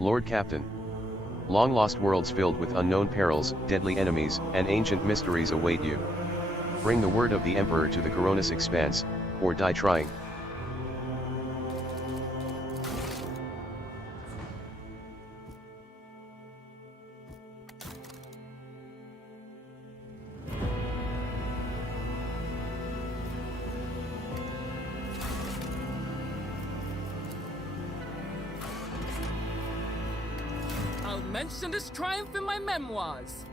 Lord Captain. Long-lost worlds filled with unknown perils, deadly enemies, and ancient mysteries await you. Bring the word of the Emperor to the Koronus Expanse, or die trying. I'll mention this triumph in my memoirs.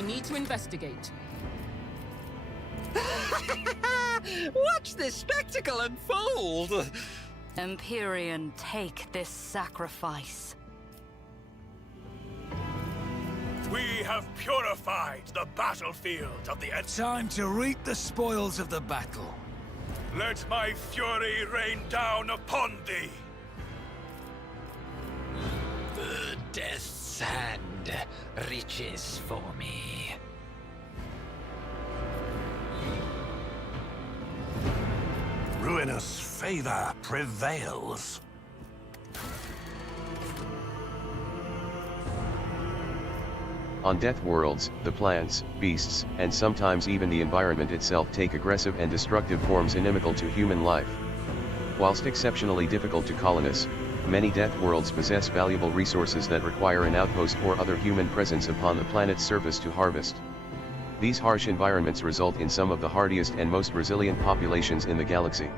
We need to investigate. Watch this spectacle unfold! Imperium, take this sacrifice. We have purified the battlefield of the Time to reap the spoils of the battle. Let my fury rain down upon thee! The death's hand reaches for me. favor prevails. On Death Worlds, the plants, beasts, and sometimes even the environment itself take aggressive and destructive forms inimical to human life. Whilst exceptionally difficult to colonize, many Death Worlds possess valuable resources that require an outpost or other human presence upon the planet's surface to harvest. These harsh environments result in some of the hardiest and most resilient populations in the galaxy.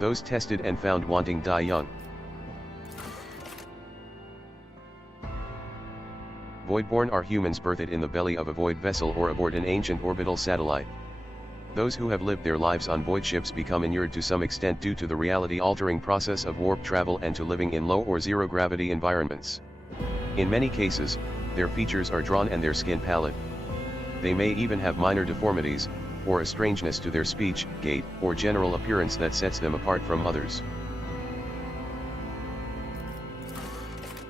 Those tested and found wanting die young. Voidborn are humans birthed in the belly of a void vessel or aboard an ancient orbital satellite. Those who have lived their lives on void ships become inured to some extent due to the reality-altering process of warp travel and to living in low or zero-gravity environments. In many cases, their features are drawn and their skin pallid. They may even have minor deformities, or a strangeness to their speech, gait, or general appearance that sets them apart from others.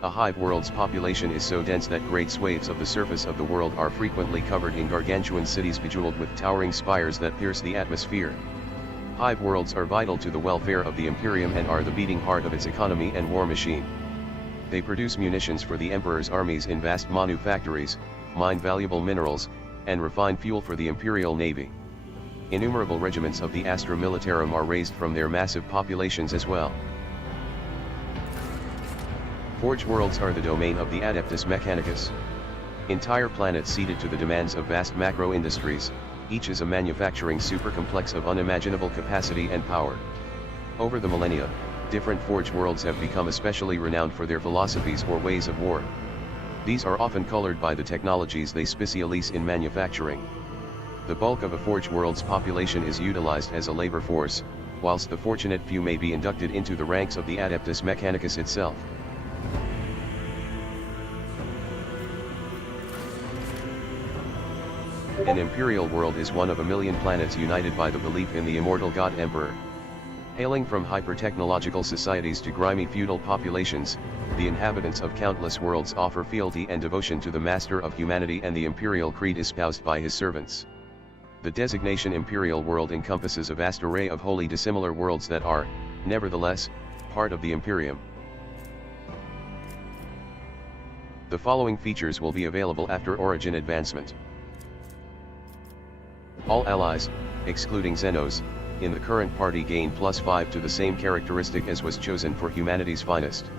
A hive world's population is so dense that great swathes of the surface of the world are frequently covered in gargantuan cities bejeweled with towering spires that pierce the atmosphere. Hive worlds are vital to the welfare of the Imperium and are the beating heart of its economy and war machine. They produce munitions for the Emperor's armies in vast manufactories, mine valuable minerals, and refine fuel for the Imperial Navy. Innumerable regiments of the Astra Militarum are raised from their massive populations as well. Forge worlds are the domain of the Adeptus Mechanicus. Entire planets ceded to the demands of vast macro-industries, each is a manufacturing supercomplex of unimaginable capacity and power. Over the millennia, different forge worlds have become especially renowned for their philosophies or ways of war. These are often colored by the technologies they specialize in manufacturing. The bulk of a forge world's population is utilized as a labor force, whilst the fortunate few may be inducted into the ranks of the Adeptus Mechanicus itself. An imperial world is one of a million planets united by the belief in the immortal God Emperor. Hailing from hyper-technological societies to grimy feudal populations, the inhabitants of countless worlds offer fealty and devotion to the Master of Humanity and the imperial creed espoused by his servants. The designation imperial world encompasses a vast array of wholly dissimilar worlds that are, nevertheless, part of the Imperium. The following features will be available after Origin advancement. All allies, excluding xenos, in the current party gain +5 to the same characteristic as was chosen for humanity's finest.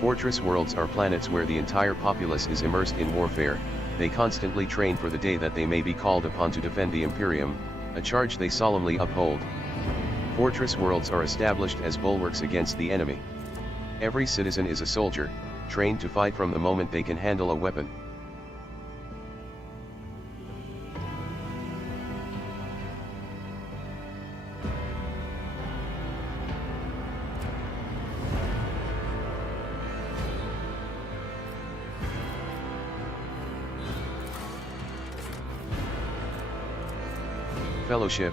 Fortress worlds are planets where the entire populace is immersed in warfare. They constantly train for the day that they may be called upon to defend the Imperium, a charge they solemnly uphold. Fortress worlds are established as bulwarks against the enemy. Every citizen is a soldier, trained to fight from the moment they can handle a weapon. Fellowship,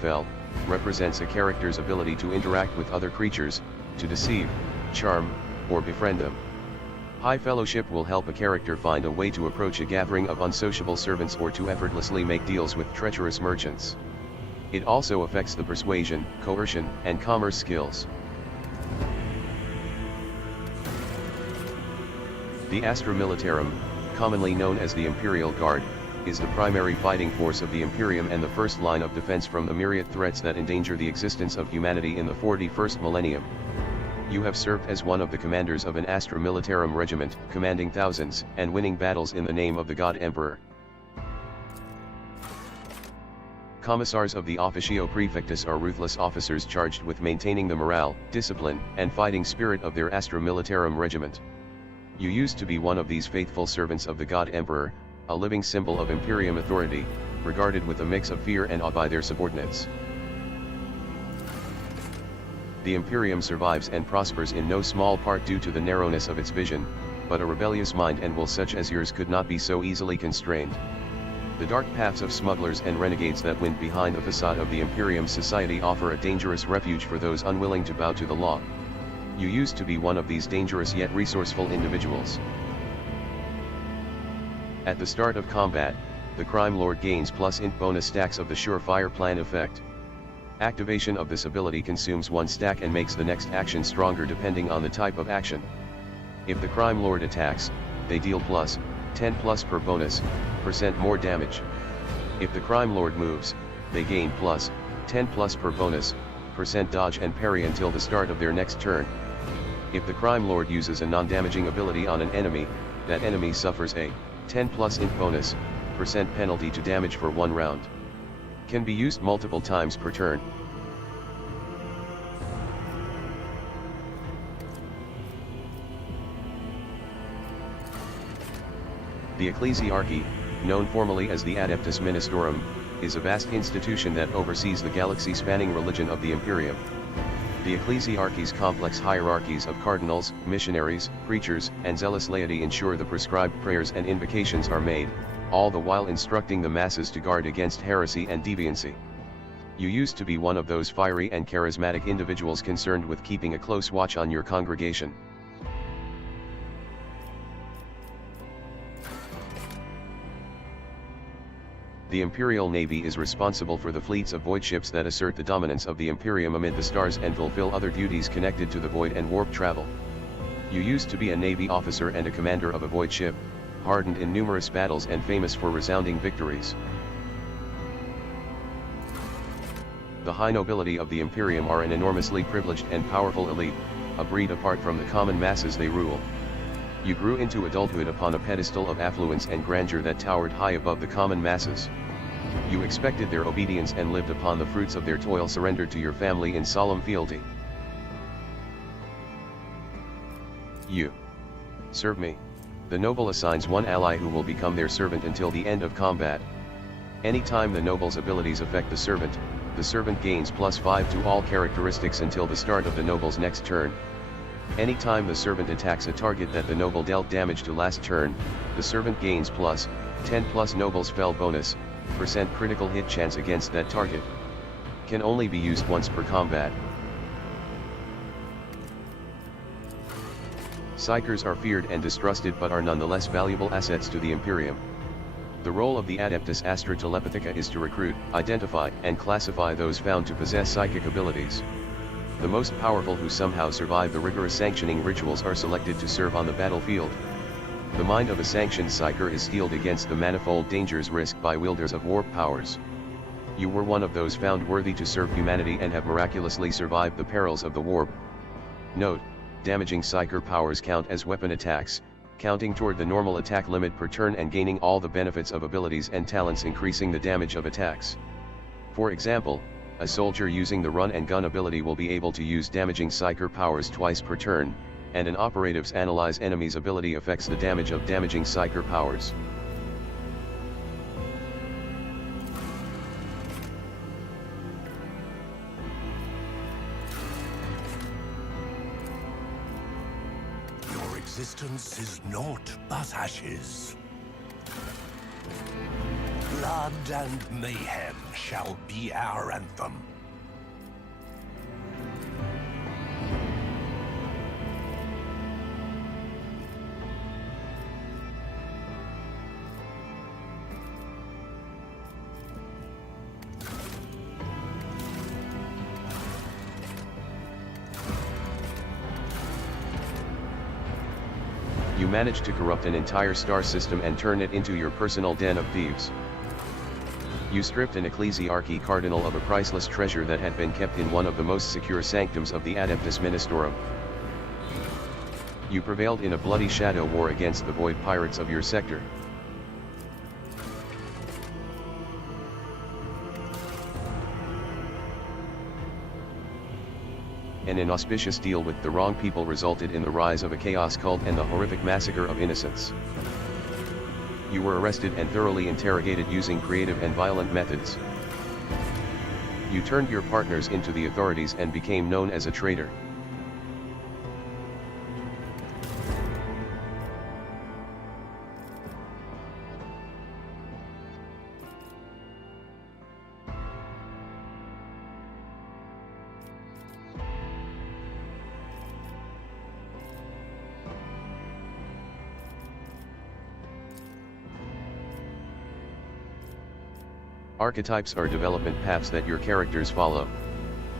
Fel, represents a character's ability to interact with other creatures, to deceive, charm, or befriend them. High fellowship will help a character find a way to approach a gathering of unsociable servants or to effortlessly make deals with treacherous merchants. It also affects the persuasion, coercion, and commerce skills. The Astra Militarum, commonly known as the Imperial Guard, is the primary fighting force of the Imperium and the first line of defense from the myriad threats that endanger the existence of humanity in the 41st millennium. You have served as one of the commanders of an Astra Militarum regiment, commanding thousands, and winning battles in the name of the God Emperor. Commissars of the Officio Praefectus are ruthless officers charged with maintaining the morale, discipline, and fighting spirit of their Astra Militarum regiment. You used to be one of these faithful servants of the God Emperor, a living symbol of Imperium authority, regarded with a mix of fear and awe by their subordinates. The Imperium survives and prospers in no small part due to the narrowness of its vision, but a rebellious mind and will such as yours could not be so easily constrained. The dark paths of smugglers and renegades that went behind the facade of the Imperium society offer a dangerous refuge for those unwilling to bow to the law. You used to be one of these dangerous yet resourceful individuals. At the start of combat, the Crime Lord gains plus int bonus stacks of the Surefire Plan effect. Activation of this ability consumes 1 stack and makes the next action stronger depending on the type of action. If the Crime Lord attacks, they deal plus 10 plus per bonus % more damage. If the Crime Lord moves, they gain plus 10 plus per bonus % dodge and parry until the start of their next turn. If the Crime Lord uses a non-damaging ability on an enemy, that enemy suffers a 10 plus int bonus % penalty to damage for 1 round. Can be used multiple times per turn. The Ecclesiarchy, known formally as the Adeptus Ministorum, is a vast institution that oversees the galaxy-spanning religion of the Imperium. The Ecclesiarchy's complex hierarchies of cardinals, missionaries, preachers, and zealous laity ensure the prescribed prayers and invocations are made, all the while instructing the masses to guard against heresy and deviancy. You used to be one of those fiery and charismatic individuals concerned with keeping a close watch on your congregation. The Imperial Navy is responsible for the fleets of void ships that assert the dominance of the Imperium amid the stars and fulfill other duties connected to the void and warp travel. You used to be a Navy officer and a commander of a void ship, hardened in numerous battles and famous for resounding victories. The high nobility of the Imperium are an enormously privileged and powerful elite, a breed apart from the common masses they rule. You grew into adulthood upon a pedestal of affluence and grandeur that towered high above the common masses. You expected their obedience and lived upon the fruits of their toil, surrendered to your family in solemn fealty. You serve me. The noble assigns 1 ally who will become their servant until the end of combat. Anytime the noble's abilities affect the servant gains plus 5 to all characteristics until the start of the noble's next turn. Anytime the servant attacks a target that the noble dealt damage to last turn, the servant gains plus 10 plus noble's spell bonus % critical hit chance against that target. Can only be used once per combat. Psykers are feared and distrusted but are nonetheless valuable assets to the Imperium. The role of the Adeptus Astra Telepathica is to recruit, identify, and classify those found to possess psychic abilities. The most powerful who somehow survive the rigorous sanctioning rituals are selected to serve on the battlefield. The mind of a sanctioned psyker is steeled against the manifold dangers risked by wielders of warp powers. You were one of those found worthy to serve humanity and have miraculously survived the perils of the warp. Note: damaging psyker powers count as weapon attacks, counting toward the normal attack limit per turn and gaining all the benefits of abilities and talents, increasing the damage of attacks. For example, a soldier using the run and gun ability will be able to use damaging psyker powers twice per turn, and an operative's analyze enemies ability affects the damage of damaging psyker powers. Your existence is naught but ashes. Blood and mayhem shall be our anthem. You managed to corrupt an entire star system and turn it into your personal den of thieves. You stripped an ecclesiarchy cardinal of a priceless treasure that had been kept in one of the most secure sanctums of the Adeptus Ministorum. You prevailed in a bloody shadow war against the void pirates of your sector. An inauspicious deal with the wrong people resulted in the rise of a chaos cult and the horrific massacre of innocents. You were arrested and thoroughly interrogated using creative and violent methods. You turned your partners into the authorities and became known as a traitor. Archetypes are development paths that your characters follow.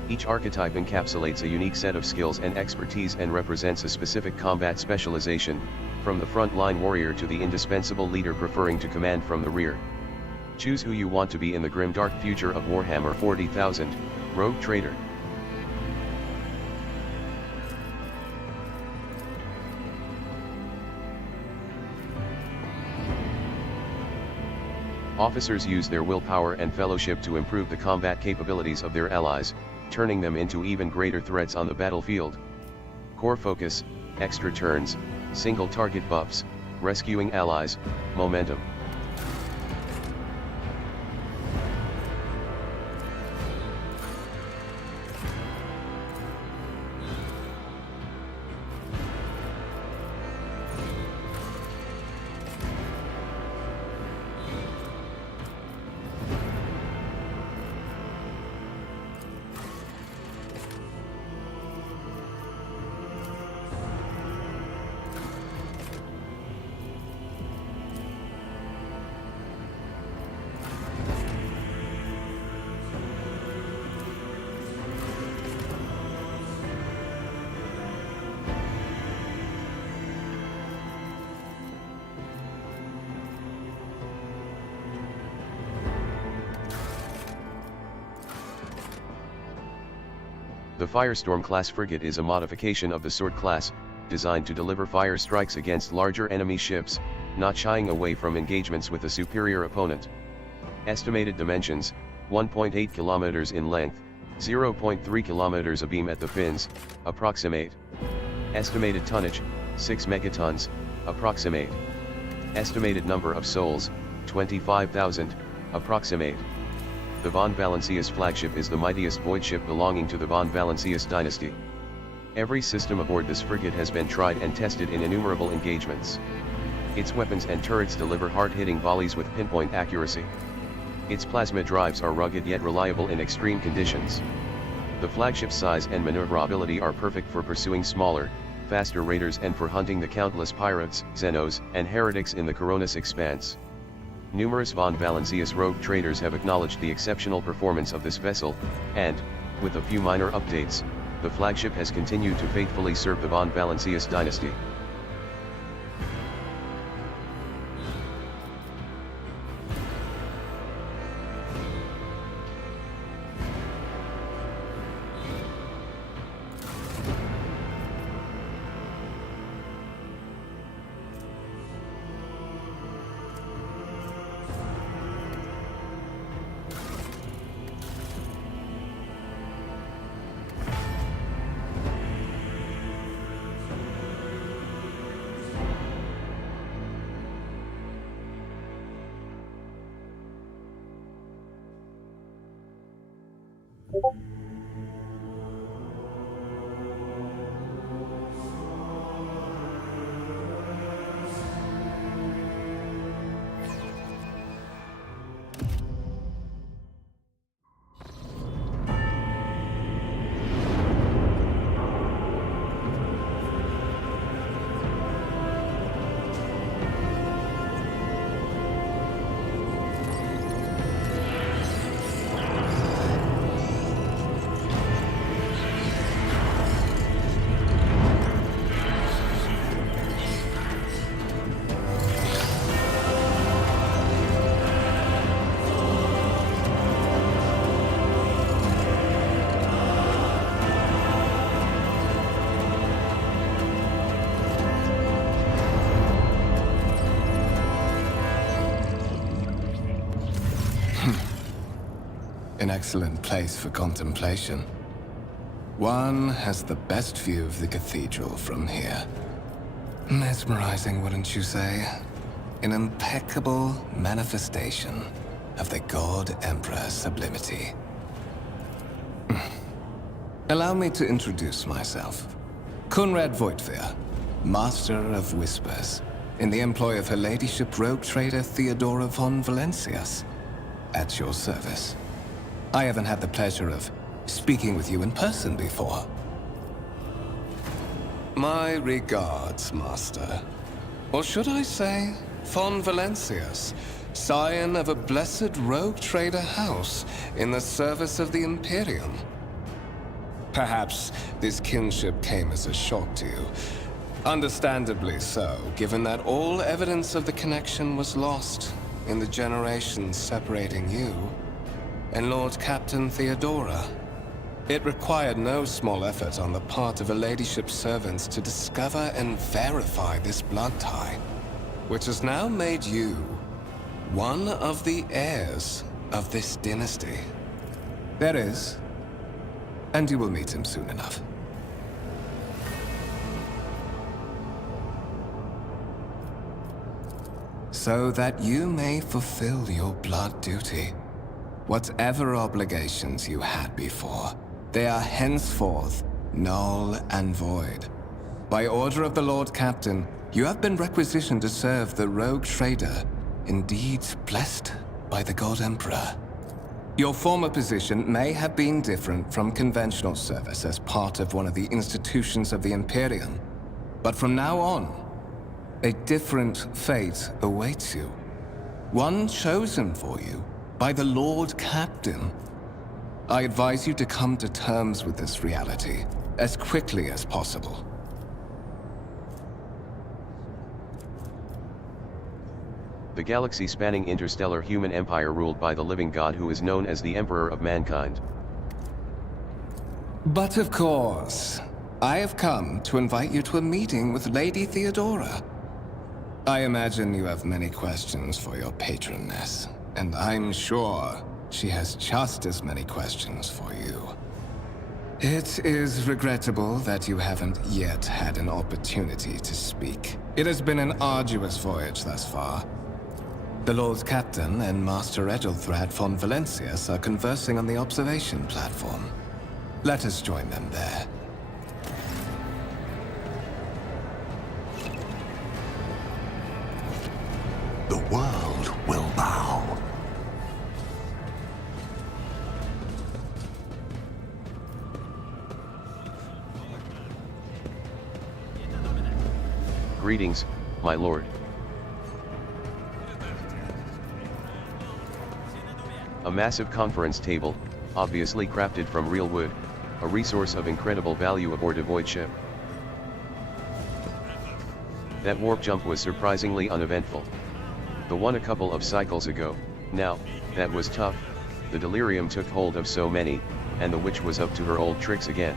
Each archetype encapsulates a unique set of skills and expertise and represents a specific combat specialization, from the front-line warrior to the indispensable leader preferring to command from the rear. Choose who you want to be in the grim dark future of Warhammer 40,000, Rogue Trader. Officers use their willpower and fellowship to improve the combat capabilities of their allies, turning them into even greater threats on the battlefield. Core focus, extra turns, single target buffs, rescuing allies, momentum. The Firestorm-class frigate is a modification of the Sword class, designed to deliver fire strikes against larger enemy ships, not shying away from engagements with a superior opponent. Estimated dimensions, 1.8 kilometers in length, 0.3 kilometers abeam at the fins, approximate. Estimated tonnage, 6 megatons, approximate. Estimated number of souls, 25,000, approximate. The Von Valancius flagship is the mightiest void ship belonging to the Von Valancius dynasty. Every system aboard this frigate has been tried and tested in innumerable engagements. Its weapons and turrets deliver hard-hitting volleys with pinpoint accuracy. Its plasma drives are rugged yet reliable in extreme conditions. The flagship's size and maneuverability are perfect for pursuing smaller, faster raiders and for hunting the countless pirates, xenos, and heretics in the Koronus Expanse. Numerous Von Valancius rogue traders have acknowledged the exceptional performance of this vessel, and, with a few minor updates, the flagship has continued to faithfully serve the Von Valancius dynasty. An excellent place for contemplation. One has the best view of the cathedral from here. Mesmerizing, wouldn't you say? An impeccable manifestation of the God Emperor's sublimity. Allow me to introduce myself. Conrad Voigtveer, Master of Whispers, in the employ of Her Ladyship Rogue Trader Theodora von Valancius. At your service. I haven't had the pleasure of speaking with you in person before. My regards, Master. Or should I say, von Valancius, scion of a blessed rogue trader house in the service of the Imperium. Perhaps this kinship came as a shock to you. Understandably so, given that all evidence of the connection was lost in the generations separating you and Lord Captain Theodora. It required no small effort on the part of her ladyship's servants to discover and verify this blood tie, which has now made you one of the heirs of this dynasty. There is, and you will meet him soon enough. So that you may fulfill your blood duty. Whatever obligations you had before, they are henceforth null and void. By order of the Lord Captain, you have been requisitioned to serve the rogue trader, indeed blessed by the God Emperor. Your former position may have been different from conventional service as part of one of the institutions of the Imperium, but from now on, a different fate awaits you. One chosen for you by the Lord Captain. I advise you to come to terms with this reality as quickly as possible. The galaxy-spanning interstellar human empire ruled by the living god who is known as the Emperor of Mankind. But of course, I have come to invite you to a meeting with Lady Theodora. I imagine you have many questions for your patroness, and I'm sure she has just as many questions for you. It is regrettable that you haven't yet had an opportunity to speak. It has been an arduous voyage thus far. The Lord Captain and Master Edelthrad von Valencius are conversing on the observation platform. Let us join them there. The world will bow. Greetings, my lord. A massive conference table, obviously crafted from real wood, a resource of incredible value aboard a void ship. That warp jump was surprisingly uneventful. The one a couple of cycles ago, now, that was tough. The delirium took hold of so many, and the witch was up to her old tricks again.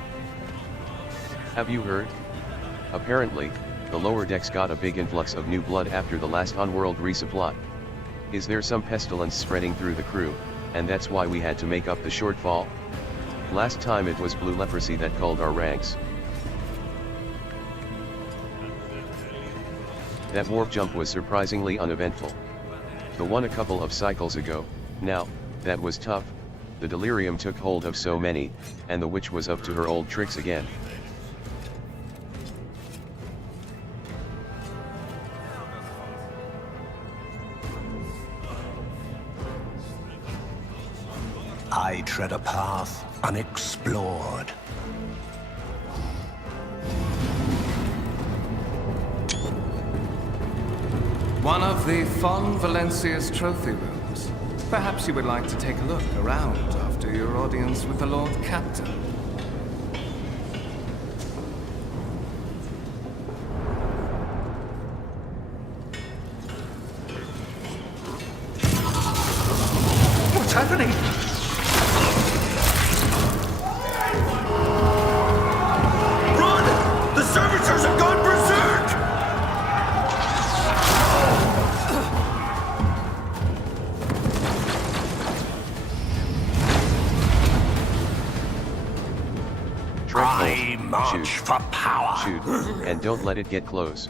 Have you heard? Apparently, the lower decks got a big influx of new blood after the last on-world resupply. Is there some pestilence spreading through the crew, and that's why we had to make up the shortfall? Last time it was blue leprosy that culled our ranks. That warp jump was surprisingly uneventful. The one a couple of cycles ago, now, that was tough. The delirium took hold of so many, and the witch was up to her old tricks again. I tread a path unexplored. One of the Von Valencia's trophy rooms. Perhaps you would like to take a look around after your audience with the Lord Captain. What's happening? Run! The servitors have gone berserk! I march Shoot. for power. Shoot, and don't let it get close.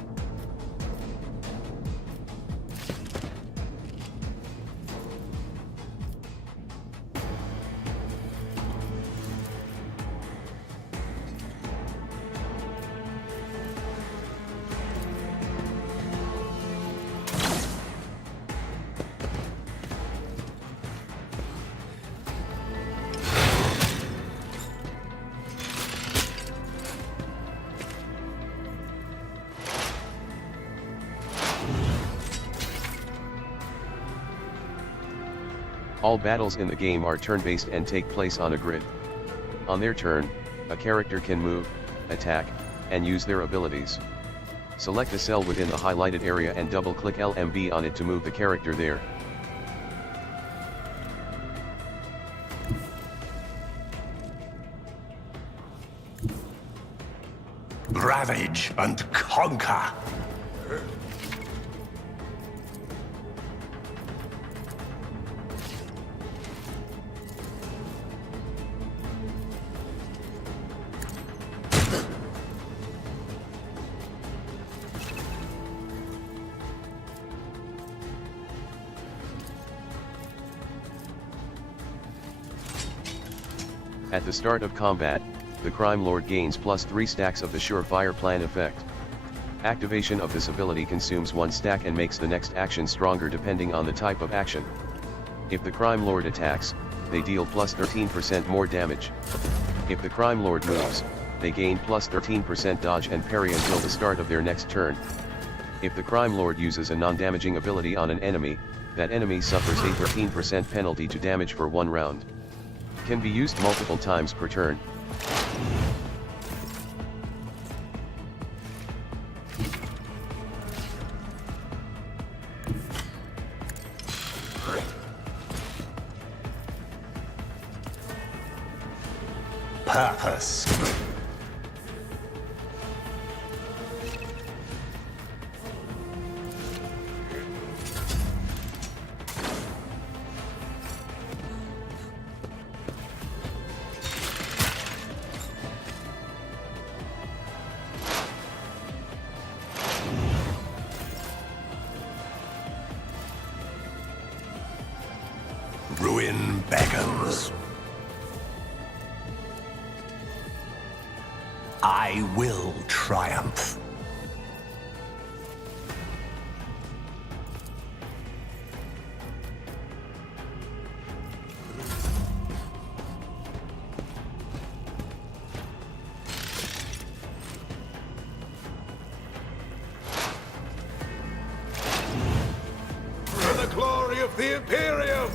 All battles in the game are turn-based and take place on a grid. On their turn, a character can move, attack, and use their abilities. Select a cell within the highlighted area and double-click LMB on it to move the character there. Ravage and conquer! At the start of combat, the Crime Lord gains +3 stacks of the Surefire Plan effect. Activation of this ability consumes 1 stack and makes the next action stronger depending on the type of action. If the Crime Lord attacks, they deal +13% more damage. If the Crime Lord moves, they gain +13% dodge and parry until the start of their next turn. If the Crime Lord uses a non-damaging ability on an enemy, that enemy suffers a 13% penalty to damage for 1 round. Can be used multiple times per turn. Purpose. Ruin beckons. I will triumph. For the glory of the Imperium!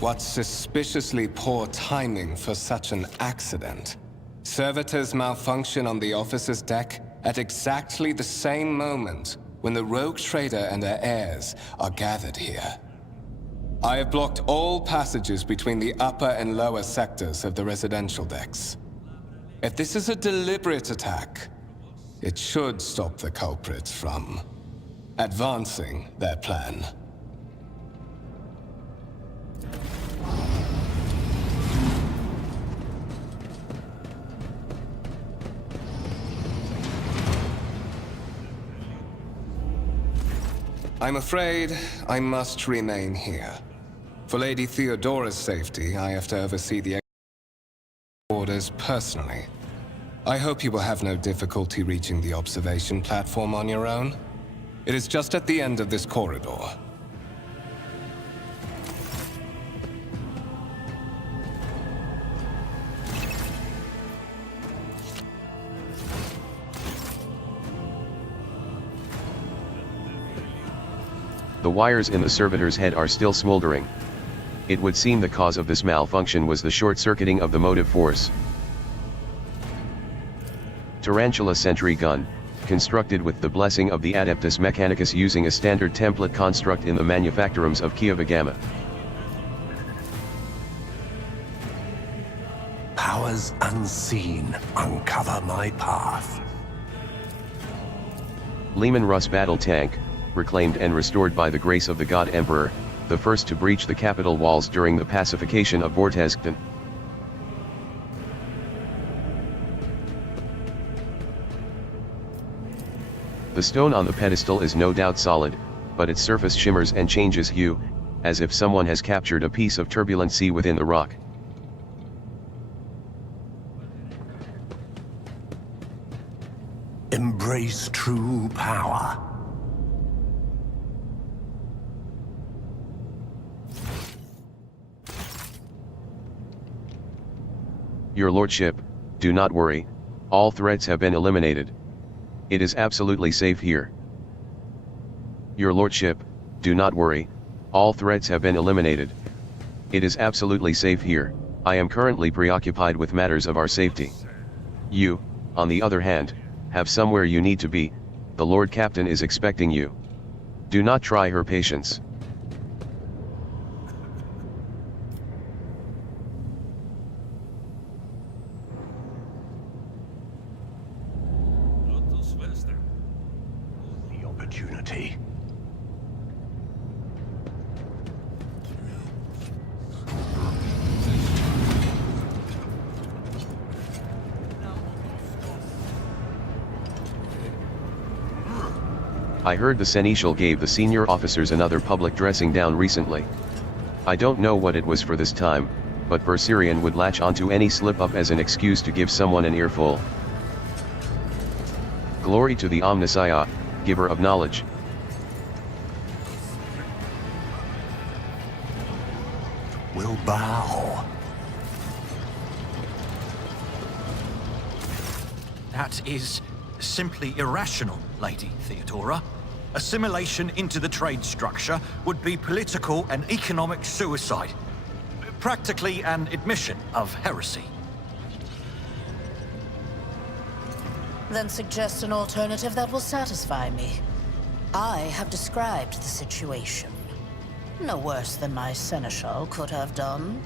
What suspiciously poor timing for such an accident. Servitors malfunction on the officer's deck at exactly the same moment when the rogue trader and her heirs are gathered here. I have blocked all passages between the upper and lower sectors of the residential decks. If this is a deliberate attack, it should stop the culprits from advancing their plan. I'm afraid I must remain here. For Lady Theodora's safety, I have to oversee the orders personally. I hope you will have no difficulty reaching the observation platform on your own. It is just at the end of this corridor. The wires in the servitor's head are still smoldering. It would seem the cause of this malfunction was the short-circuiting of the motive force. Tarantula sentry gun, constructed with the blessing of the Adeptus Mechanicus using a standard template construct in the manufactorums of Kievagama. Powers unseen uncover my path. Lehman Russ battle tank, reclaimed and restored by the grace of the God Emperor, the first to breach the capital walls during the pacification of Vortezgton. The stone on the pedestal is no doubt solid, but its surface shimmers and changes hue, as if someone has captured a piece of turbulent sea within the rock. Embrace true power. Your Lordship, do not worry, all threats have been eliminated. It is absolutely safe here. Your Lordship, Do not worry, all threats have been eliminated. It is absolutely safe here. I am currently preoccupied with matters of our safety. You, on the other hand, have somewhere you need to be. The Lord Captain is expecting you. Do not try her patience. The opportunity. I heard the Seneschal gave the senior officers another public dressing down recently. I don't know what it was for this time, but Bercerian would latch onto any slip-up as an excuse to give someone an earful. Glory to the Omnissiah, giver of knowledge. Will bow. That is simply irrational, Lady Theodora. Assimilation into the trade structure would be political and economic suicide. Practically an admission of heresy. Then suggest an alternative that will satisfy me. I have described the situation. No worse than my seneschal could have done.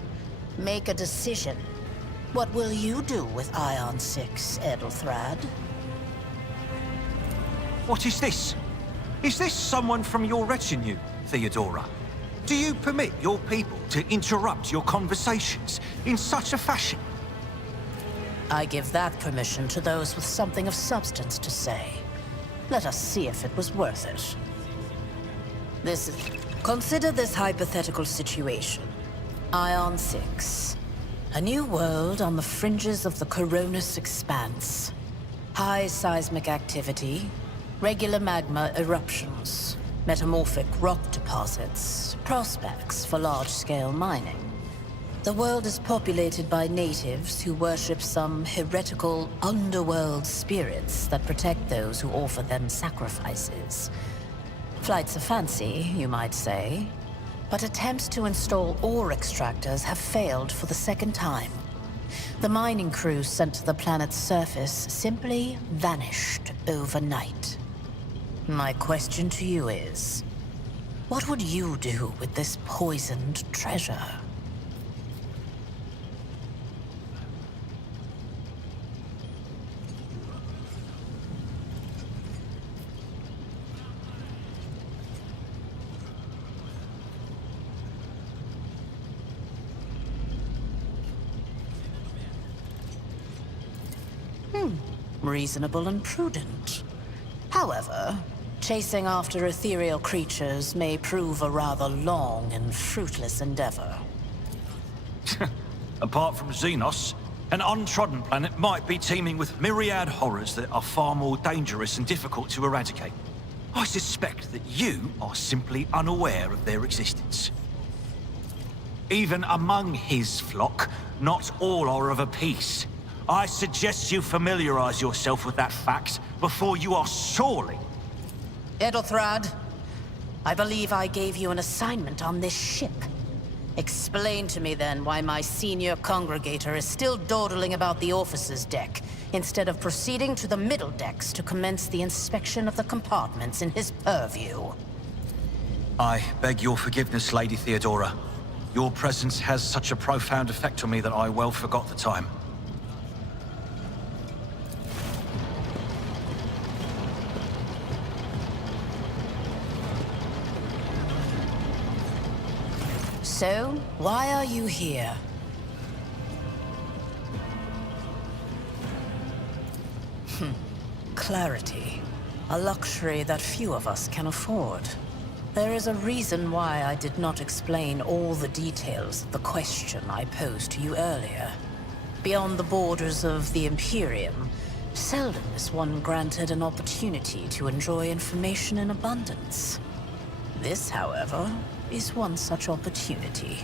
Make a decision. What will you do with Ion 6, Edelthrad? What is this? Is this someone from your retinue, Theodora? Do you permit your people to interrupt your conversations in such a fashion? I give that permission to those with something of substance to say. Let us see if it was worth it. Consider this hypothetical situation. Ion 6. A new world on the fringes of the Koronus Expanse. High seismic activity, regular magma eruptions, metamorphic rock deposits, prospects for large-scale mining. The world is populated by natives who worship some heretical underworld spirits that protect those who offer them sacrifices. Flights of fancy, you might say, but attempts to install ore extractors have failed for the second time. The mining crews sent to the planet's surface simply vanished overnight. My question to you is, what would you do with this poisoned treasure? Reasonable and prudent. However, chasing after ethereal creatures may prove a rather long and fruitless endeavor. Apart from Xenos, an untrodden planet might be teeming with myriad horrors that are far more dangerous and difficult to eradicate. I suspect that you are simply unaware of their existence. Even among his flock, not all are of a piece. I suggest you familiarize yourself with that fact before you are sorely... Edelthrad, I believe I gave you an assignment on this ship. Explain to me then why my senior congregator is still dawdling about the officer's deck, instead of proceeding to the middle decks to commence the inspection of the compartments in his purview. I beg your forgiveness, Lady Theodora. Your presence has such a profound effect on me that I well forgot the time. So, why are you here? Clarity. A luxury that few of us can afford. There is a reason why I did not explain all the details of the question I posed to you earlier. Beyond the borders of the Imperium, seldom is one granted an opportunity to enjoy information in abundance. This, however, is one such opportunity.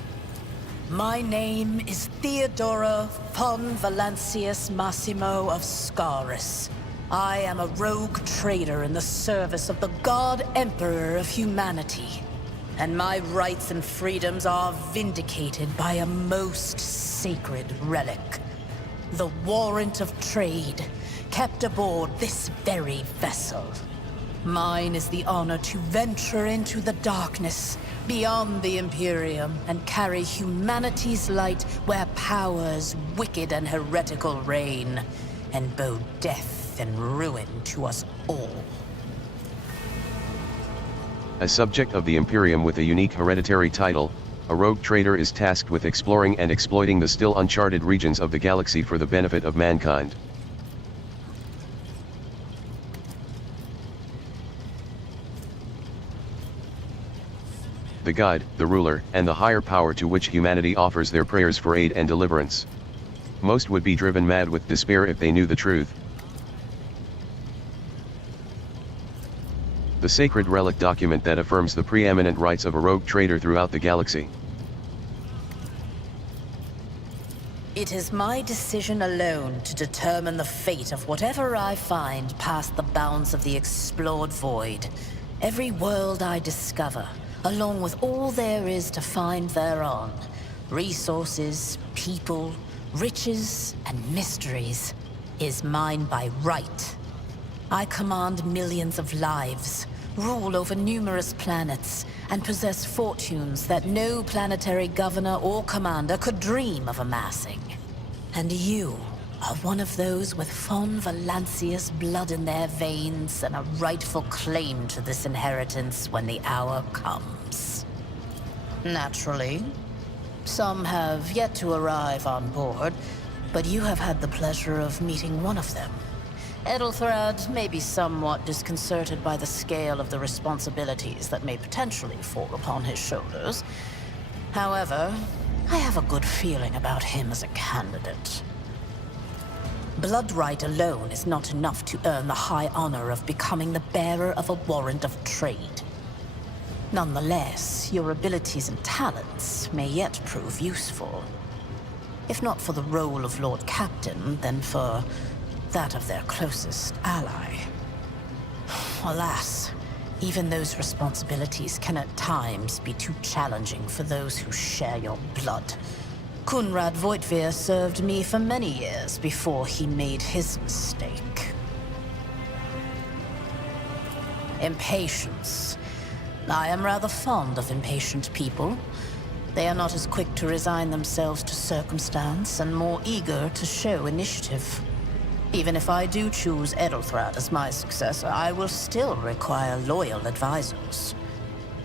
My name is Theodora von Valancius Massimo of Scaris. I am a rogue trader in the service of the God Emperor of humanity. and my rights and freedoms are vindicated by a most sacred relic. The warrant of trade, kept aboard this very vessel. Mine is the honor to venture into the darkness, beyond the Imperium, and carry humanity's light where powers wicked and heretical reign, and bow death and ruin to us all. As subject of the Imperium with a unique hereditary title, a rogue trader is tasked with exploring and exploiting the still uncharted regions of the galaxy for the benefit of mankind. The God, the ruler, and the higher power to which humanity offers their prayers for aid and deliverance. Most would be driven mad with despair if they knew the truth. The sacred relic document that affirms the preeminent rights of a rogue trader throughout the galaxy. It is my decision alone to determine the fate of whatever I find past the bounds of the explored void. Every world I discover, along with all there is to find thereon. Resources, people, riches, and mysteries, is mine by right. I command millions of lives, rule over numerous planets, and possess fortunes that no planetary governor or commander could dream of amassing. And you are one of those with Von Valancius blood in their veins and a rightful claim to this inheritance when the hour comes. Naturally, some have yet to arrive on board, but you have had the pleasure of meeting one of them. Edelthrad may be somewhat disconcerted by the scale of the responsibilities that may potentially fall upon his shoulders. However, I have a good feeling about him as a candidate. Blood right alone is not enough to earn the high honor of becoming the bearer of a warrant of trade. Nonetheless, your abilities and talents may yet prove useful. If not for the role of Lord Captain, then for that of their closest ally. Alas, even those responsibilities can at times be too challenging for those who share your blood. Konrad Voitveer served me for many years before he made his mistake. Impatience. I am rather fond of impatient people. They are not as quick to resign themselves to circumstance and more eager to show initiative. Even if I do choose Edelthrad as my successor, I will still require loyal advisors.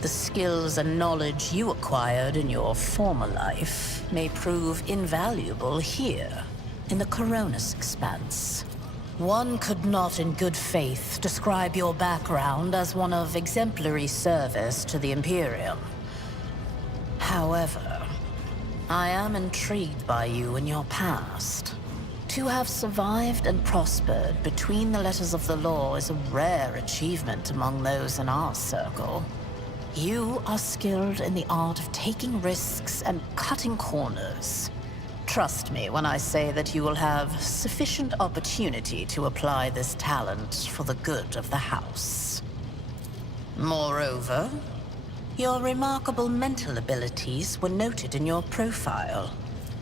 The skills and knowledge you acquired in your former life may prove invaluable here, in the Koronus Expanse. One could not in good faith describe your background as one of exemplary service to the Imperium. However, I am intrigued by you and your past. To have survived and prospered between the letters of the law is a rare achievement among those in our circle. You are skilled in the art of taking risks and cutting corners. Trust me when I say that you will have sufficient opportunity to apply this talent for the good of the house. Moreover, your remarkable mental abilities were noted in your profile.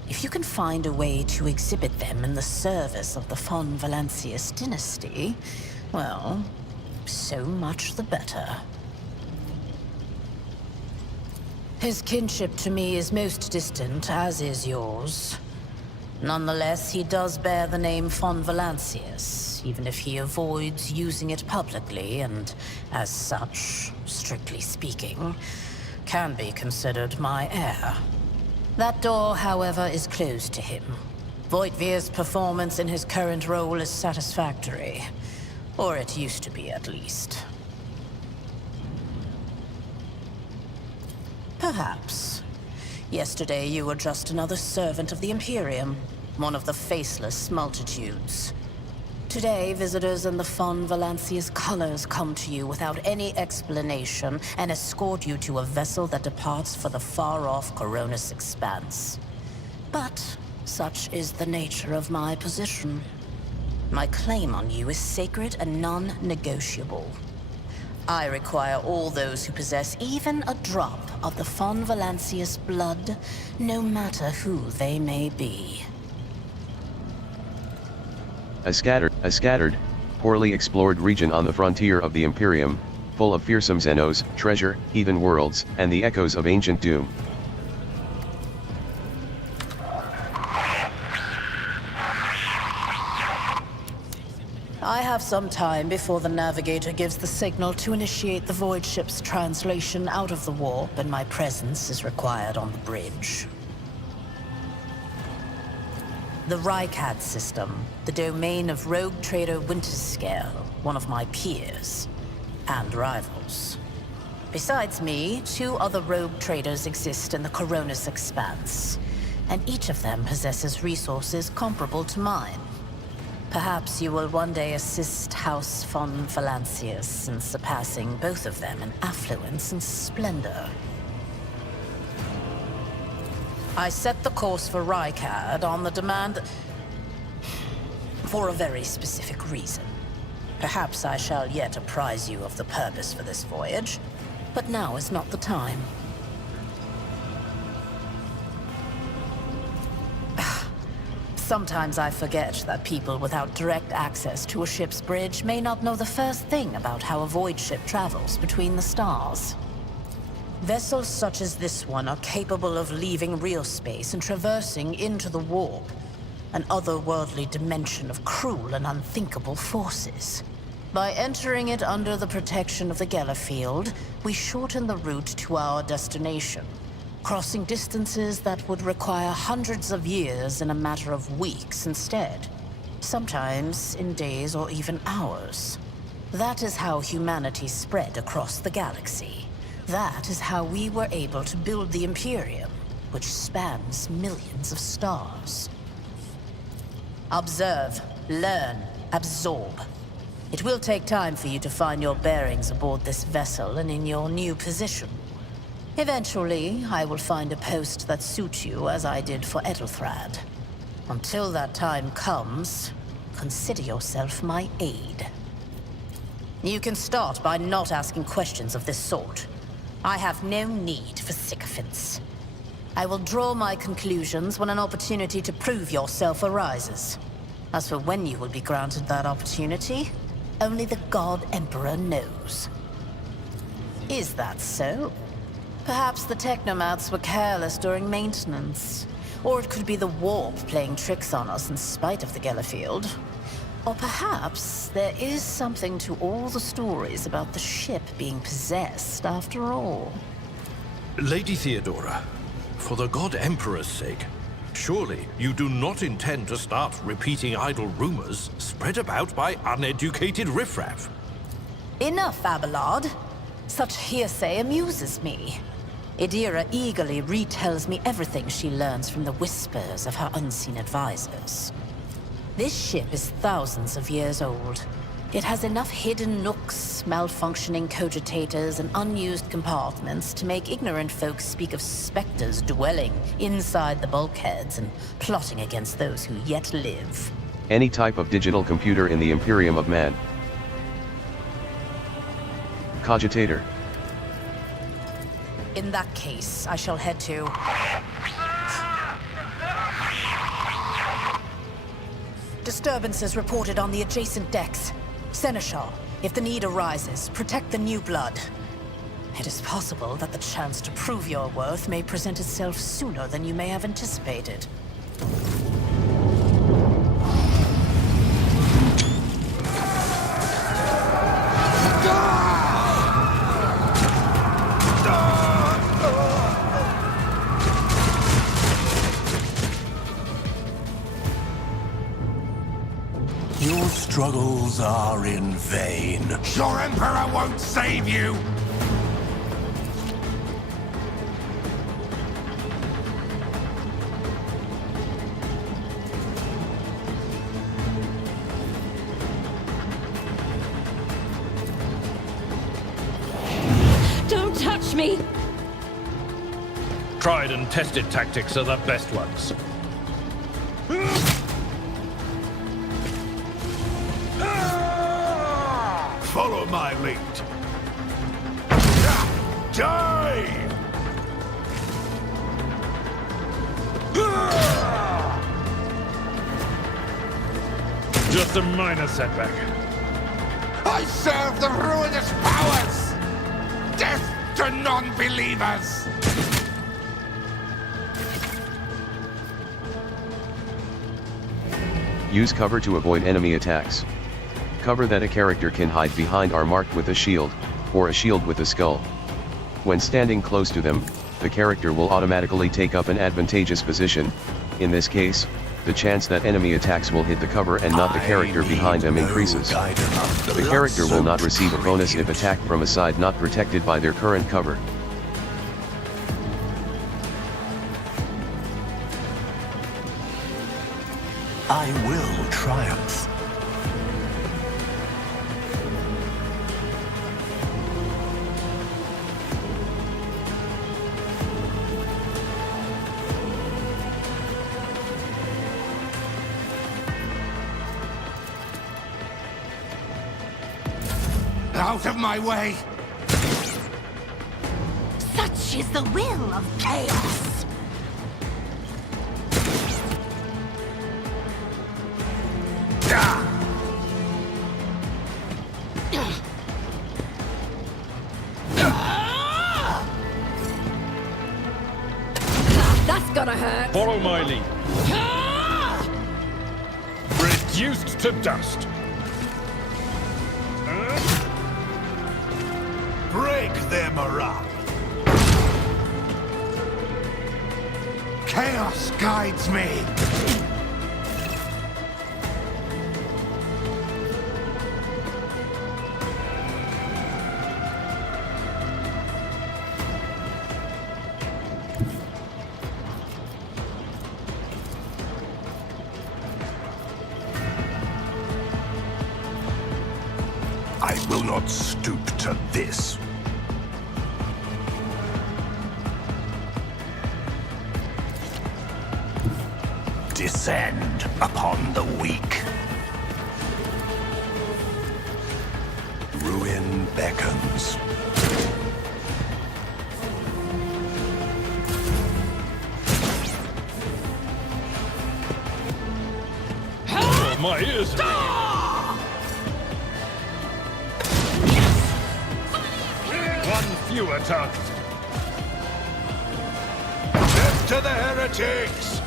If you can find a way to exhibit them in the service of the Von Valancius dynasty, well, so much the better. His kinship to me is most distant, as is yours. Nonetheless, he does bear the name Von Valancius, even if he avoids using it publicly, and as such, strictly speaking, can be considered my heir. That door, however, is closed to him. Voitveer's performance in his current role is satisfactory. Or it used to be, at least. Perhaps. Yesterday you were just another servant of the Imperium, one of the faceless multitudes. Today, visitors in the Von Valancius colors come to you without any explanation and escort you to a vessel that departs for the far-off Koronus Expanse. But such is the nature of my position. My claim on you is sacred and non-negotiable. I require all those who possess even a drop of the von Valancius blood, no matter who they may be. A scattered, poorly explored region on the frontier of the Imperium, full of fearsome xenos, treasure, heathen worlds, and the echoes of ancient doom. I have some time before the navigator gives the signal to initiate the voidship's translation out of the warp, and my presence is required on the bridge. The Rykad system, the domain of rogue trader Winterscale, one of my peers, and rivals. Besides me, 2 other rogue traders exist in the Koronus Expanse, and each of them possesses resources comparable to mine. Perhaps you will one day assist House von Valancius in surpassing both of them in affluence and splendor. I set the course for Rykad on the demand for a very specific reason. Perhaps I shall yet apprise you of the purpose for this voyage, but now is not the time. Sometimes I forget that people without direct access to a ship's bridge may not know the first thing about how a void ship travels between the stars. Vessels such as this one are capable of leaving real space and traversing into the warp, an otherworldly dimension of cruel and unthinkable forces. By entering it under the protection of the Gellerfield, we shorten the route to our destination, crossing distances that would require hundreds of years in a matter of weeks instead, sometimes in days or even hours. That is how humanity spread across the galaxy. That is how we were able to build the Imperium, which spans millions of stars. Observe, learn, absorb. It will take time for you to find your bearings aboard this vessel and in your new position. Eventually, I will find a post that suits you as I did for Edelthrad. Until that time comes, consider yourself my aide. You can start by not asking questions of this sort. I have no need for sycophants. I will draw my conclusions when an opportunity to prove yourself arises. As for when you will be granted that opportunity, only the God Emperor knows. Is that so? Perhaps the technomats were careless during maintenance. Or it could be the warp playing tricks on us in spite of the Gellerfield. Or perhaps there is something to all the stories about the ship being possessed after all. Lady Theodora, for the God Emperor's sake, surely you do not intend to start repeating idle rumors spread about by uneducated riffraff. Enough, Abelard. Such hearsay amuses me. Idira eagerly retells me everything she learns from the whispers of her unseen advisors. This ship is thousands of years old. It has enough hidden nooks, malfunctioning cogitators, and unused compartments to make ignorant folks speak of specters dwelling inside the bulkheads and plotting against those who yet live. Any type of digital computer in the Imperium of Man. Cogitator. In that case, I shall head to... Disturbances reported on the adjacent decks. Seneschal, if the need arises, protect the new blood. It is possible that the chance to prove your worth may present itself sooner than you may have anticipated. Your struggles are in vain. Your Emperor won't save you! Don't touch me! Tried and tested tactics are the best ones. Follow my lead. Die! Just a minor setback. I serve the ruinous powers! Death to non-believers! Use cover to avoid enemy attacks. Cover that a character can hide behind are marked with a shield, or a shield with a skull. When standing close to them, the character will automatically take up an advantageous position. In this case, the chance that enemy attacks will hit the cover and not the character behind them increases. The character will not receive a bonus if attacked from a side not protected by their current cover. I will triumph. Out of my way! Such is the will of chaos. That's gonna hurt. Follow my lead. Reduced to dust. Break them up! Chaos guides me! I will not stoop to this. Descend upon the weak. Ruin beckons. Oh, my ears are one fewer task. Death to the heretics!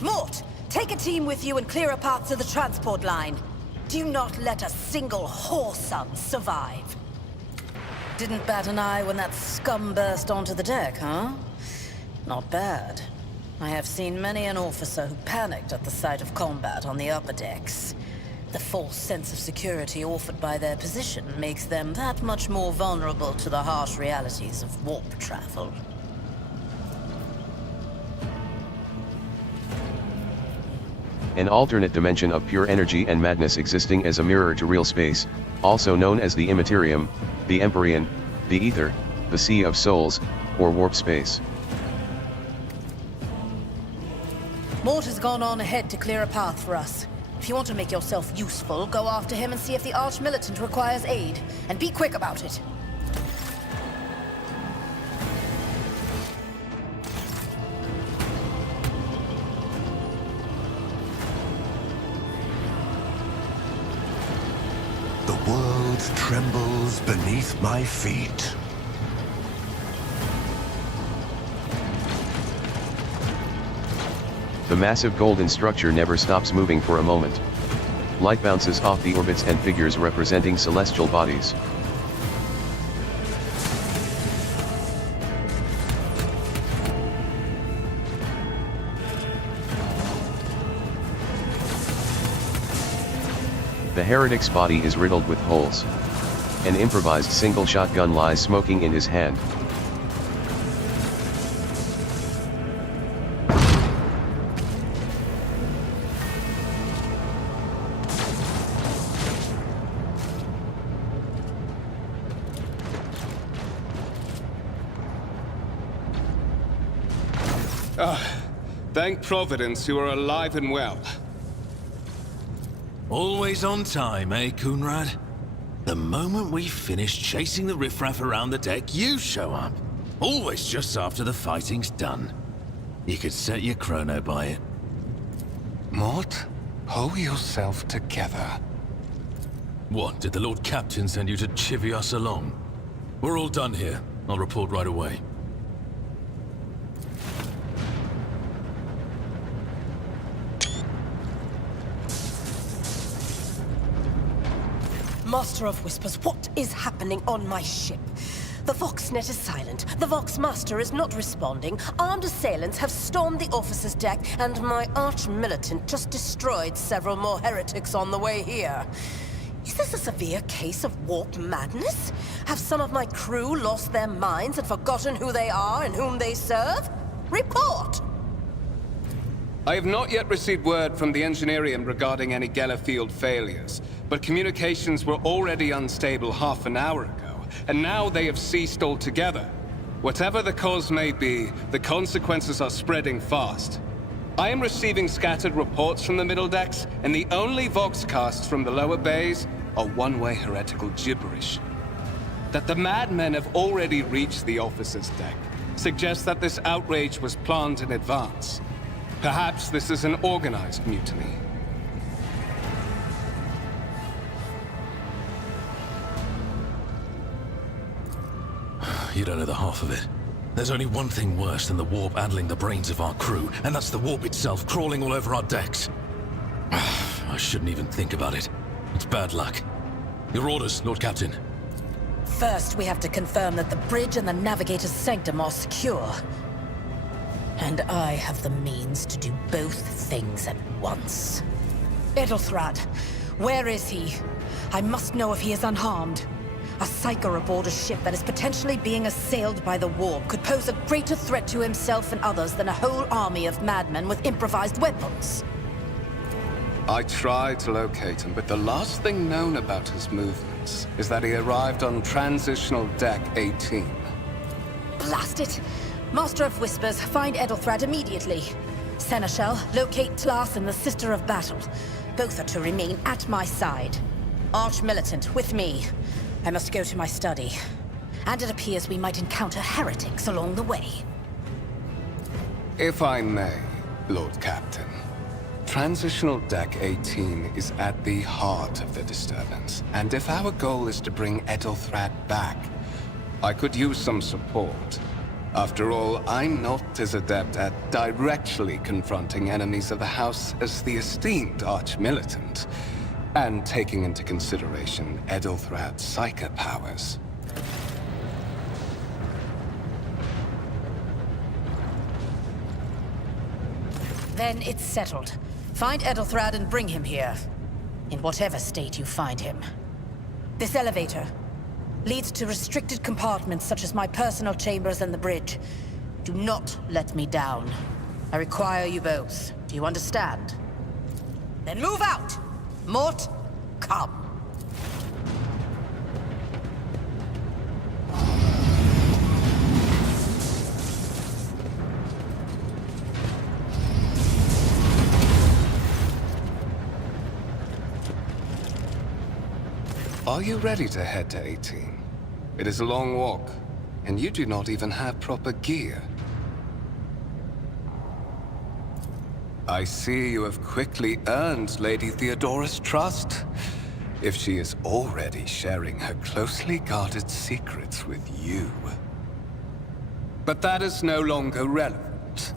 Mort, take a team with you and clear a path to the transport line. Do not let a single whoreson survive. Didn't bat an eye when that scum burst onto the deck, huh? Not bad. I have seen many an officer who panicked at the sight of combat on the upper decks. The false sense of security offered by their position makes them that much more vulnerable to the harsh realities of warp travel. An alternate dimension of pure energy and madness existing as a mirror to real space, also known as the Imperium, the Empyrean, the Ether, the Sea of Souls, or warp space. Mort has gone on ahead to clear a path for us. If you want to make yourself useful, go after him and see if the Arch-Militant requires aid. And be quick about it. The world trembles beneath my feet. The massive golden structure never stops moving for a moment. Light bounces off the orbits and figures representing celestial bodies. The heretic's body is riddled with holes. An improvised single shotgun lies smoking in his hand. Thank Providence you are alive and well. Always on time, eh, Kunrad? The moment we finish chasing the riffraff around the deck, you show up. Always just after the fighting's done. You could set your chrono by it. Mort, pull yourself together. What, did the Lord Captain send you to chivvy us along? We're all done here. I'll report right away. Master of Whispers, what is happening on my ship? The Voxnet is silent. The Voxmaster is not responding. Armed assailants have stormed the officer's deck, and my arch-militant just destroyed several more heretics on the way here. Is this a severe case of warp madness? Have some of my crew lost their minds and forgotten who they are and whom they serve? Report! I have not yet received word from the Engineerium regarding any Gellerfield failures, but communications were already unstable half an hour ago, and now they have ceased altogether. Whatever the cause may be, the consequences are spreading fast. I am receiving scattered reports from the middle decks, and the only voxcasts from the lower bays are one-way heretical gibberish. That the madmen have already reached the officer's deck suggests that this outrage was planned in advance. Perhaps this is an organized mutiny. You don't know the half of it. There's only one thing worse than the warp addling the brains of our crew, and that's the warp itself crawling all over our decks. I shouldn't even think about it. It's bad luck. Your orders, Lord Captain. First, we have to confirm that the bridge and the navigator's sanctum are secure. And I have the means to do both things at once. Edelthrad, where is he? I must know if he is unharmed. A psyker aboard a ship that is potentially being assailed by the warp could pose a greater threat to himself and others than a whole army of madmen with improvised weapons. I tried to locate him, but the last thing known about his movements is that he arrived on Transitional Deck 18. Blast it! Master of Whispers, find Edelthrad immediately. Seneschal, locate Tlas and the Sister of Battle. Both are to remain at my side. Arch-militant, with me. I must go to my study. And it appears we might encounter heretics along the way. If I may, Lord Captain. Transitional Deck 18 is at the heart of the disturbance, and if our goal is to bring Edelthrad back, I could use some support. After all, I'm not as adept at directly confronting enemies of the House as the esteemed Arch-Militant, and taking into consideration Edelthrad's psyker powers. Then it's settled. Find Edelthrad and bring him here. In whatever state you find him. This elevator leads to restricted compartments such as my personal chambers and the bridge. Do not let me down. I require you both. Do you understand? Then move out! Mort, come. Are you ready to head to 18? It is a long walk, and you do not even have proper gear. I see you have quickly earned Lady Theodora's trust, if she is already sharing her closely guarded secrets with you. But that is no longer relevant.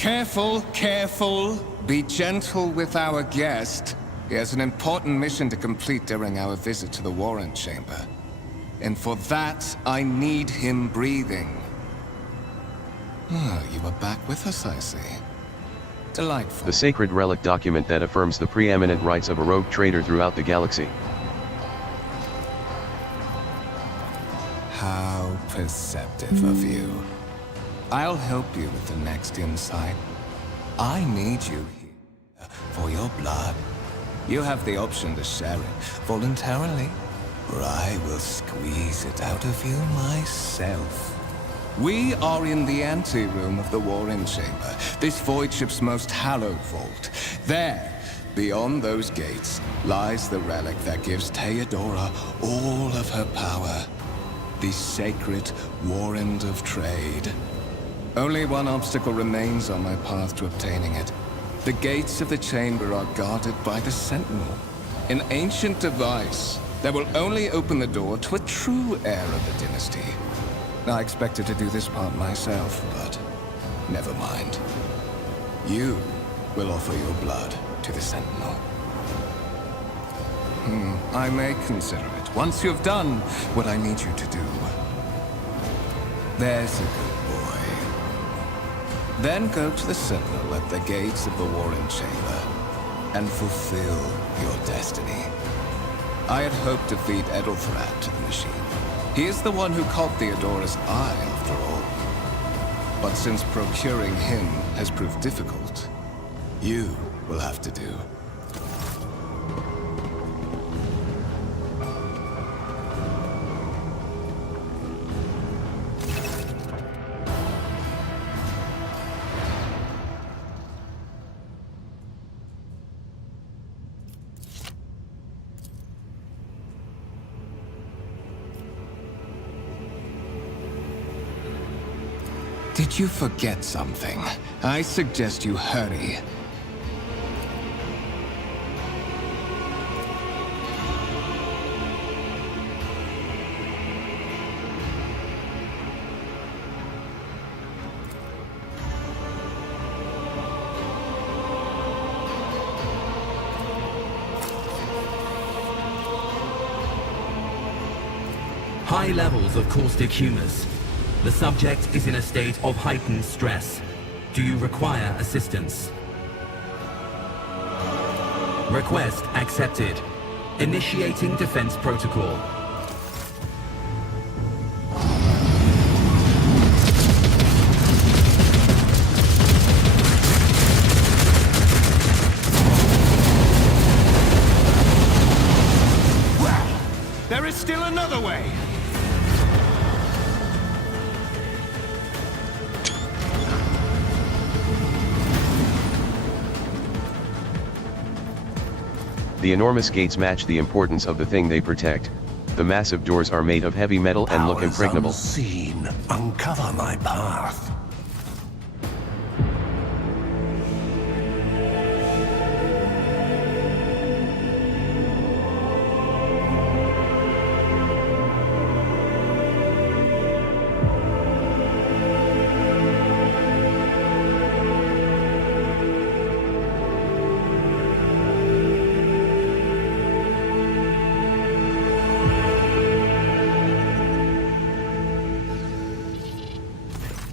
Careful, careful. Be gentle with our guest. He has an important mission to complete during our visit to the warrant chamber. And for that, I need him breathing. Ah, you are back with us, I see. Delightful. The sacred relic document that affirms the preeminent rights of a rogue trader throughout the galaxy. How perceptive of you. I'll help you with the next insight. I need you here for your blood. You have the option to share it voluntarily, or I will squeeze it out of you myself. We are in the anteroom of the warrant chamber, this voidship's most hallowed vault. There, beyond those gates, lies the relic that gives Theodora all of her power. The sacred warrant of trade. Only one obstacle remains on my path to obtaining it. The gates of the chamber are guarded by the Sentinel, an ancient device that will only open the door to a true heir of the dynasty. I expected to do this part myself, but never mind. You will offer your blood to the Sentinel. I may consider it, once you've done what I need you to do. There's a good boy. Then go to the Sentinel at the gates of the warrant chamber and fulfill your destiny. I had hoped to feed Edelthrat to the machine. He is the one who caught Theodora's eye, after all. But since procuring him has proved difficult, you will have to do. Did you forget something? I suggest you hurry. High levels of caustic humors. The subject is in a state of heightened stress. Do you require assistance? Request accepted. Initiating defense protocol. Well, there is still another way. The enormous gates match the importance of the thing they protect. The massive doors are made of heavy metal and look impregnable. Unseen, uncover my path.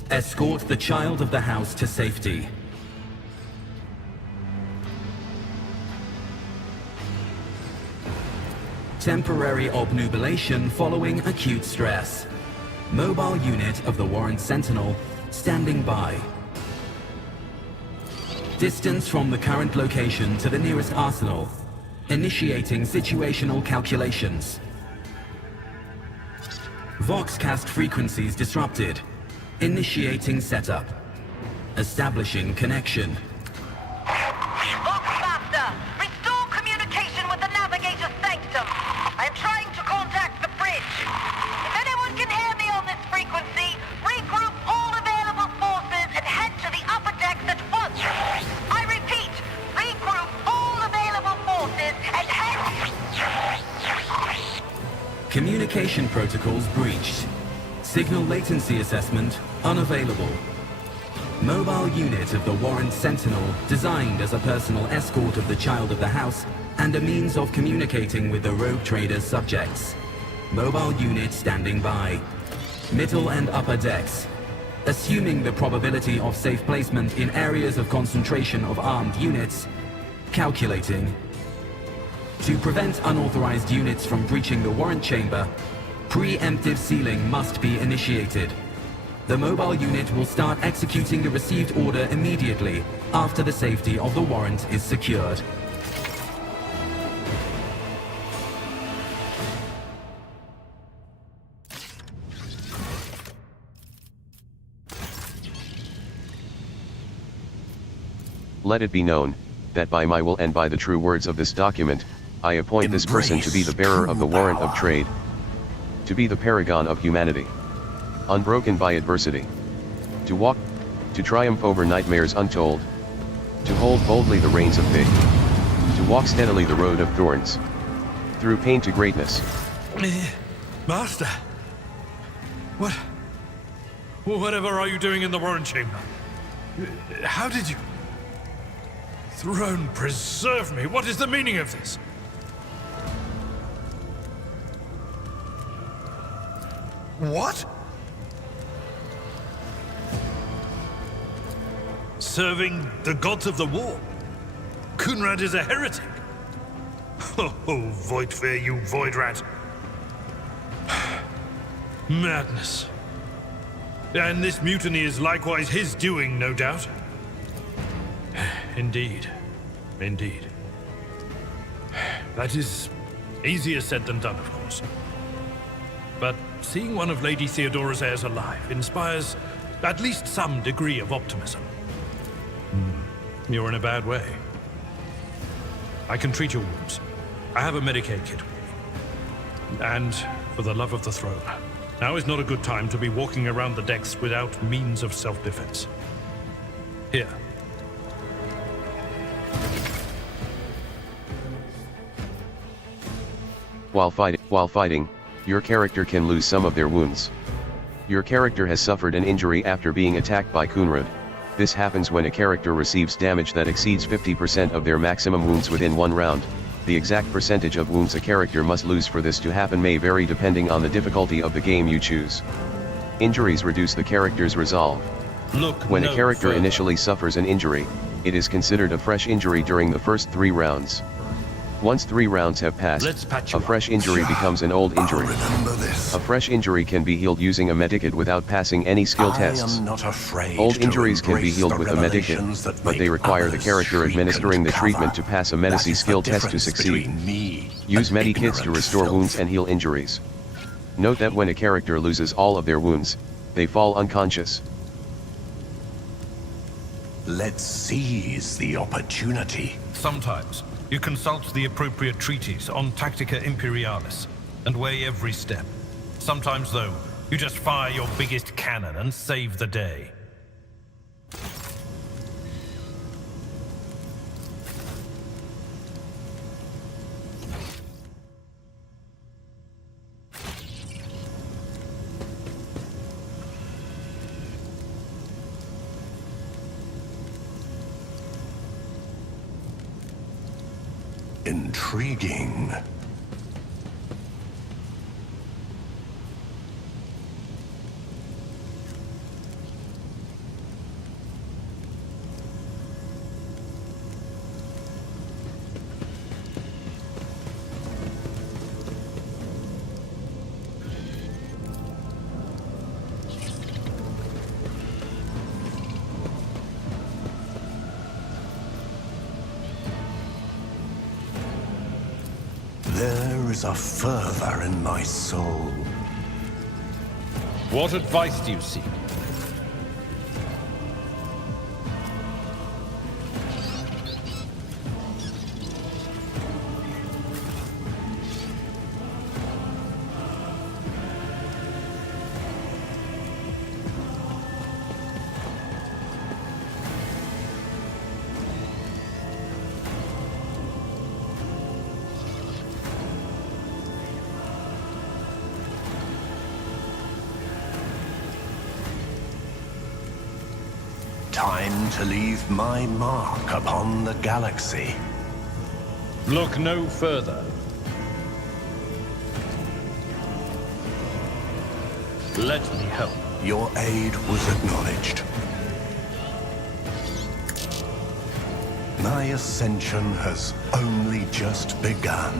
Escort the child of the house to safety. Temporary obnubilation following acute stress. Mobile unit of the Warrant Sentinel standing by. Distance from the current location to the nearest arsenal. Initiating situational calculations. Voxcast frequencies disrupted. Initiating setup. Establishing connection. Trekmaster, restore communication with the navigator's sanctum. I am trying to contact the bridge. If anyone can hear me on this frequency, regroup all available forces and head to the upper decks at once. I repeat, regroup all available forces and head... Communication protocols breached. Signal latency assessment unavailable. Mobile unit of the Warrant Sentinel, designed as a personal escort of the Child of the House and a means of communicating with the Rogue Trader's subjects. Mobile unit standing by. Middle and upper decks. Assuming the probability of safe placement in areas of concentration of armed units. Calculating. To prevent unauthorized units from breaching the warrant chamber, preemptive sealing must be initiated. The mobile unit will start executing the received order immediately after the safety of the warrant is secured. Let it be known, that by my will and by the true words of this document, I appoint this person to be the bearer of the warrant of trade, to be the paragon of humanity, unbroken by adversity, to walk, to triumph over nightmares untold, to hold boldly the reins of fate, to walk steadily the road of thorns, through pain to greatness. Master, whatever are you doing in the warrant chamber? How did you... Throne preserve me, what is the meaning of this? What? Serving the gods of the war? Kunrad is a heretic. Oh, Voidfare, you void rat. Madness. And this mutiny is likewise his doing, no doubt. Indeed. Indeed. That is easier said than done, of course. But seeing one of Lady Theodora's heirs alive inspires at least some degree of optimism. You're in a bad way. I can treat your wounds. I have a Medicaid kit with me. And for the love of the throne, now is not a good time to be walking around the decks without means of self-defense. Here. While fighting, your character can lose some of their wounds. Your character has suffered an injury after being attacked by Kunrad. This happens when a character receives damage that exceeds 50% of their maximum wounds within one round. The exact percentage of wounds a character must lose for this to happen may vary depending on the difficulty of the game you choose. Injuries reduce the character's resolve. When a character initially suffers an injury, it is considered a fresh injury during the first 3 rounds. Once 3 rounds have passed, a fresh injury becomes an old injury. A fresh injury can be healed using a medikit without passing any skill tests. Old injuries can be healed with a medikit, but they require the character administering the treatment to pass a medici skill test to succeed. Use medikits to restore wounds and heal injuries. Note that when a character loses all of their wounds, they fall unconscious. Let's seize the opportunity. Sometimes, you consult the appropriate treatise on Tactica Imperialis, and weigh every step. Sometimes, though, you just fire your biggest cannon and save the day. Intriguing. There is a fervor in my soul. What advice do you seek? Time to leave my mark upon the galaxy. Look no further. Let me help. Your aid was acknowledged. My ascension has only just begun.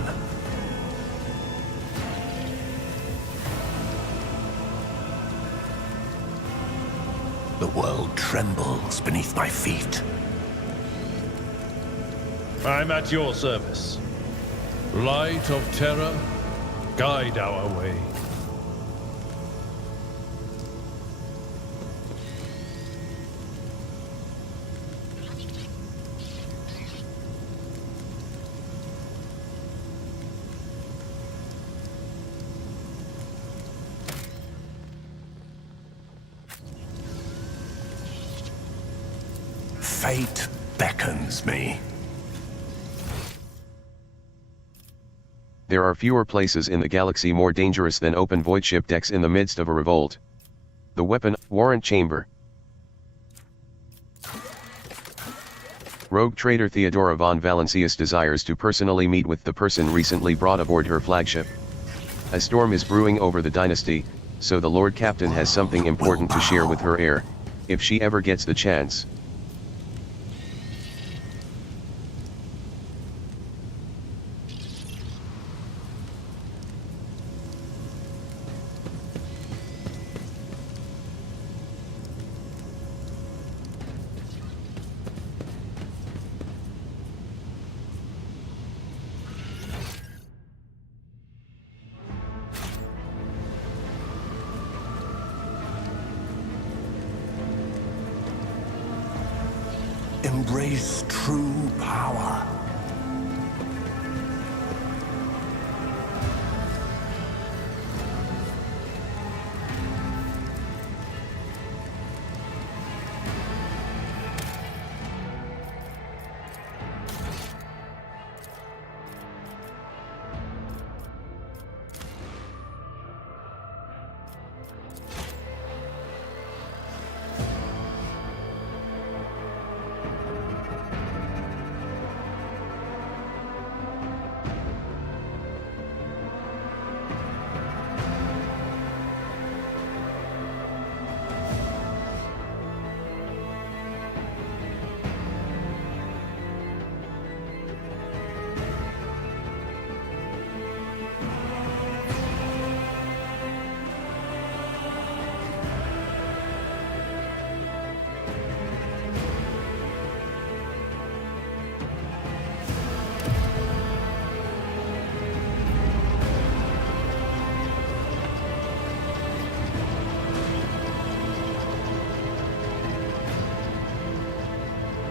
The world trembles beneath my feet. I'm at your service. Light of terror, guide our way. Fate beckons me. There are fewer places in the galaxy more dangerous than open voidship decks in the midst of a revolt. The weapon, warrant chamber. Rogue trader Theodora von Valencius desires to personally meet with the person recently brought aboard her flagship. A storm is brewing over the dynasty, so the Lord Captain has something important to share with her heir, if she ever gets the chance. Embrace true power.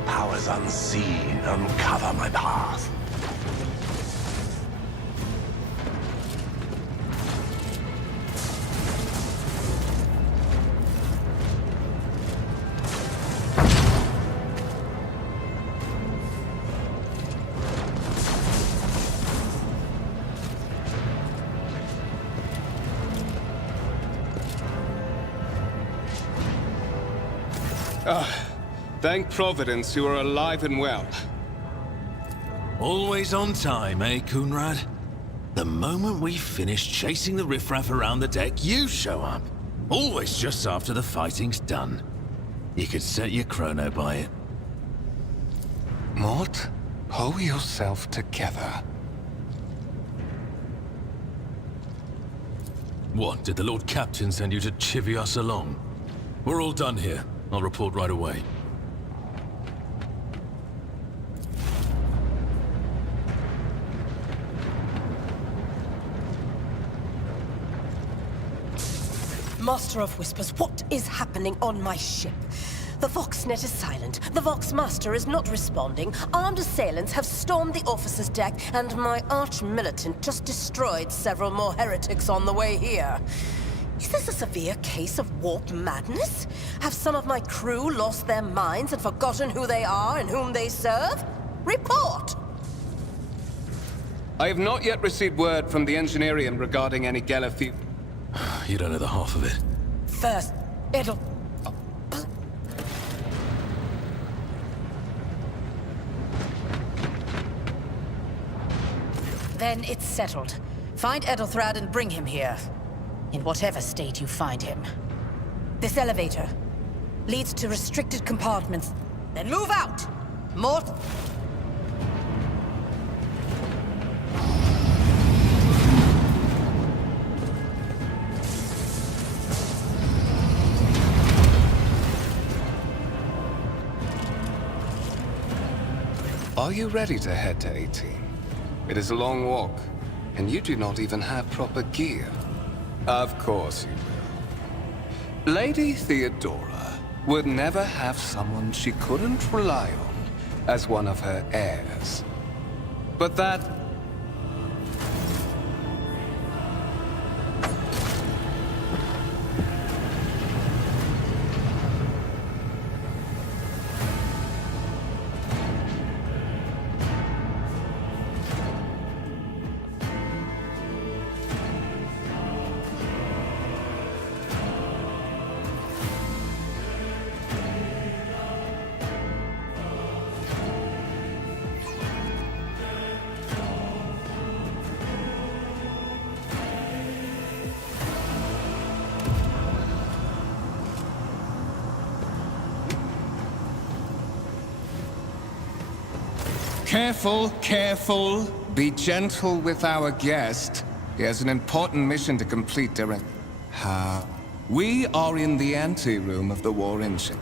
Powers unseen uncover my path. Thank Providence you are alive and well. Always on time, eh, Kunrad? The moment we finish chasing the riffraff around the deck, you show up. Always just after the fighting's done. You could set your chrono by it. Mort, pull yourself together. What, did the Lord Captain send you to chivvy us along? We're all done here. I'll report right away. Master of Whispers, what is happening on my ship? The Voxnet is silent. The Voxmaster is not responding. Armed assailants have stormed the officer's deck, and my arch-militant just destroyed several more heretics on the way here. Is this a severe case of warp madness? Have some of my crew lost their minds and forgotten who they are and whom they serve? Report! I have not yet received word from the Engineering regarding any Gallifrey. You don't know the half of it. First, it'll... Then it's settled. Find Edelthrad and bring him here. In whatever state you find him. This elevator leads to restricted compartments. Then move out! More... Are you ready to head to 18? It is a long walk, and you do not even have proper gear. Of course you will. Lady Theodora would never have someone she couldn't rely on as one of her heirs. But that... Careful, careful. Be gentle with our guest. He has an important mission to complete during... We are in the anteroom of the warrant ship.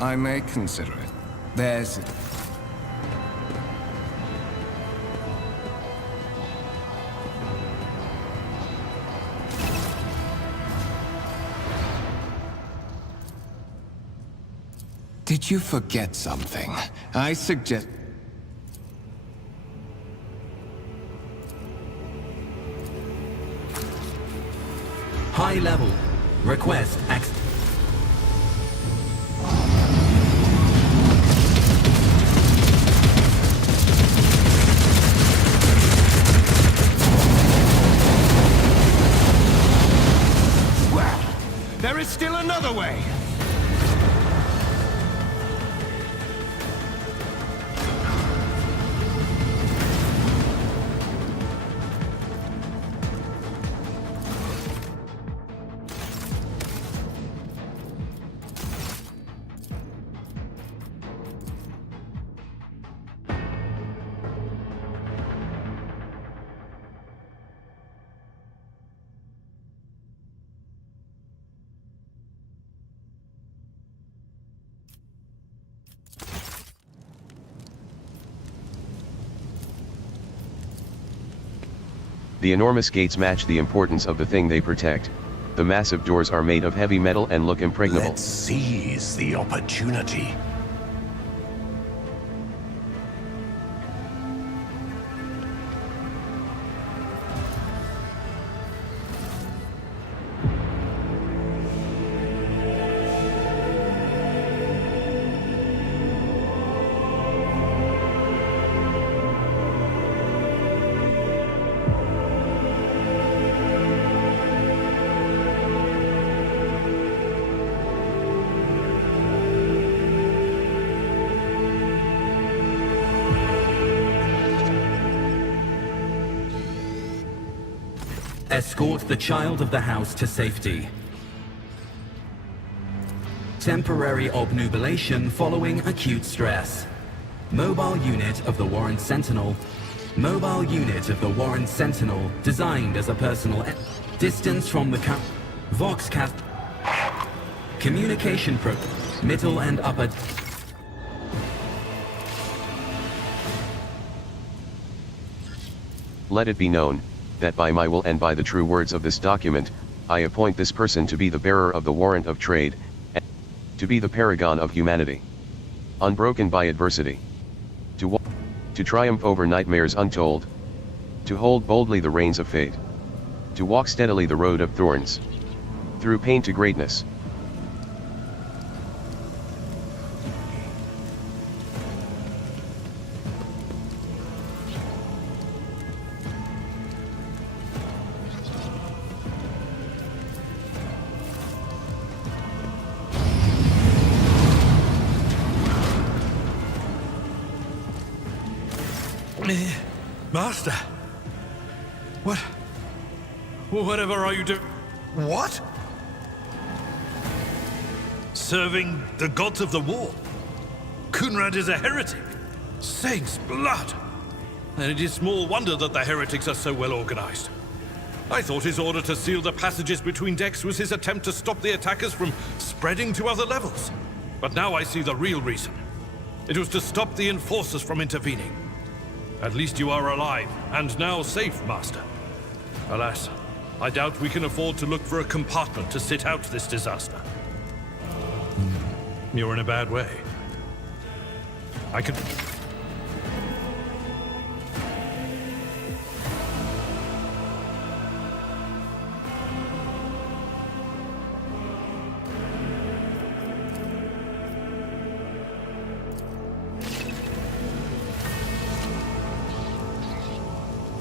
I may consider it. There's... Did you forget something? I suggest... High level. Request access. Well, there is still another way. The enormous gates match the importance of the thing they protect. The massive doors are made of heavy metal and look impregnable. Let's seize the opportunity. Escort the child of the house to safety. Temporary obnubilation following acute stress. Mobile unit of the warrant sentinel. Mobile unit of the warrant sentinel designed as a personal... Distance from the Voxcast. Communication middle and upper... Let it be known that by my will and by the true words of this document, I appoint this person to be the bearer of the warrant of trade, and to be the paragon of humanity. Unbroken by adversity. To triumph over nightmares untold. To hold boldly the reins of fate. To walk steadily the road of thorns. Through pain to greatness. Master, What? Whatever are you doing? What? Serving the gods of the war. Kunrad is a heretic. Saints' blood. And it is small wonder that the heretics are so well organized. I thought his order to seal the passages between decks was his attempt to stop the attackers from spreading to other levels. But now I see the real reason. It was to stop the enforcers from intervening. At least you are alive, and now safe, Master. Alas, I doubt we can afford to look for a compartment to sit out this disaster. You're in a bad way. I can...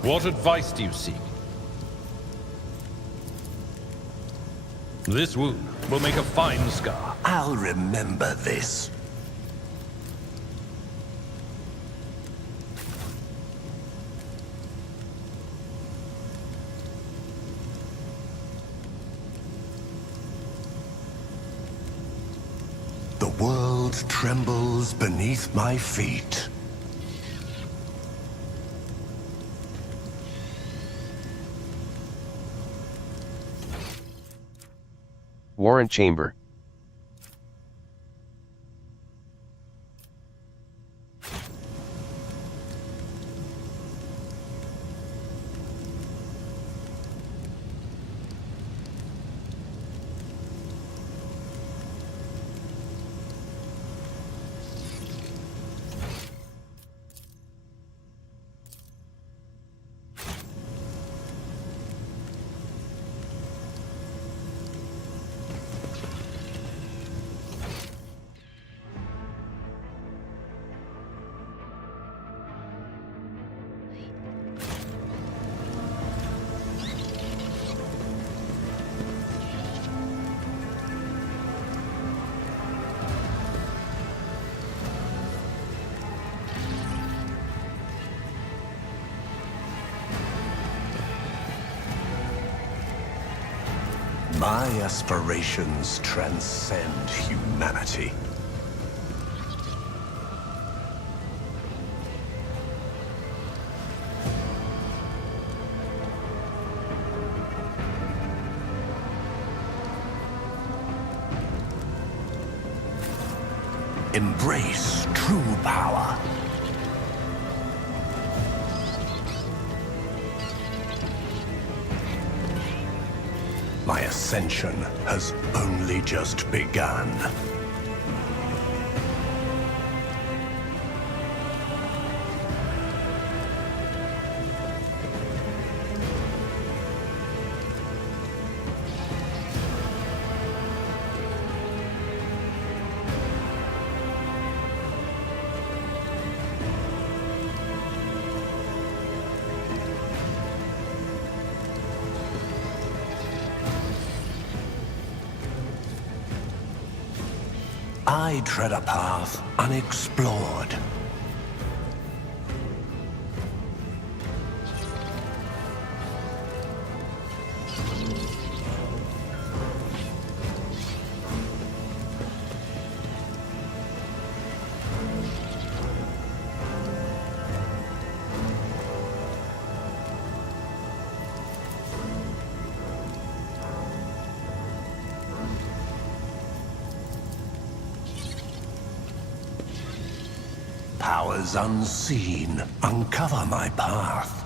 What advice do you seek? This wound will make a fine scar. I'll remember this. The world trembles beneath my feet. Warrant chamber. My aspirations transcend humanity. Embrace true power. My ascension has only just begun. I tread a path unexplored. Powers unseen uncover my path.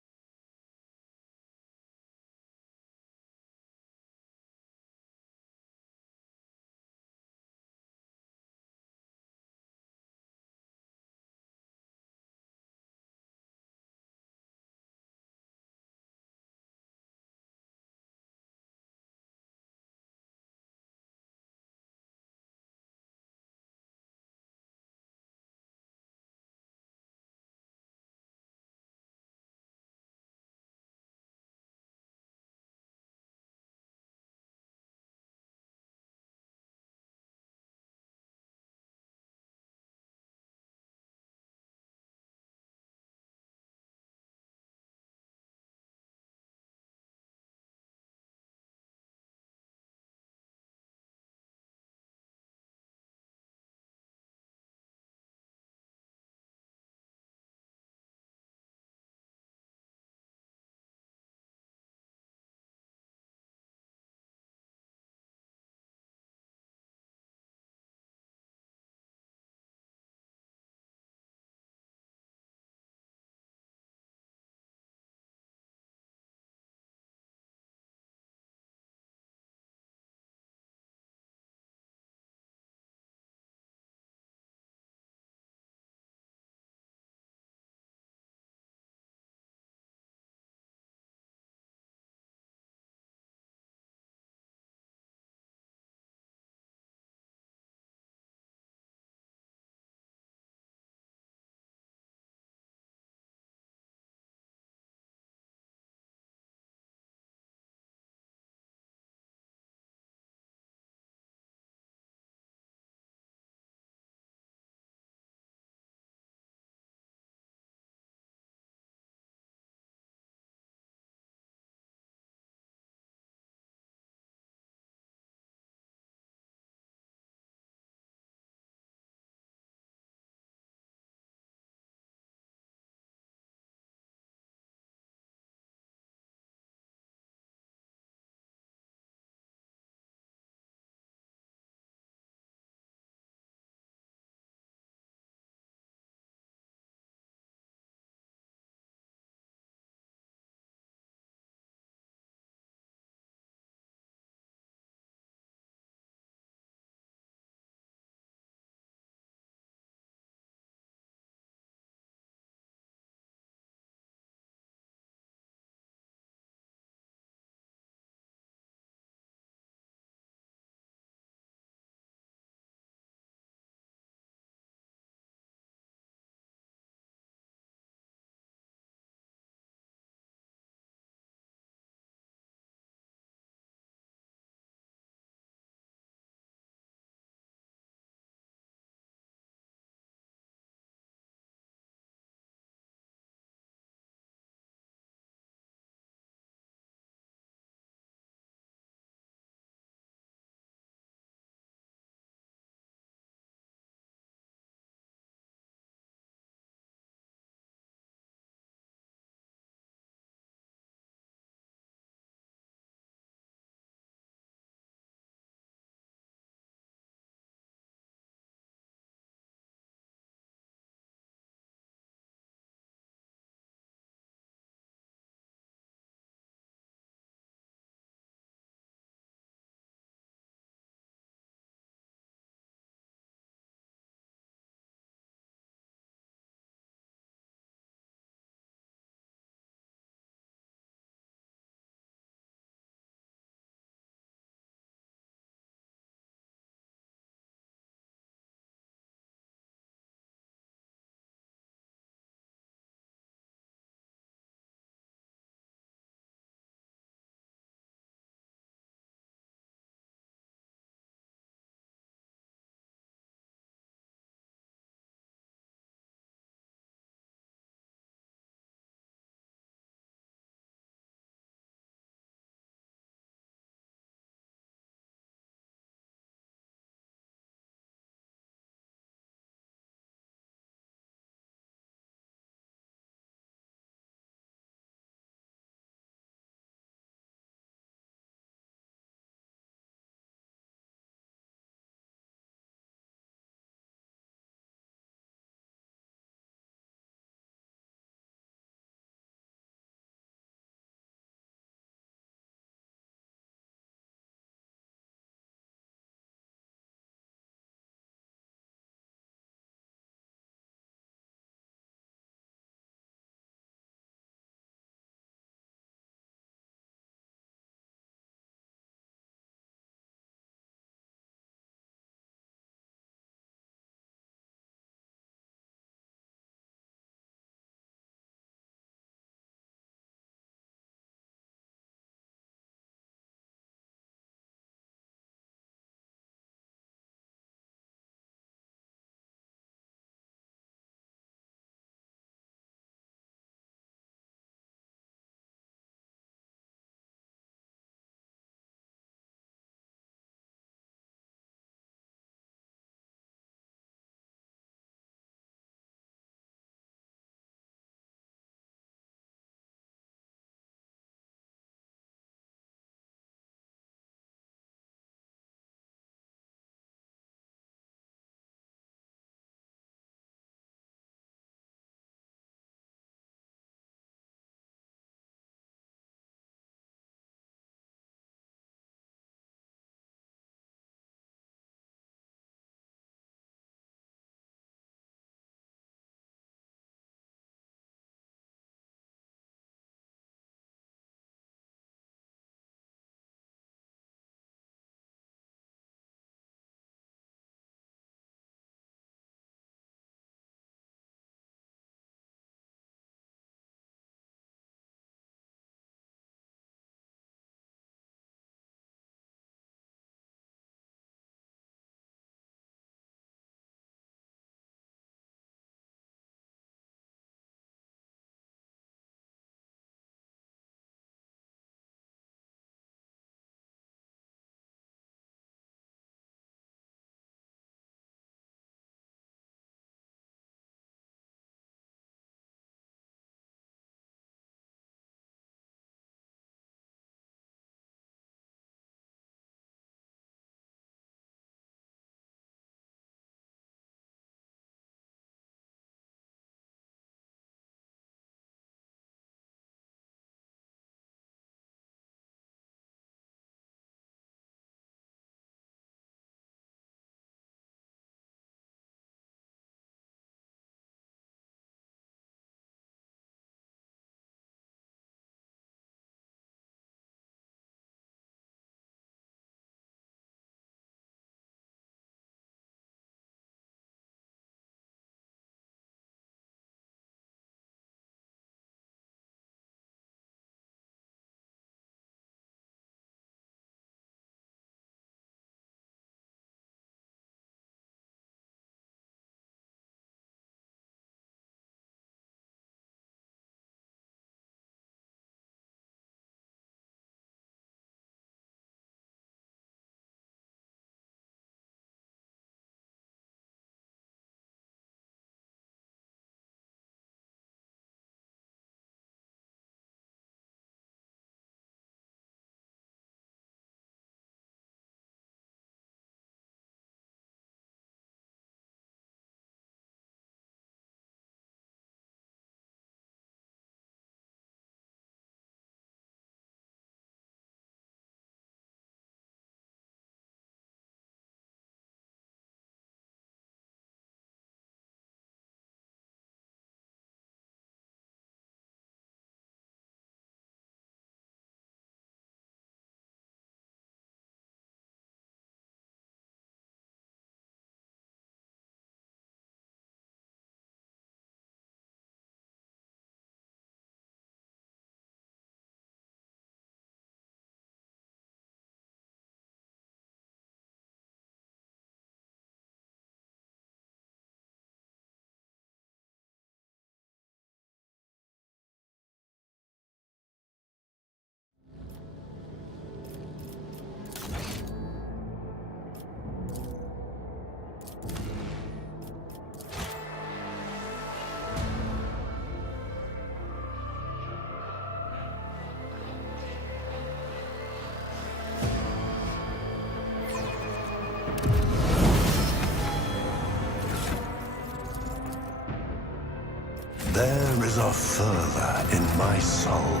is a fervor in my soul.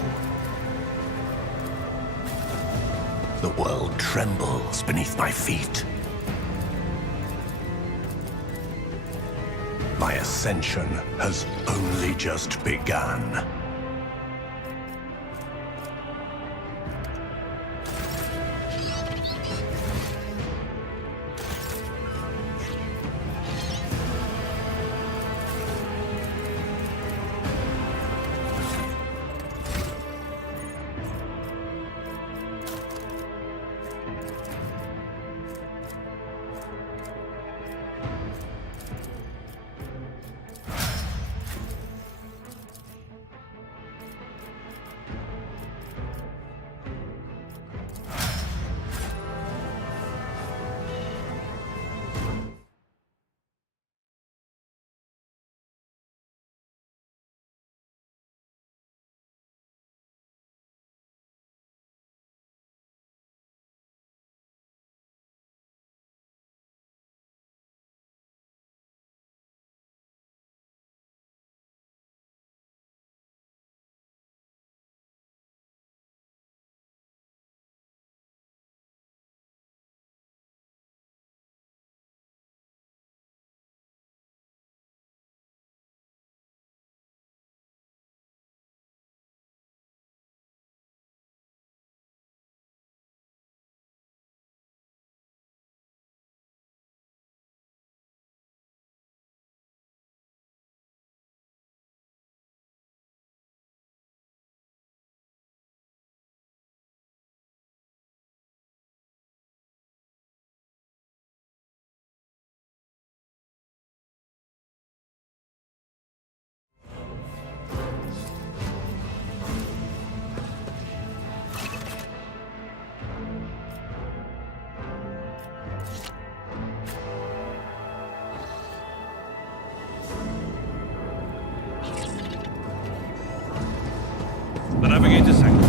The world trembles beneath my feet. My ascension has only just begun. The navigator sank.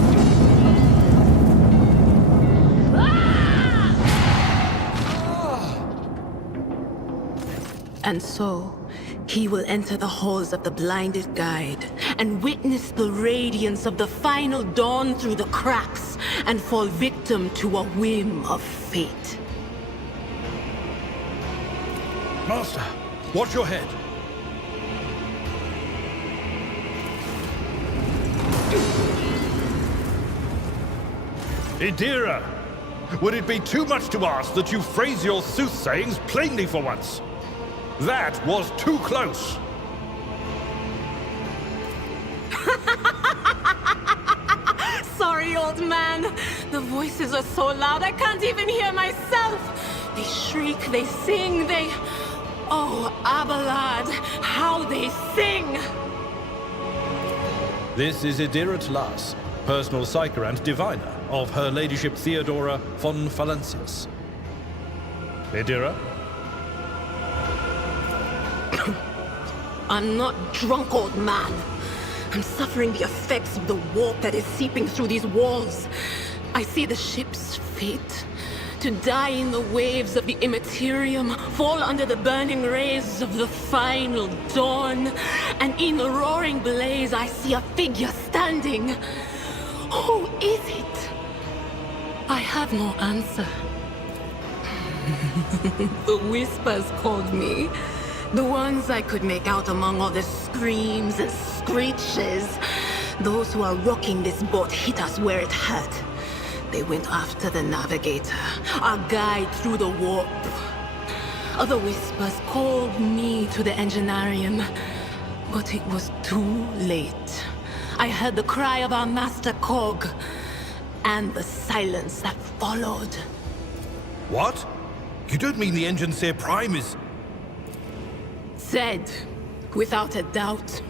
And so, he will enter the halls of the blinded guide and witness the radiance of the final dawn through the cracks and fall victim to a whim of fate. Master, watch your head. Idira, would it be too much to ask that you phrase your soothsayings plainly for once? That was too close. Sorry, old man. The voices are so loud I can't even hear myself. They shriek, they sing, they... Oh, Abelard, how they sing! This is Idira Tlas, personal psyker and diviner of Her Ladyship Theodora von Valencius. Idira? I'm not drunk, old man. I'm suffering the effects of the warp that is seeping through these walls. I see the ship's fate. To die in the waves of the Imperium, fall under the burning rays of the final dawn. And in the roaring blaze, I see a figure standing. Who is it? I have no answer. The whispers called me. The ones I could make out among all the screams and screeches. Those who are rocking this boat hit us where it hurt. They went after the navigator, our guide through the warp. Other whispers called me to the enginarium, but it was too late. I heard the cry of our master Cog, and the silence that followed. What? You don't mean the Enginseer Prime is... Said, without a doubt.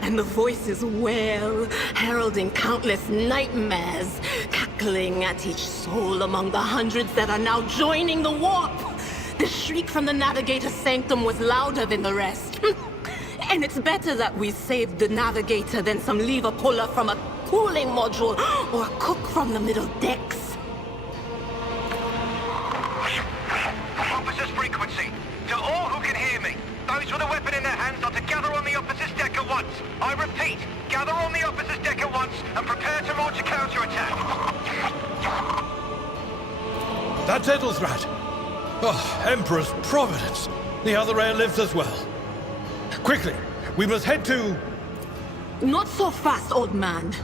And the voices wail, heralding countless nightmares, cackling at each soul among the hundreds that are now joining the warp. The shriek from the navigator's sanctum was louder than the rest. And it's better that we saved the navigator than some lever puller from a cooling module or a cook from the middle decks. Officer's frequency. To all who can hear me, those with a weapon in their hands are to gather on the officer's deck at once. once and prepare to launch a counterattack. That's Edelthrat. Oh, Emperor's Providence. The other heir lives as well. Quickly, we must head to... Not so fast, old man.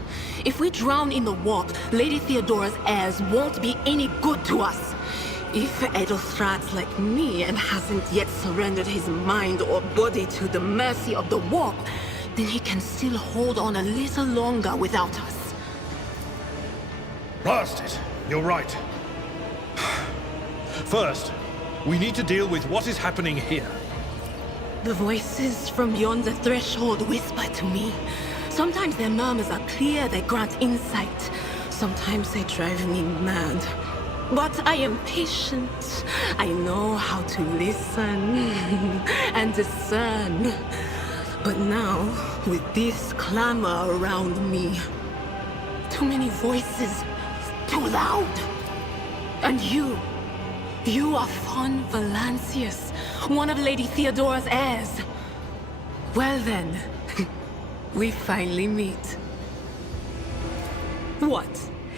If we drown in the warp, Lady Theodora's heirs won't be any good to us. If Edelthrat's like me and hasn't yet surrendered his mind or body to the mercy of the warp, then he can still hold on a little longer without us. Blast it. You're right. First, we need to deal with what is happening here. The voices from beyond the threshold whisper to me. Sometimes their murmurs are clear, they grant insight. Sometimes they drive me mad. But I am patient. I know how to listen and discern. But now, with this clamor around me, too many voices, too loud. And you are Von Valancius, one of Lady Theodora's heirs. Well then, we finally meet. What?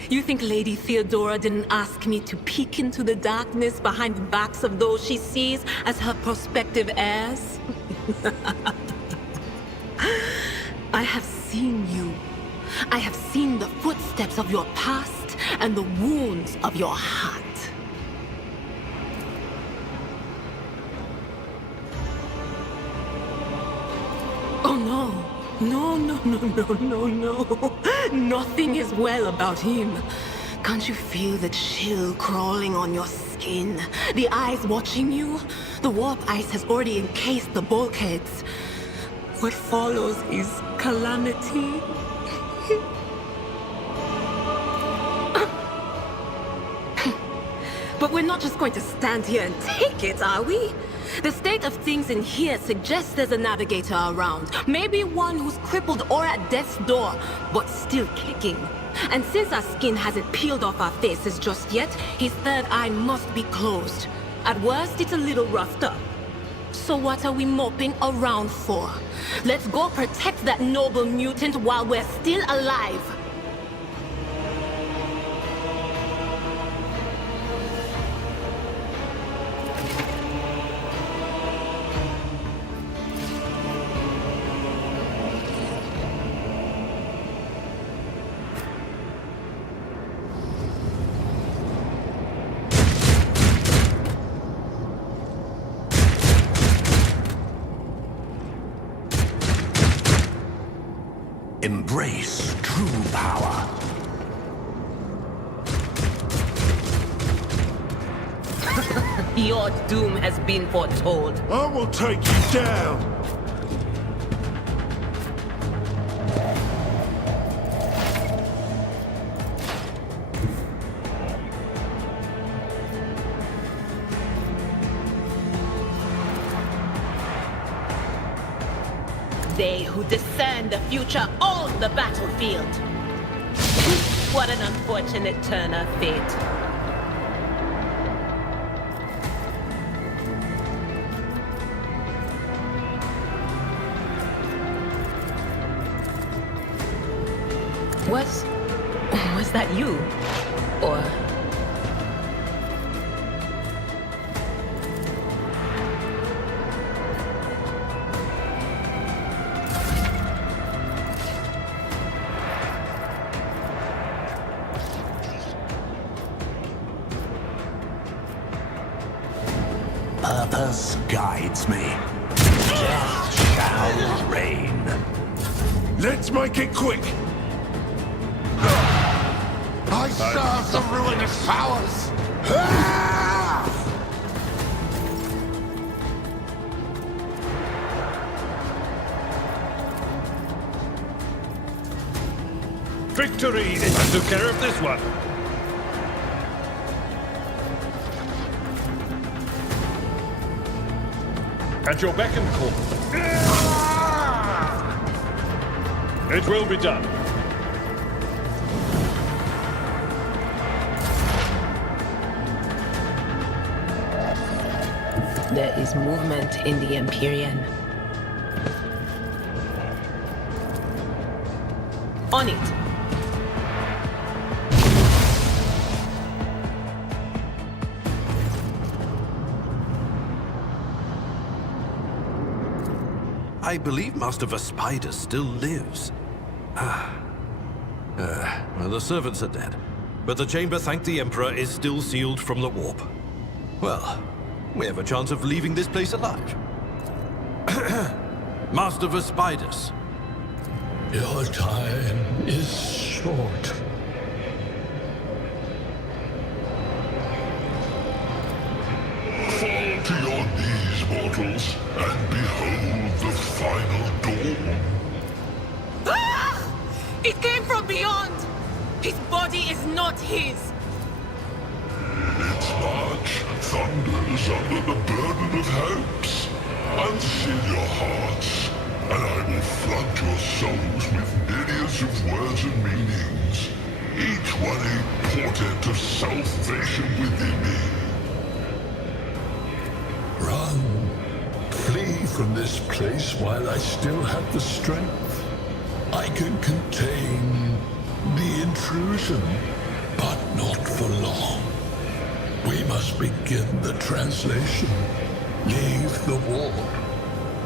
You think Lady Theodora didn't ask me to peek into the darkness behind the backs of those she sees as her prospective heirs? I have seen you. I have seen the footsteps of your past and the wounds of your heart. Oh no. No. Nothing is well about him. Can't you feel the chill crawling on your skin? The eyes watching you? The warp ice has already encased the bulkheads. What follows is calamity. But we're not just going to stand here and take it, are we? The state of things in here suggests there's a navigator around. Maybe one who's crippled or at death's door, but still kicking. And since our skin hasn't peeled off our faces just yet, his third eye must be closed. At worst, it's a little roughed up. So what are we moping around for? Let's go protect that noble mutant while we're still alive. Embrace true power. Your doom has been foretold. I will take you down. They who discern the future own the battlefield. What an unfortunate turn of fate. Was that you? Or... Purpose guides me. Death shall reign. Let's make it quick. I serve the ruinous powers. Victory! I took care of this one. At your beck and call. It will be done. There is movement in the Imperium. On it! I believe Master Vespider still lives. Well, the servants are dead. But the chamber, thank the Emperor, is still sealed from the warp. Well, we have a chance of leaving this place alive. Master Vespider. Your time is short. Fall to your knees, mortals, and behold the final dawn. Ah! It came from beyond! His body is not his! Its march thunders under the burden of hopes. Unseal your hearts, and I will flood your souls with myriads of words and meanings, each one a portent of salvation within me. Run. Flee from this place while I still have the strength. I can contain the intrusion, but not for long. We must begin the translation. Leave the warp.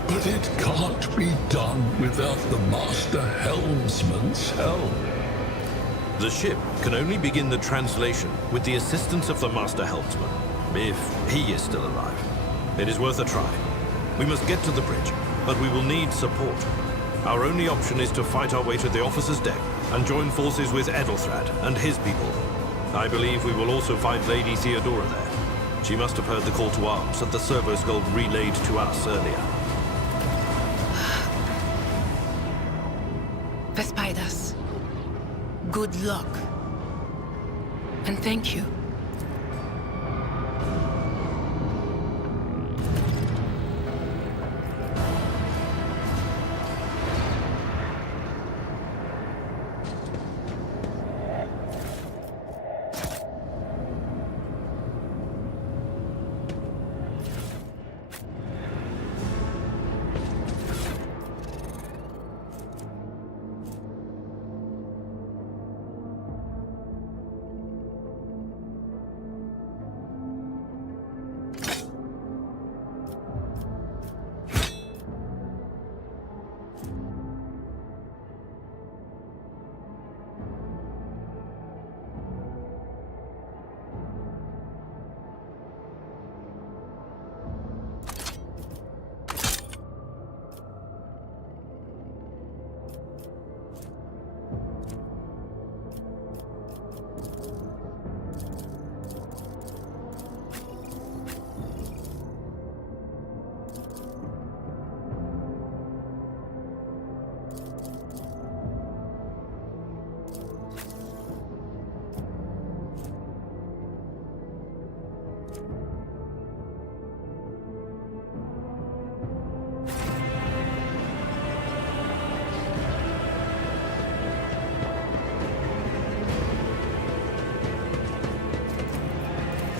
But it can't be done without the Master Helmsman's help. The ship can only begin the translation with the assistance of the Master Helmsman, if he is still alive. It is worth a try. We must get to the bridge, but we will need support. Our only option is to fight our way to the officer's deck and join forces with Edelthrad and his people. I believe we will also find Lady Theodora there. She must have heard the call to arms that the servo skull relayed to us earlier. Vespidas, good luck. And thank you.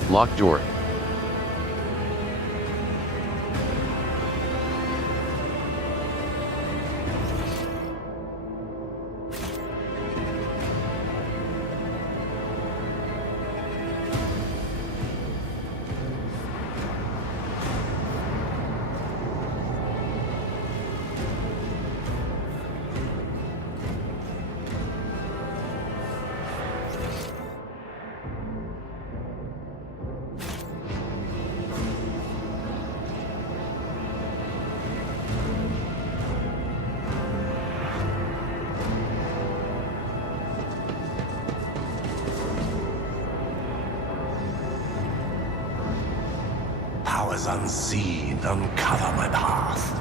Locked door. Powers unseen uncover my path.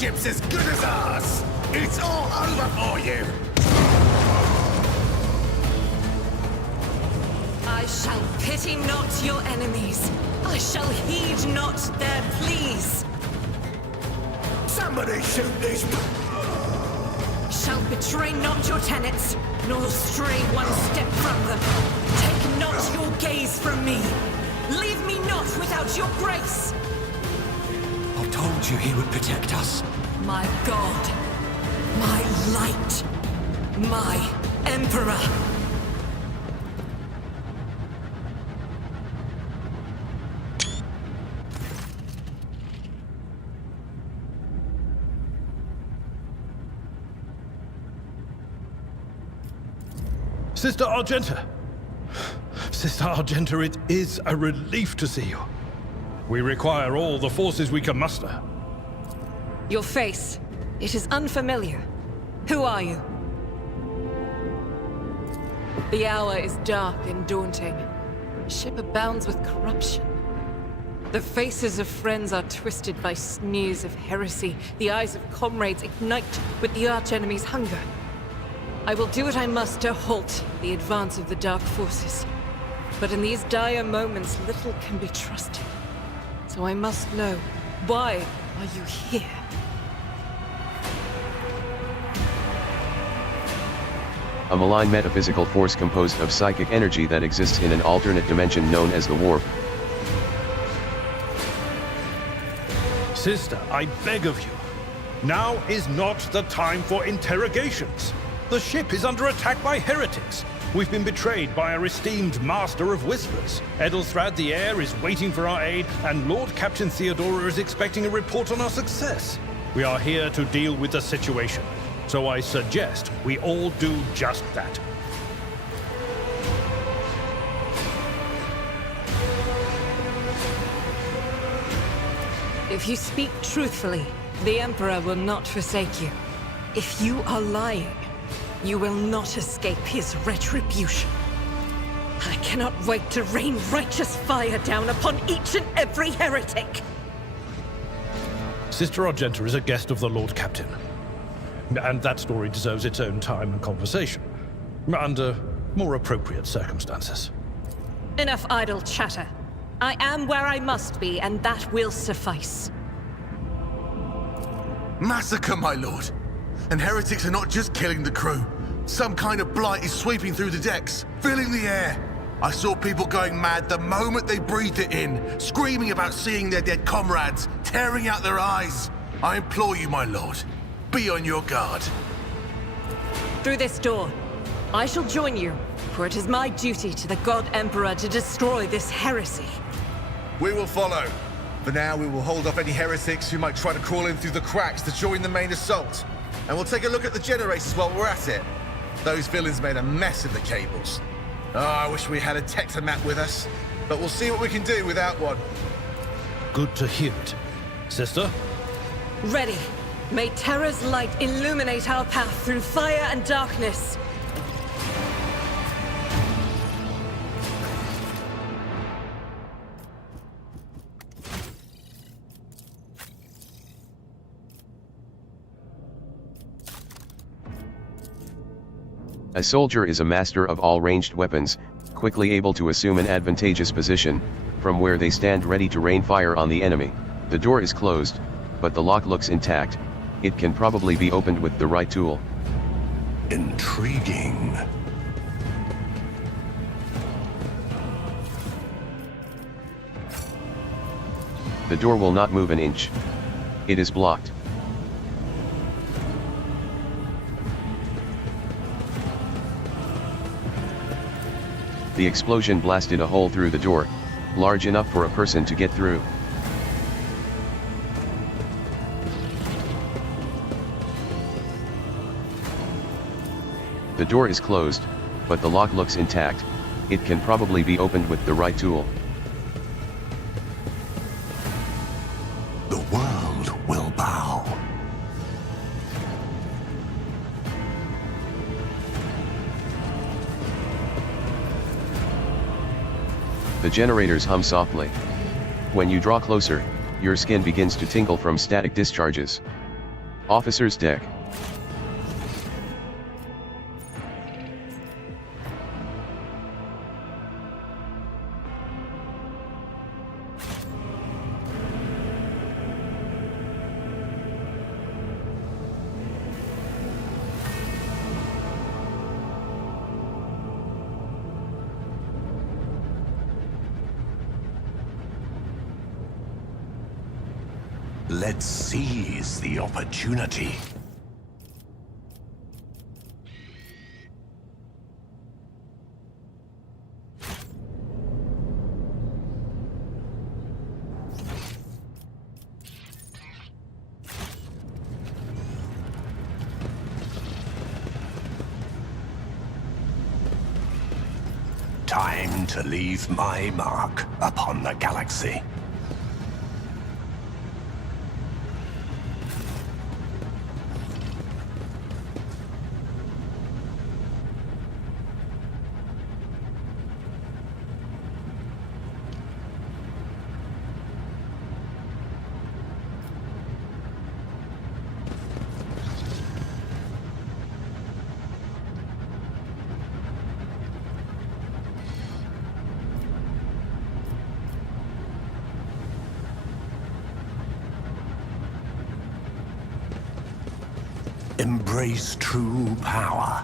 ship's as good as ours! It's all over for you! I shall pity not your enemies. I shall heed not their pleas. Somebody shoot these... Shall betray not your tenets, nor stray one step from them. Take not your gaze from me. Leave me not without your grace. I told you he would protect us. My God, my light, my Emperor. Sister Argenta! Sister Argenta, it is a relief to see you. We require all the forces we can muster. Your face, it is unfamiliar. Who are you? The hour is dark and daunting. The ship abounds with corruption. The faces of friends are twisted by sneers of heresy. The eyes of comrades ignite with the archenemy's hunger. I will do what I must to halt the advance of the dark forces. But in these dire moments, little can be trusted. So I must know, why are you here? A malign metaphysical force composed of psychic energy that exists in an alternate dimension known as the warp. Sister, I beg of you. Now is not the time for interrogations. The ship is under attack by heretics. We've been betrayed by our esteemed Master of Whispers. Edelthrad the Heir is waiting for our aid, and Lord Captain Theodora is expecting a report on our success. We are here to deal with the situation, so I suggest we all do just that. If you speak truthfully, the Emperor will not forsake you. If you are lying, you will not escape his retribution. I cannot wait to rain righteous fire down upon each and every heretic! Sister Argenta is a guest of the Lord Captain. And that story deserves its own time and conversation, under more appropriate circumstances. Enough idle chatter. I am where I must be, and that will suffice. Massacre, my lord! And heretics are not just killing the crew. Some kind of blight is sweeping through the decks, filling the air. I saw people going mad the moment they breathed it in, screaming about seeing their dead comrades, tearing out their eyes. I implore you, my lord, be on your guard. Through this door, I shall join you, for it is my duty to the God Emperor to destroy this heresy. We will follow. For now, we will hold off any heretics who might try to crawl in through the cracks to join the main assault. And we'll take a look at the generators while we're at it. Those villains made a mess of the cables. Oh, I wish we had a Tectomat with us. But we'll see what we can do without one. Good to hear it. Sister? Ready. May Terra's light illuminate our path through fire and darkness. A soldier is a master of all ranged weapons, quickly able to assume an advantageous position, from where they stand ready to rain fire on the enemy. The door is closed, but the lock looks intact. It can probably be opened with the right tool. Intriguing. The door will not move an inch. It is blocked. The explosion blasted a hole through the door, large enough for a person to get through. The door is closed, but the lock looks intact. It can probably be opened with the right tool. The world will bow. The generators hum softly. When you draw closer, your skin begins to tingle from static discharges. Officer's deck. Let's seize the opportunity. Time to leave my mark upon the galaxy. Embrace true power.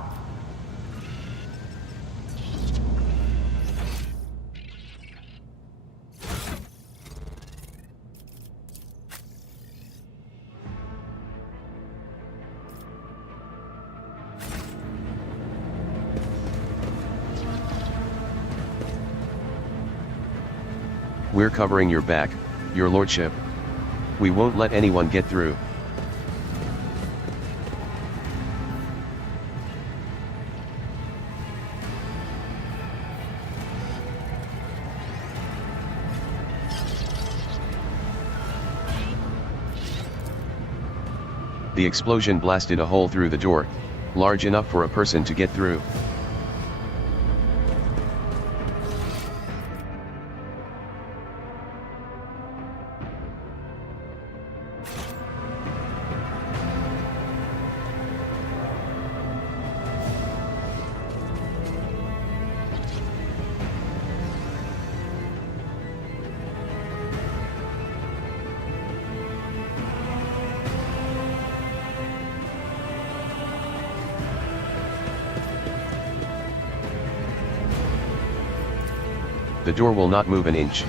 We're covering your back, your lordship. We won't let anyone get through. The explosion blasted a hole through the door, large enough for a person to get through. The door will not move an inch.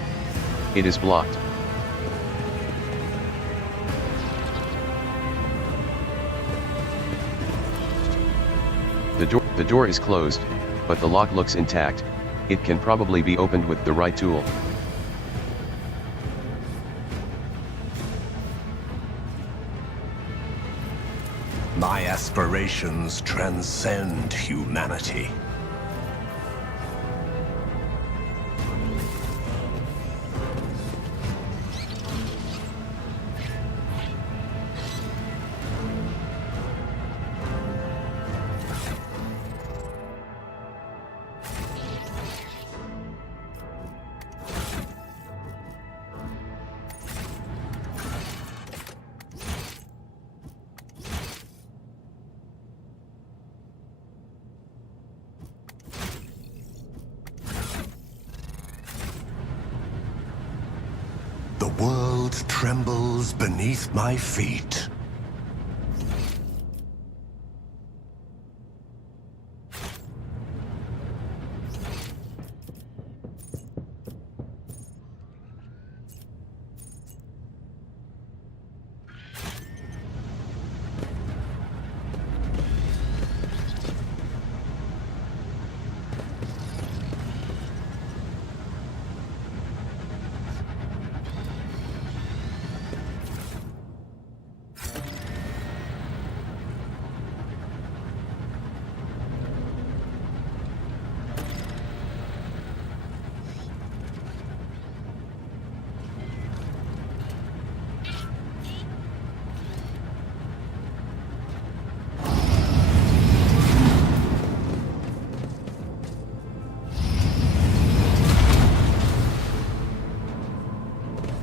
It is blocked. The door is closed, but the lock looks intact. It can probably be opened with the right tool. My aspirations transcend humanity. The world trembles beneath my feet.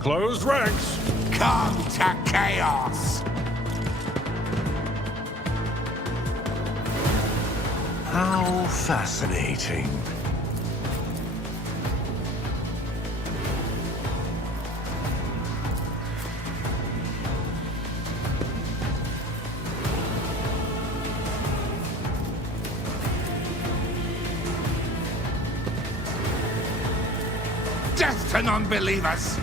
Close ranks! Come to chaos! How fascinating. Death to non-believers!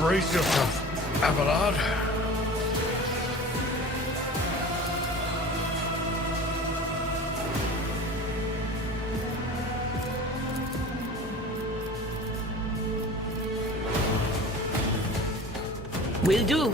Brace yourself, Abelard. Will do.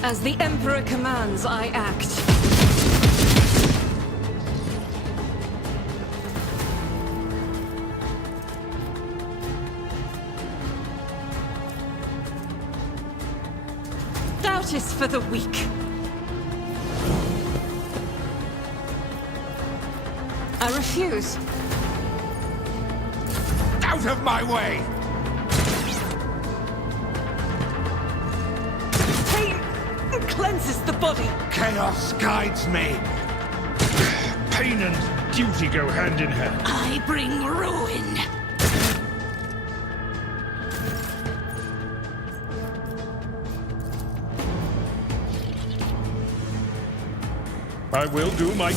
As the Emperor commands, I act. Doubt is for the weak. I refuse. Out of my way! Cleanses the body. Chaos guides me. Pain and duty go hand in hand. I bring ruin. I will do my...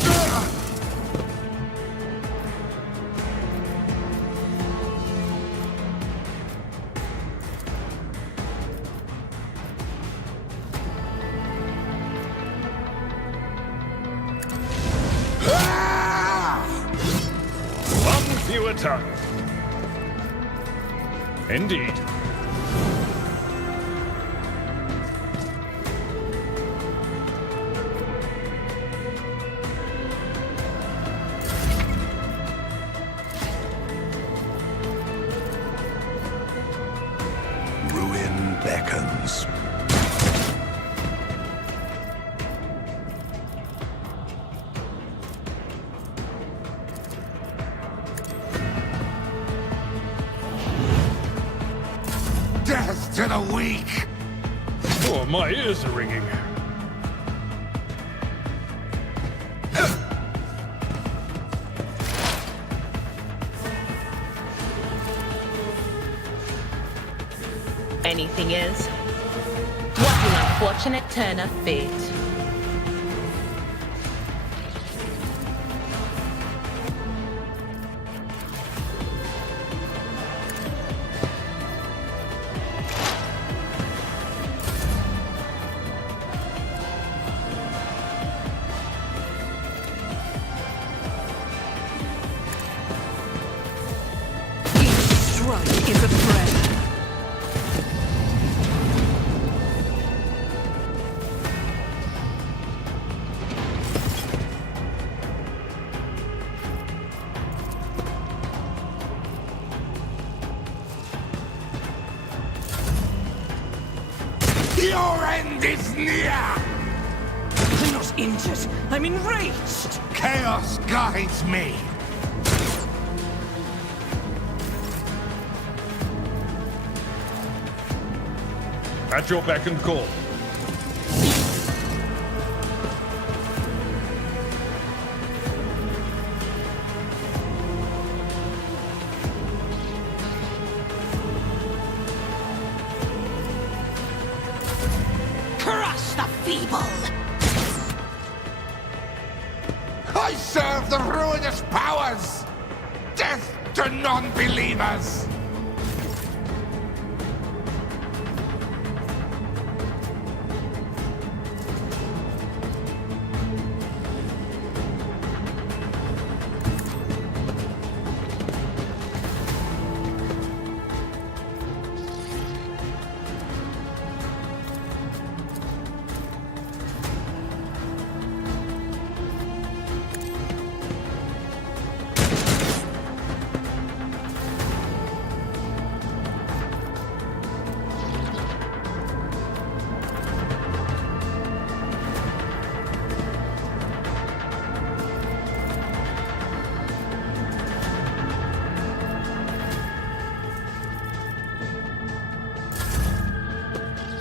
Fewer tongues. Indeed. Ruin beckons. Death to the weak! Oh, my ears are ringing. Anything else? What an unfortunate turn of fate. Is a threat. Your end is near! I'm not injured. I'm enraged. Chaos guides me. At your beck and call. Crush the feeble. I serve the ruinous powers! Death to to non-believers!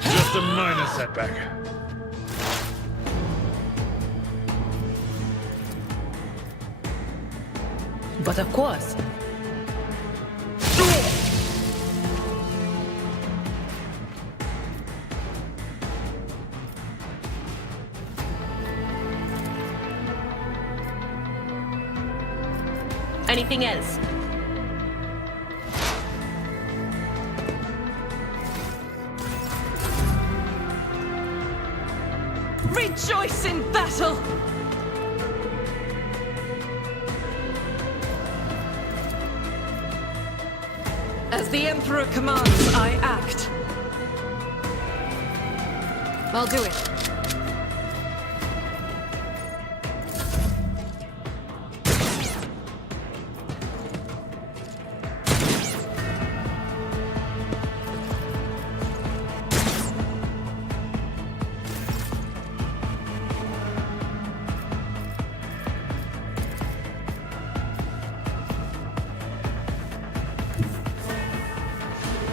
Just a minor setback. But of course. Anything else? Rejoice in battle! As the Emperor commands, I act. I'll do it.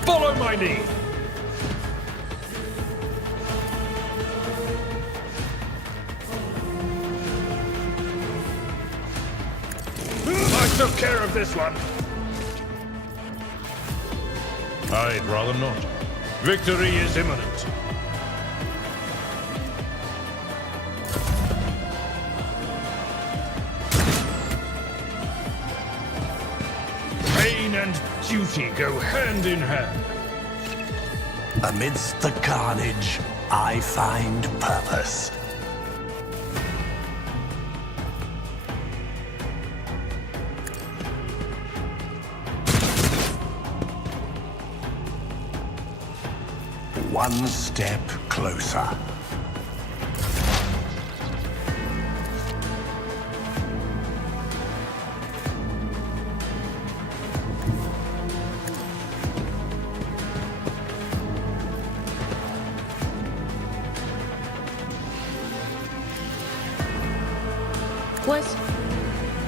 Follow my lead! I took care of this one. I'd rather not. Victory is imminent. Pain and duty go hand in hand. Amidst the carnage, I find purpose. One step closer.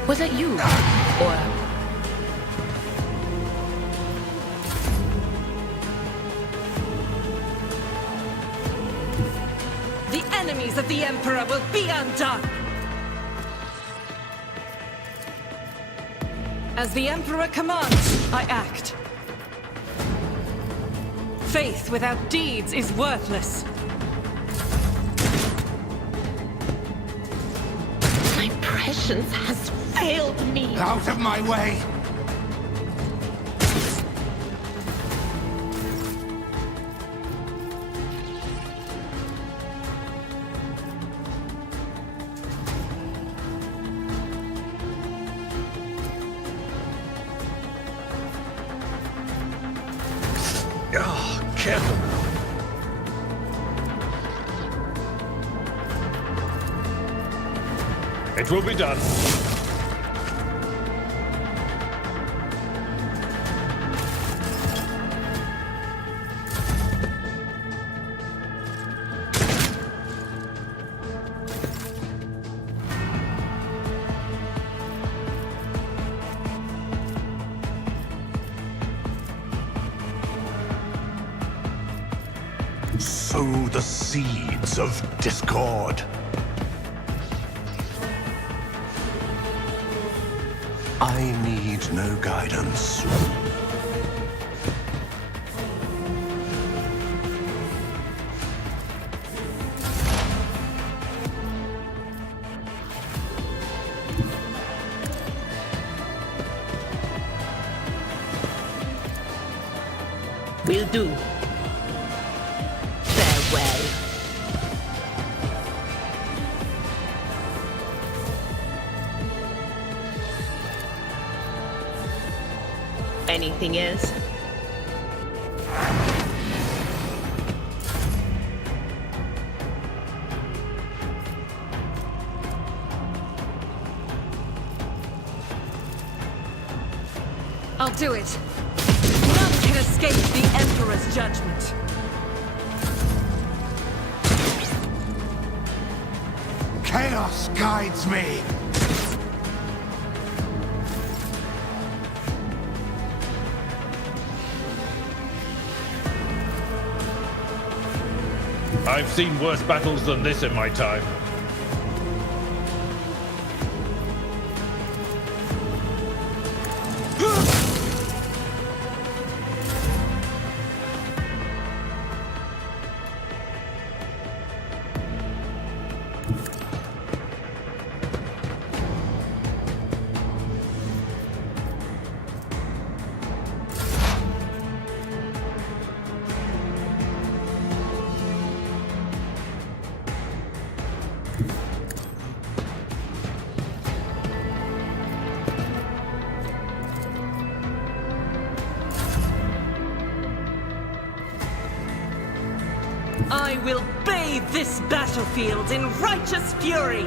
Was that you? Or... The enemies of the Emperor will be undone! As the Emperor commands, I act. Faith without deeds is worthless. My prescience has failed me. Out of my way! Oh, careful now. It will be done. Sow the seeds of discord. I need no guidance. will do. Farewell. Anything else? I'll do it. None can escape the Emperor's judgment. Chaos guides me. I've seen worse battles than this in my time. I will bathe this battlefield in righteous fury!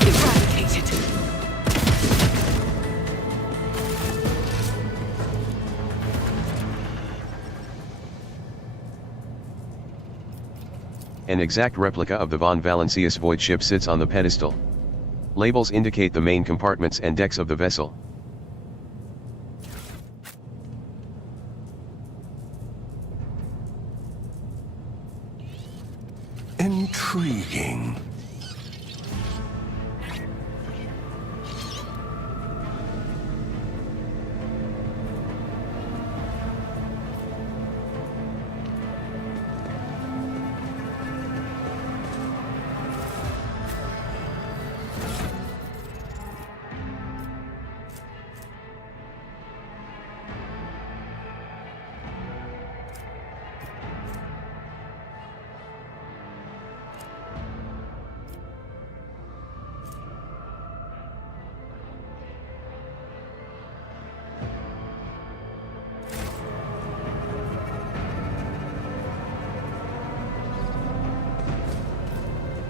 Eradicated! An exact replica of the von Valancius void ship sits on the pedestal. Labels indicate the main compartments and decks of the vessel. Intriguing.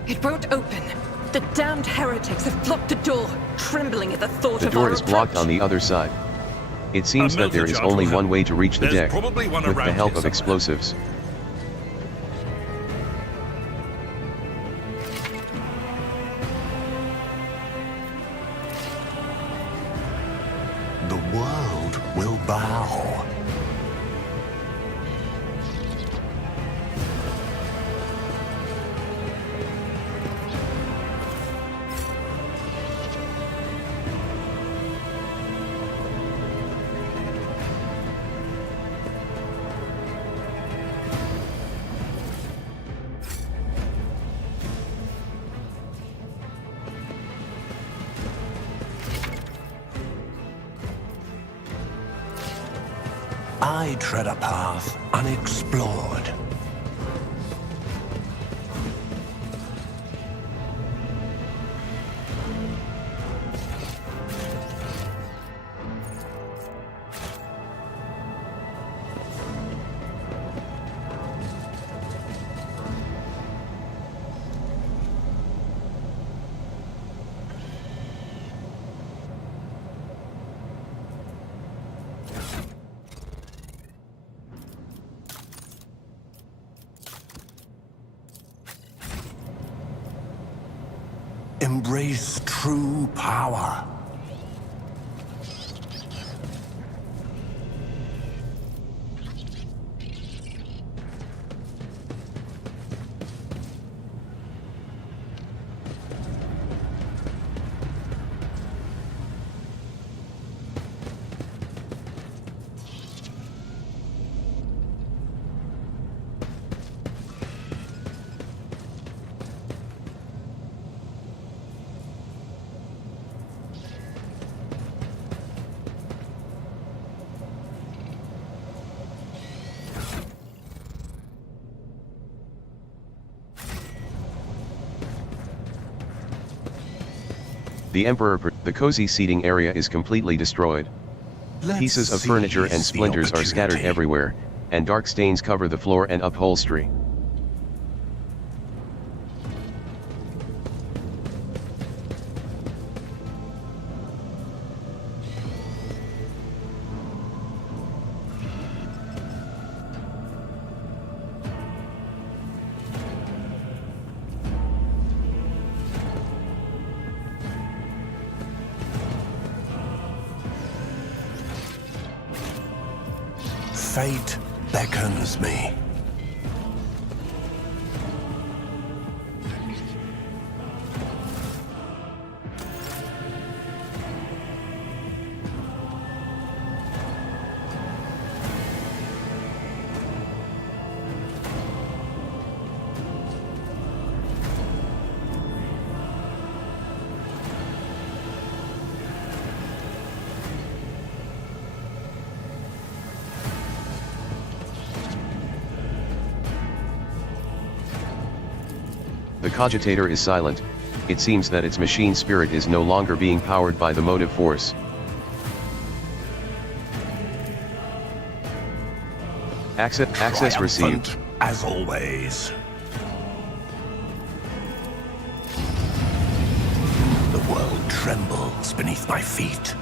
It won't open. The damned heretics have blocked the door, trembling at the thought The of door our is blocked on the other side. It seems that there is only one way to reach the There's deck, probably one with the around help here of somewhere. explosives. The world will bow. I tread a path unexplored. Embrace true power. The Emperor, the cozy seating area is completely destroyed. Pieces of furniture and splinters are scattered everywhere, and dark stains cover the floor and upholstery. Fate beckons me. The cogitator is silent. It seems that its machine spirit is no longer being powered by the motive force. Access received. As always. The world trembles beneath my feet.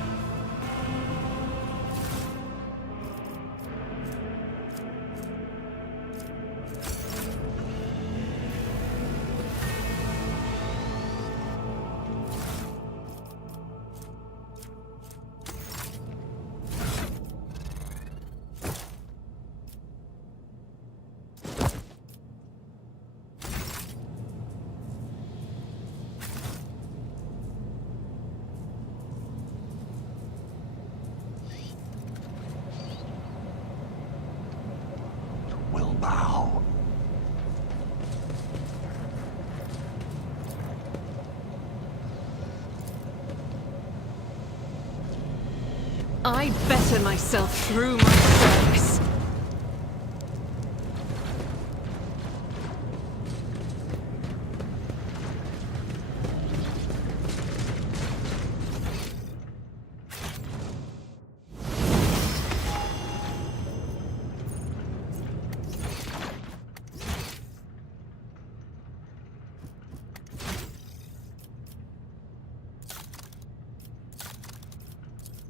Bow. I better myself through my service.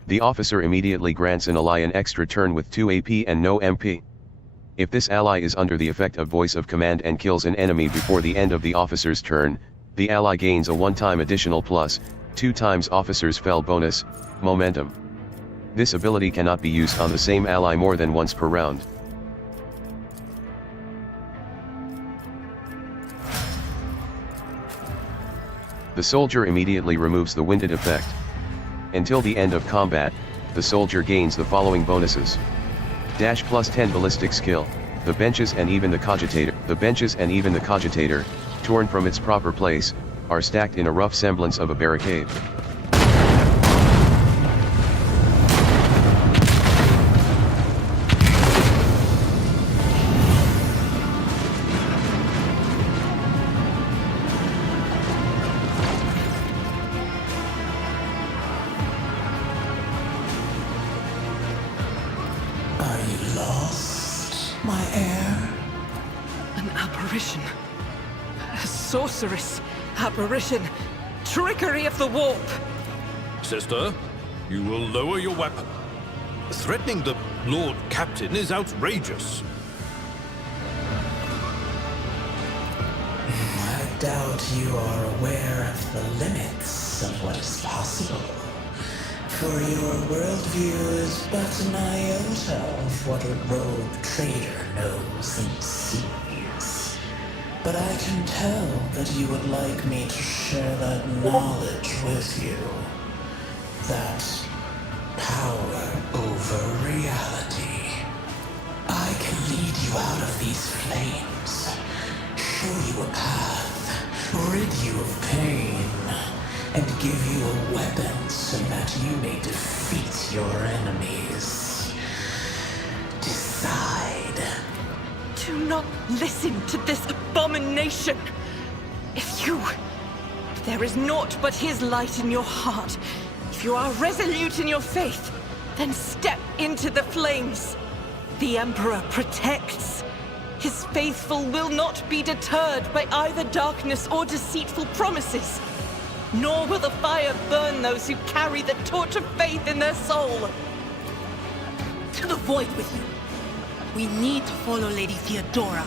The officer immediately grants an ally an extra turn with 2 AP and no MP. If this ally is under the effect of voice of command and kills an enemy before the end of the officer's turn, the ally gains a 1-time additional plus, 2 times officer's fell bonus, momentum. This ability cannot be used on the same ally more than once per round. The soldier immediately removes the winded effect. Until the end of combat, the soldier gains the following bonuses. Dash plus 10 ballistic skill, the benches and even the cogitator. The benches and even the cogitator, torn from its proper place, are stacked in a rough semblance of a barricade. Sorceress, apparition, trickery of the warp. Sister, you will lower your weapon. Threatening the Lord Captain is outrageous. I doubt you are aware of the limits of what is possible. For your worldview is but an iota of what a rogue trader knows and sees. But I can tell that you would like me to share that knowledge with you. That power over reality. I can lead you out of these flames, show you a path, rid you of pain, and give you a weapon so that you may defeat your enemies. Decide. Do not listen to this abomination. If there is naught but his light in your heart, if you are resolute in your faith, then step into the flames. The Emperor protects. His faithful will not be deterred by either darkness or deceitful promises. Nor will the fire burn those who carry the torch of faith in their soul. To the void with you. We need to follow Lady Theodora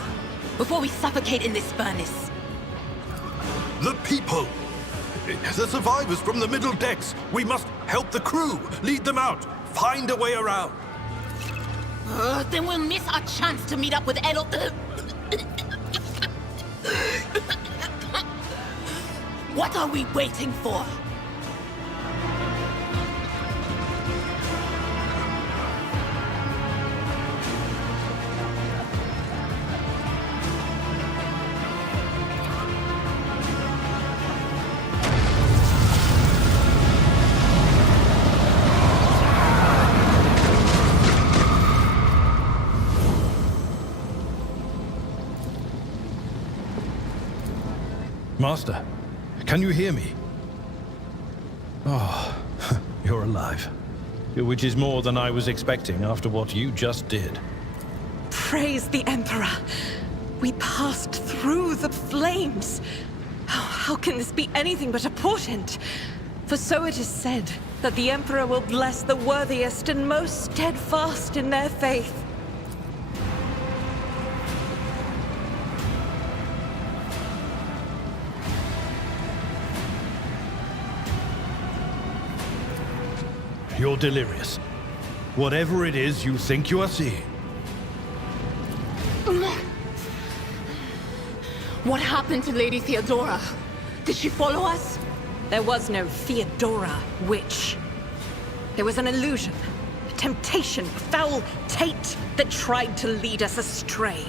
before we suffocate in this furnace. The people! The survivors from the middle decks! We must help the crew! Lead them out! Find a way around! Then we'll miss our chance to meet up with Edel... What are we waiting for? Master, can you hear me? Oh, you're alive. Which is more than I was expecting after what you just did. Praise the Emperor. We passed through the flames. How can this be anything but a portent? For so it is said, that the Emperor will bless the worthiest and most steadfast in their faith. You're delirious. Whatever it is you think you are seeing. What happened to Lady Theodora? Did she follow us? There was no Theodora, witch. There was an illusion, a temptation, a foul taint that tried to lead us astray.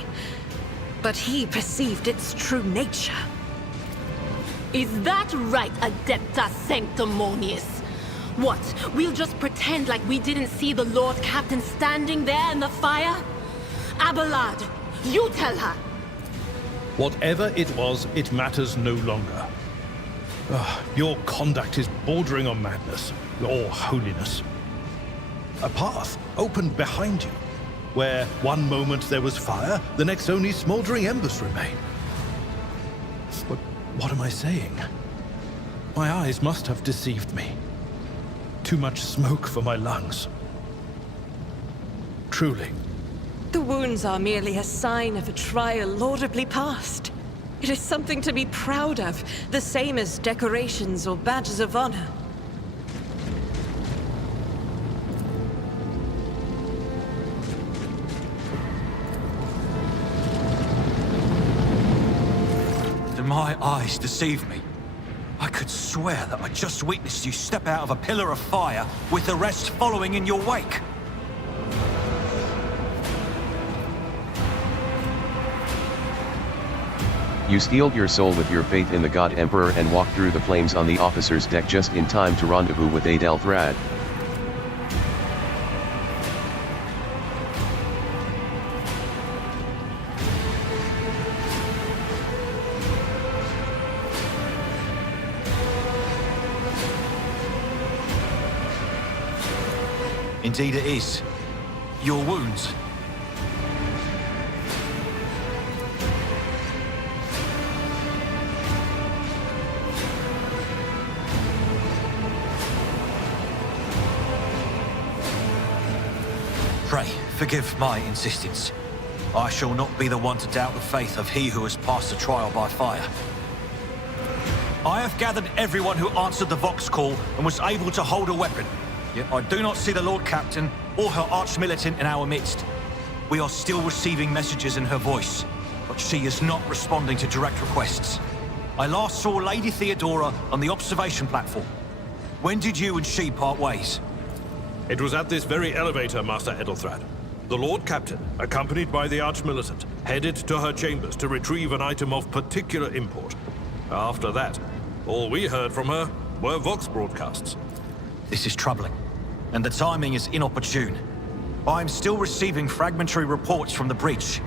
But he perceived its true nature. Is that right, Adepta Sanctimonious? What, we'll just pretend like we didn't see the Lord Captain standing there in the fire? Abelard, you tell her! Whatever it was, it matters no longer. Your conduct is bordering on madness, or holiness. A path opened behind you, where one moment there was fire, the next only smoldering embers remain. But what am I saying? My eyes must have deceived me. Too much smoke for my lungs. Truly. The wounds are merely a sign of a trial laudably passed. It is something to be proud of, the same as decorations or badges of honor. Did my eyes deceive me? I could swear that I just witnessed you step out of a pillar of fire with the rest following in your wake. You steeled your soul with your faith in the God Emperor and walked through the flames on the officer's deck just in time to rendezvous with Adelthrad. Indeed it is. Your wounds. Pray, forgive my insistence. I shall not be the one to doubt the faith of he who has passed the trial by fire. I have gathered everyone who answered the Vox call and was able to hold a weapon. Yet I do not see the Lord Captain or her arch-militant in our midst. We are still receiving messages in her voice, but she is not responding to direct requests. I last saw Lady Theodora on the observation platform. When did you and she part ways? It was at this very elevator, Master Adelthrad. The Lord Captain, accompanied by the Arch-Militant, headed to her chambers to retrieve an item of particular import. After that, all we heard from her were Vox broadcasts. This is troubling, and the timing is inopportune. I am still receiving fragmentary reports from the bridge.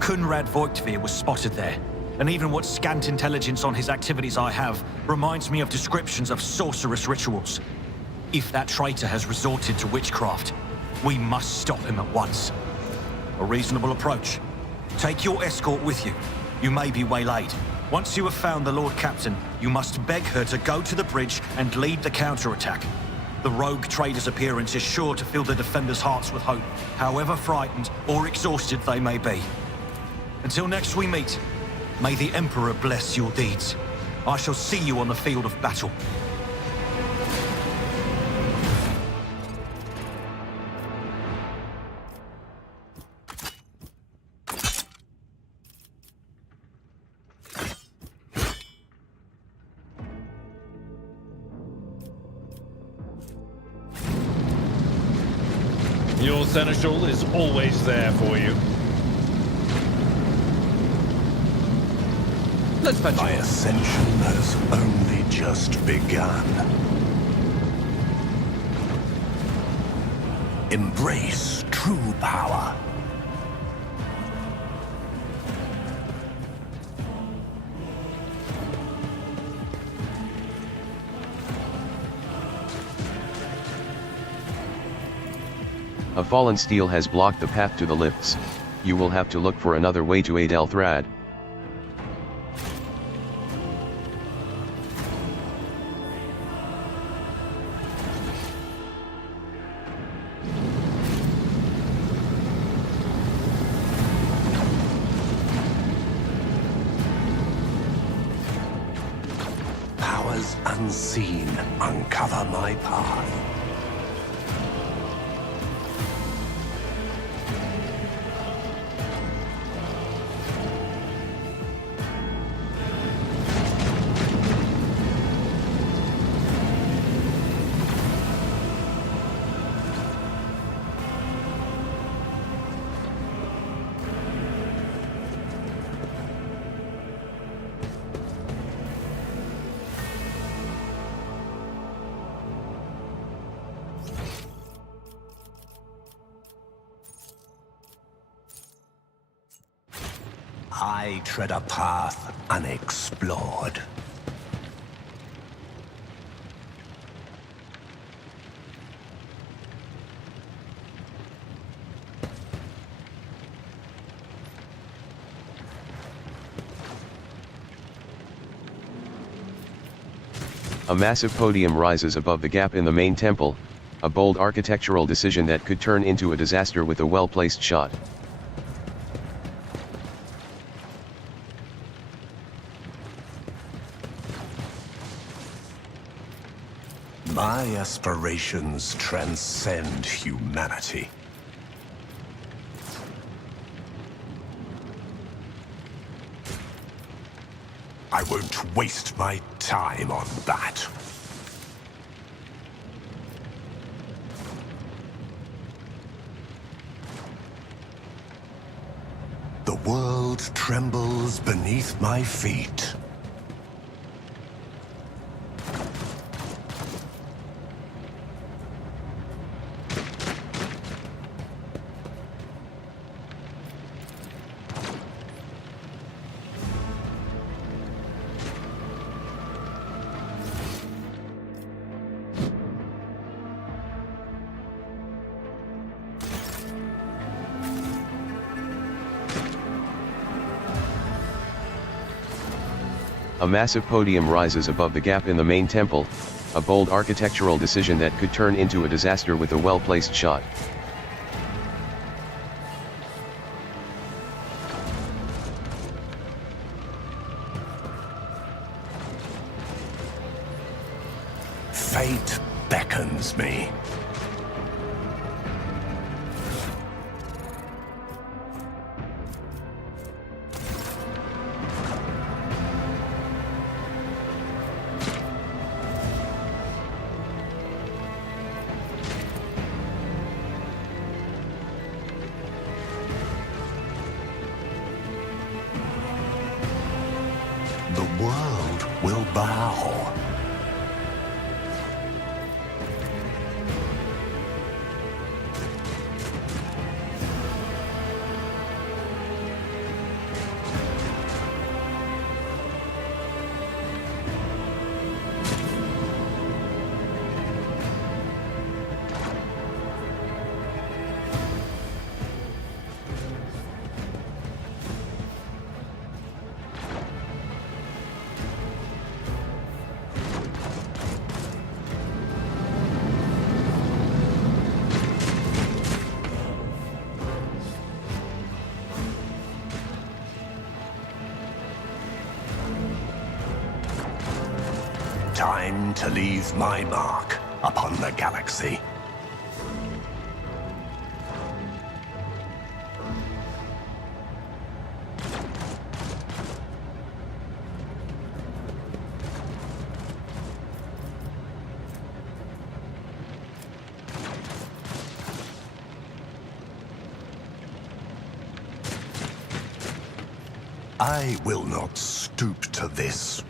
Konrad Voigtveer was spotted there, and even what scant intelligence on his activities I have reminds me of descriptions of sorcerous rituals. If that traitor has resorted to witchcraft, we must stop him at once. A reasonable approach. Take your escort with you. You may be waylaid. Once you have found the Lord Captain, you must beg her to go to the bridge and lead the counterattack. The rogue trader's appearance is sure to fill the defenders' hearts with hope, however frightened or exhausted they may be. Until next we meet, may the Emperor bless your deeds. I shall see you on the field of battle. Your seneschal is always there for you. Let's fetch my ascension has only just begun. Embrace true power. A fallen steel has blocked the path to the lifts. You will have to look for another way to aid Elthrad. Powers unseen uncover my path. I tread a path unexplored. A massive podium rises above the gap in the main temple, a bold architectural decision that could turn into a disaster with a well-placed shot. My aspirations transcend humanity. I won't waste my time on that. The world trembles beneath my feet. A massive podium rises above the gap in the main temple, a bold architectural decision that could turn into a disaster with a well-placed shot. Fate beckons me. The world will bow. Time to leave my mark upon the galaxy. I will not stoop to this.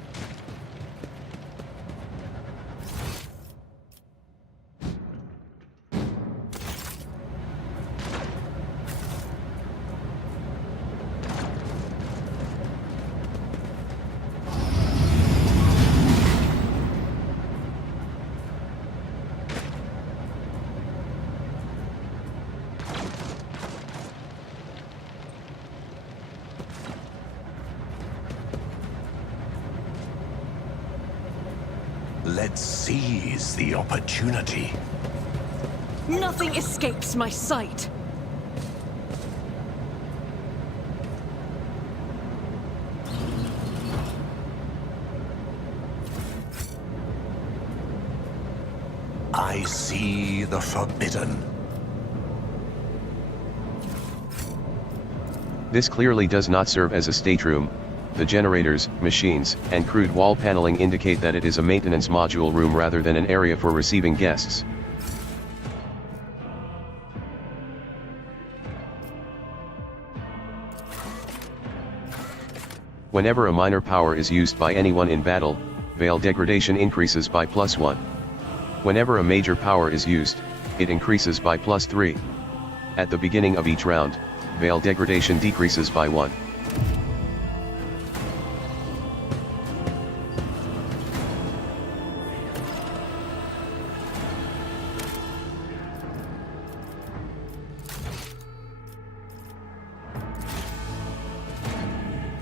Let's seize the opportunity. Nothing escapes my sight. I see the forbidden. This clearly does not serve as a stateroom. The generators, machines, and crude wall paneling indicate that it is a maintenance module room rather than an area for receiving guests. Whenever a minor power is used by anyone in battle, Veil degradation increases by +1. Whenever a major power is used, it increases by +3. At the beginning of each round, Veil degradation decreases by 1.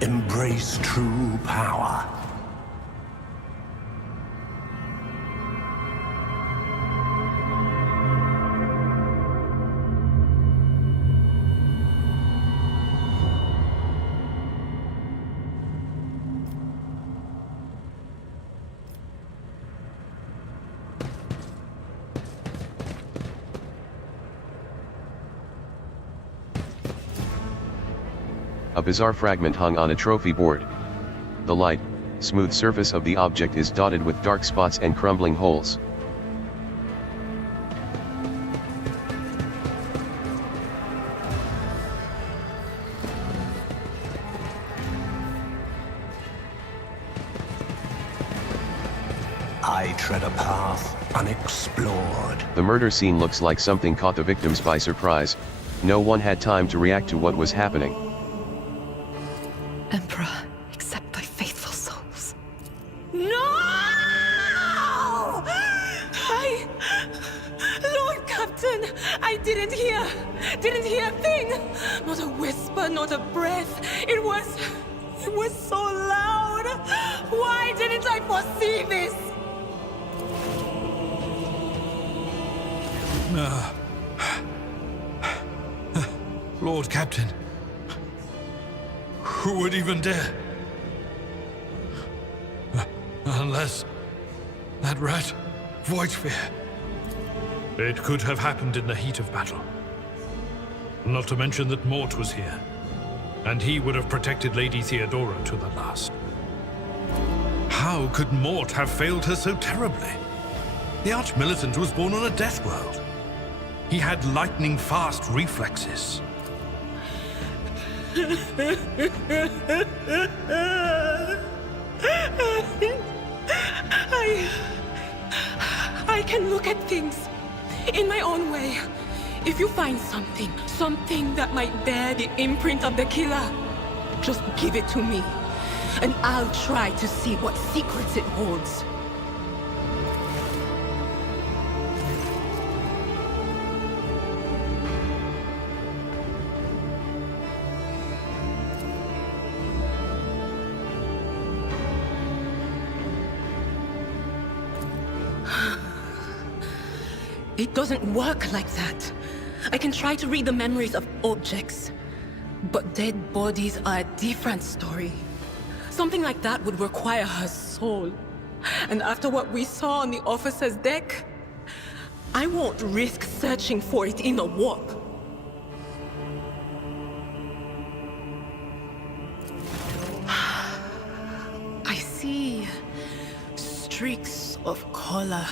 Embrace true power. A bizarre fragment hung on a trophy board. The light, smooth surface of the object is dotted with dark spots and crumbling holes. I tread a path unexplored. The murder scene looks like something caught the victims by surprise. No one had time to react to what was happening. Emperor, accept thy faithful souls. No! Lord Captain, I didn't hear a thing. Not a whisper, not a breath. It was so loud. Why didn't I foresee this? Lord Captain. Who would even dare? Unless that rat, Voidsphere. It could have happened in the heat of battle. Not to mention that Mort was here, and he would have protected Lady Theodora to the last. How could Mort have failed her so terribly? The Arch-Militant was born on a death world. He had lightning-fast reflexes. I can look at things in my own way. If you find something that might bear the imprint of the killer, just give it to me, and I'll try to see what secrets it holds. It doesn't work like that. I can try to read the memories of objects, but dead bodies are a different story. Something like that would require her soul. And after what we saw on the officer's deck, I won't risk searching for it in a warp. I see streaks of color,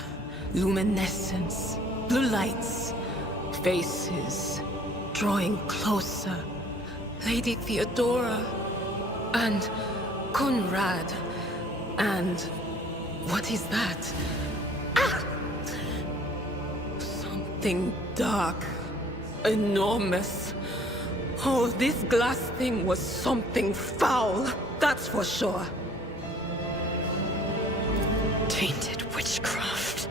luminescence, blue lights, faces, drawing closer. Lady Theodora, and Conrad, and what is that? Ah! Something dark, enormous. Oh, this glass thing was something foul, that's for sure. Tainted witchcraft.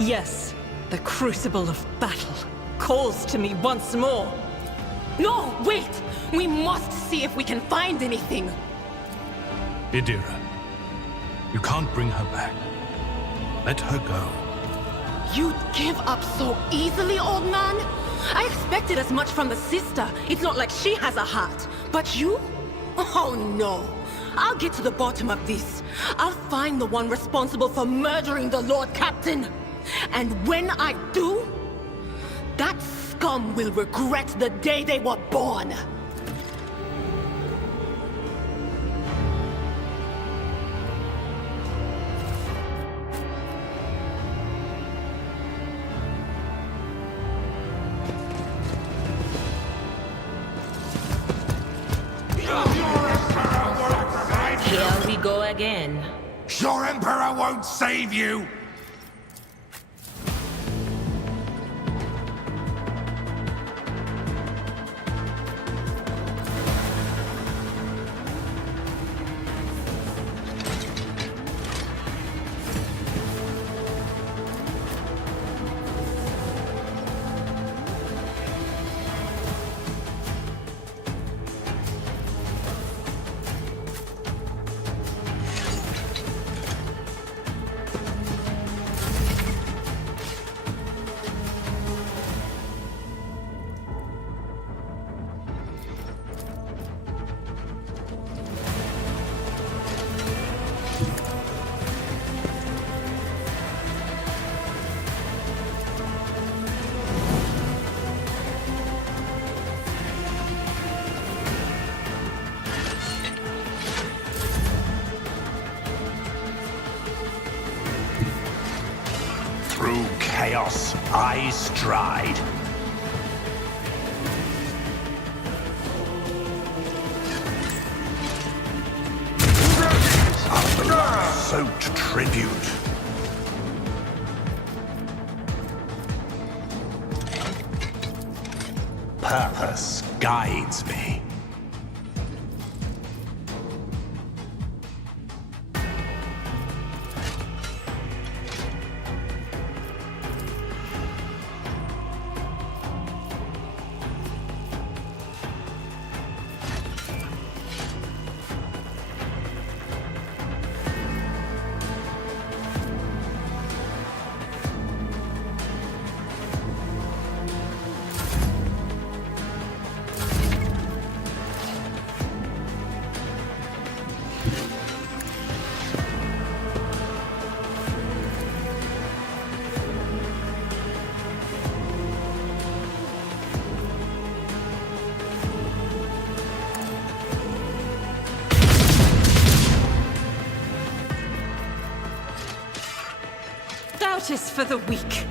Yes, the crucible of battle calls to me once more. No, wait! We must see if we can find anything! Idira, you can't bring her back. Let her go. You'd give up so easily, old man? I expected as much from the sister. It's not like she has a heart. But you? Oh no. I'll get to the bottom of this. I'll find the one responsible for murdering the Lord Captain. And when I do, that scum will regret the day they were born. Here we go again. Your Emperor won't save you! Through chaos, I stride. Soaked tribute. Purpose guides me. Doubt is for the weak.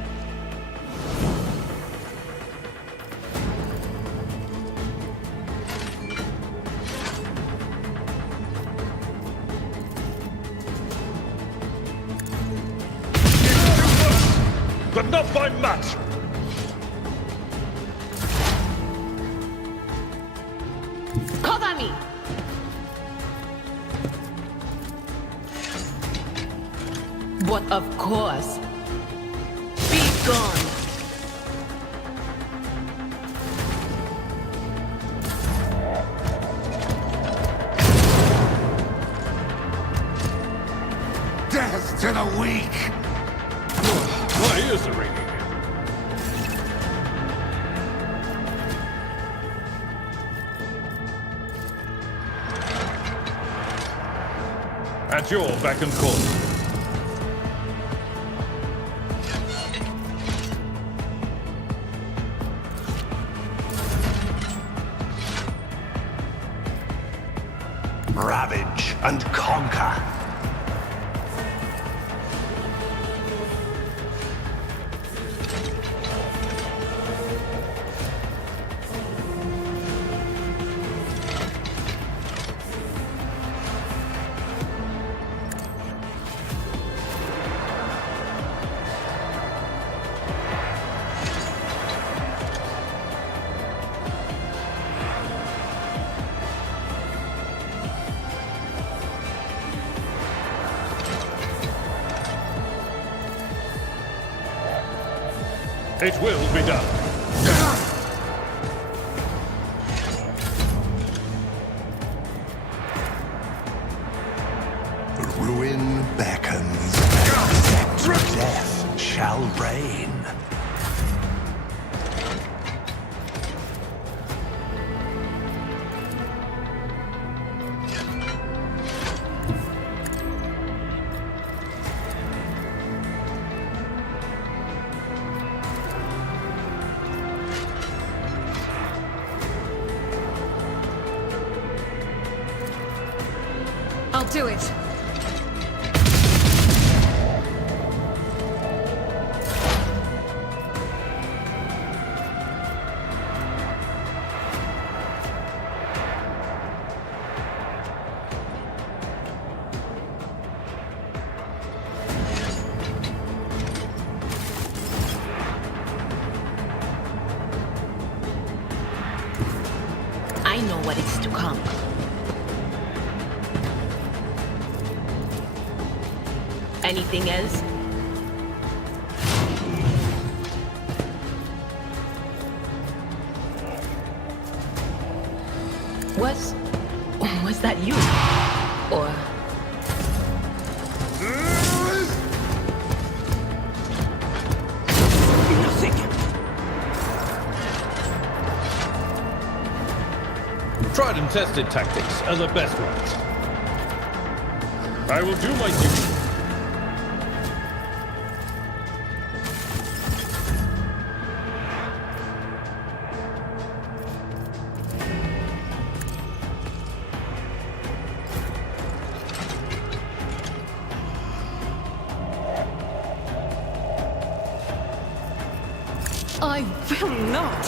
But not by much! Cover me! But of course. Be gone. the weak! My ears are ringing. At your beck and call. Ravage and conquer. It will be done. Ruin beckons. Death shall reign. I'll do it. I know what is to come. Anything else? Was that you? Or... Nothing. Tried and tested tactics are the best ones. I will do my duty. I will not.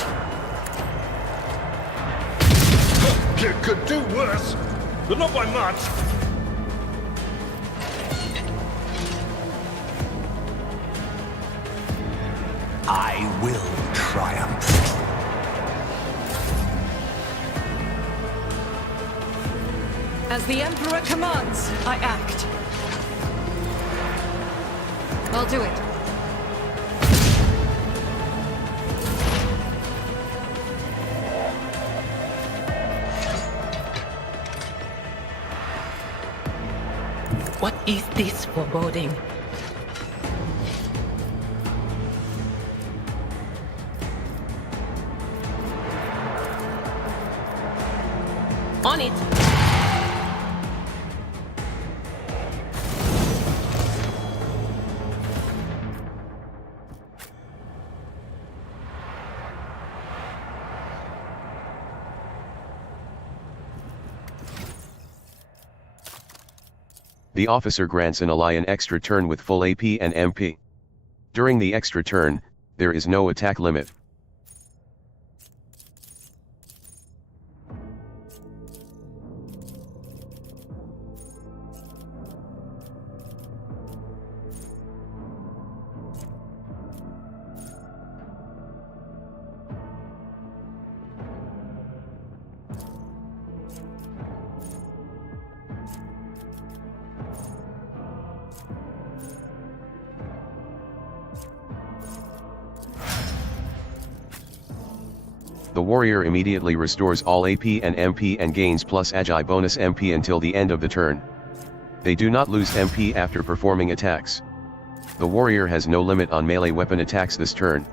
It could do worse, but not by much. I will triumph. As the Emperor commands, I act. I'll do it. What is this foreboding? On it! The officer grants an ally an extra turn with full AP and MP. During the extra turn, there is no attack limit. The warrior immediately restores all AP and MP and gains plus Agi bonus MP until the end of the turn. They do not lose MP after performing attacks. The warrior has no limit on melee weapon attacks this turn.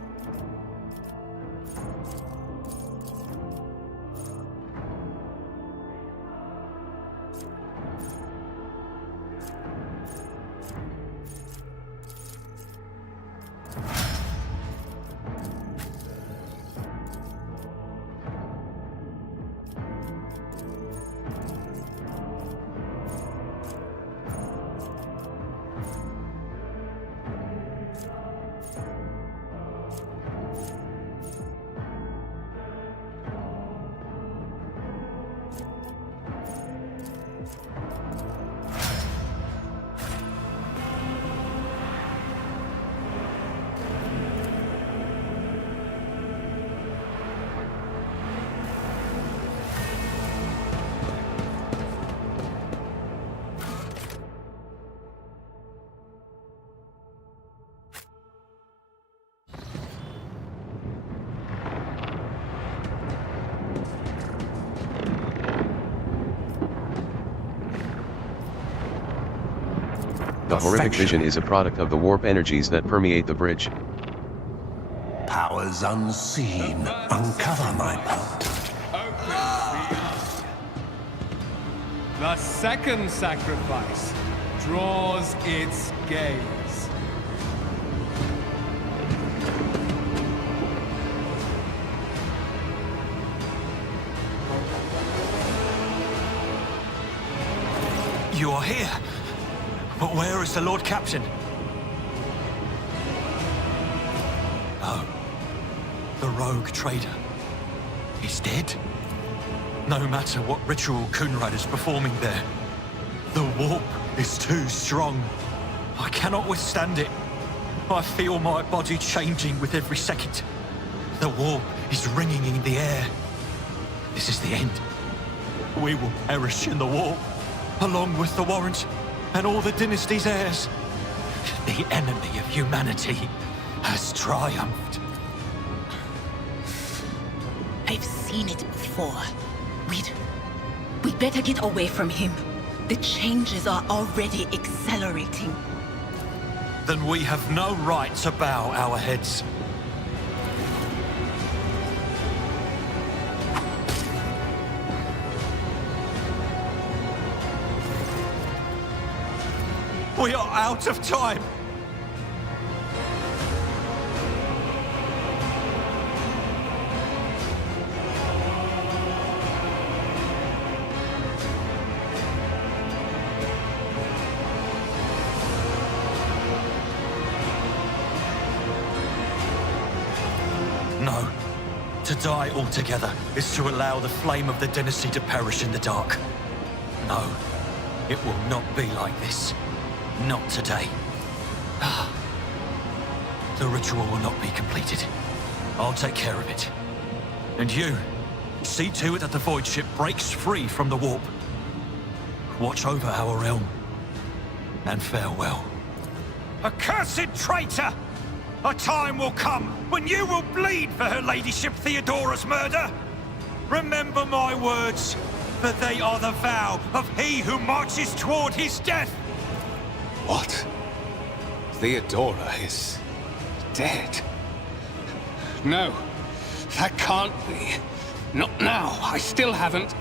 The horrific vision is a product of the warp energies that permeate the bridge. Powers unseen, uncover my path. The second sacrifice draws its gaze. You are here. But where is the Lord Captain? Oh. The rogue trader. He's dead? No matter what ritual Kunrad is performing there, the warp is too strong. I cannot withstand it. I feel my body changing with every second. The warp is ringing in the air. This is the end. We will perish in the warp, along with the warrant and all the dynasty's heirs. The enemy of humanity has triumphed. I've seen it before. We'd better get away from him. The changes are already accelerating. Then we have no right to bow our heads. We are out of time! No. To die altogether is to allow the flame of the dynasty to perish in the dark. No. It will not be like this. Not today. The ritual will not be completed. I'll take care of it. And you, see to it that the voidship breaks free from the warp. Watch over our realm. And farewell. Accursed traitor! A time will come when you will bleed for her ladyship Theodora's murder. Remember my words, for they are the vow of he who marches toward his death. What? Theodora is dead? No, that can't be. Not now. I still haven't.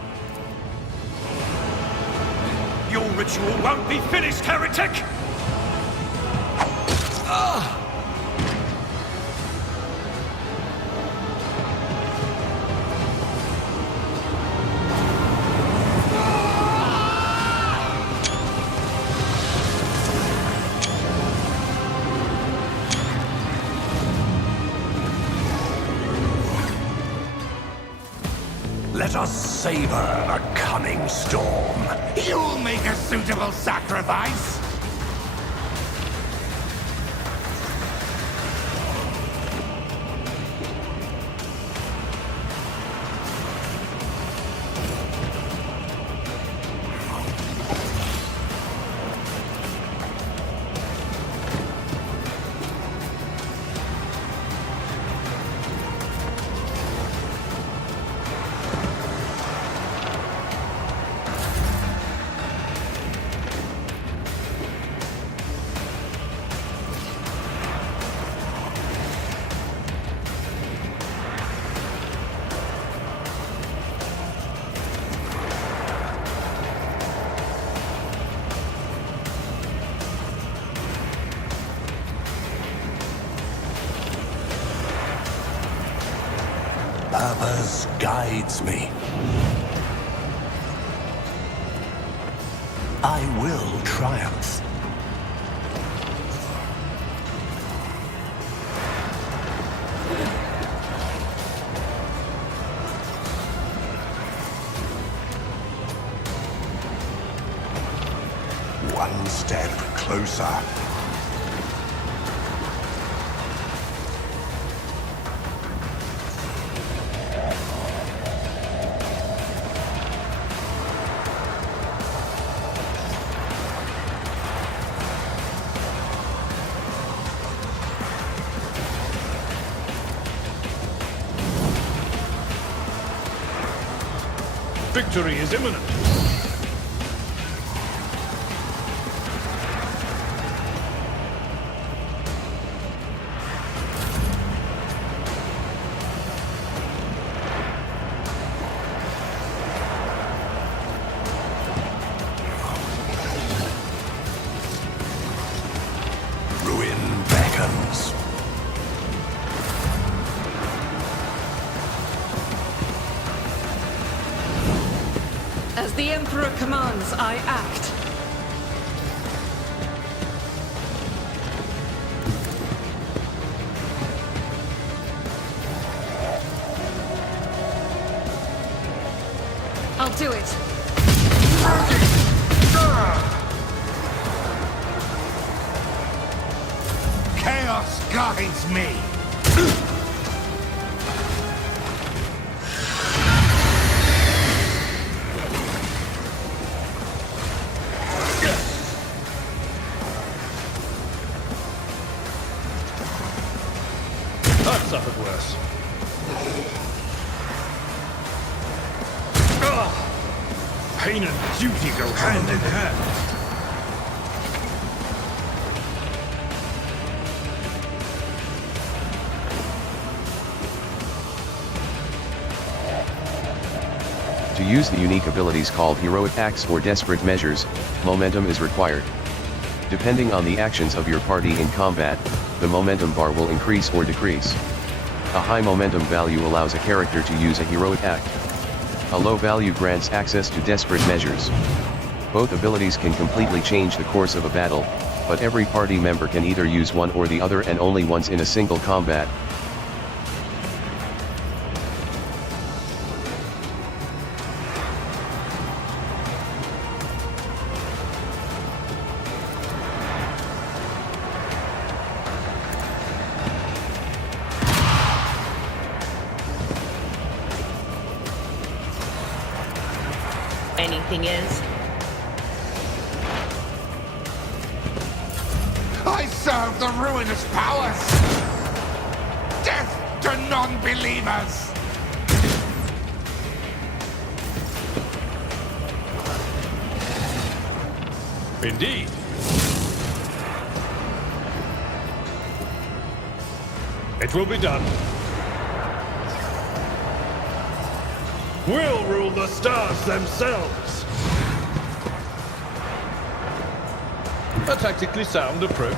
Your ritual won't be finished, heretic! Let us savor a coming storm. You'll make a suitable sacrifice. Purpose guides me. I will triumph. One step closer. Victory is imminent. Ruin beckons. As the Emperor commands, I act. I'll do it. Chaos guides me. I've suffered worse. Pain and duty go hand in hand. To use the unique abilities called heroic acts or desperate measures, momentum is required. Depending on the actions of your party in combat, the momentum bar will increase or decrease. A high momentum value allows a character to use a heroic act. A low value grants access to desperate measures. Both abilities can completely change the course of a battle, but every party member can either use one or the other and only once in a single combat. Anything is? I serve the ruinous powers! Death to non-believers! Indeed. It will be done. We'll rule the stars themselves. A tactically sound approach.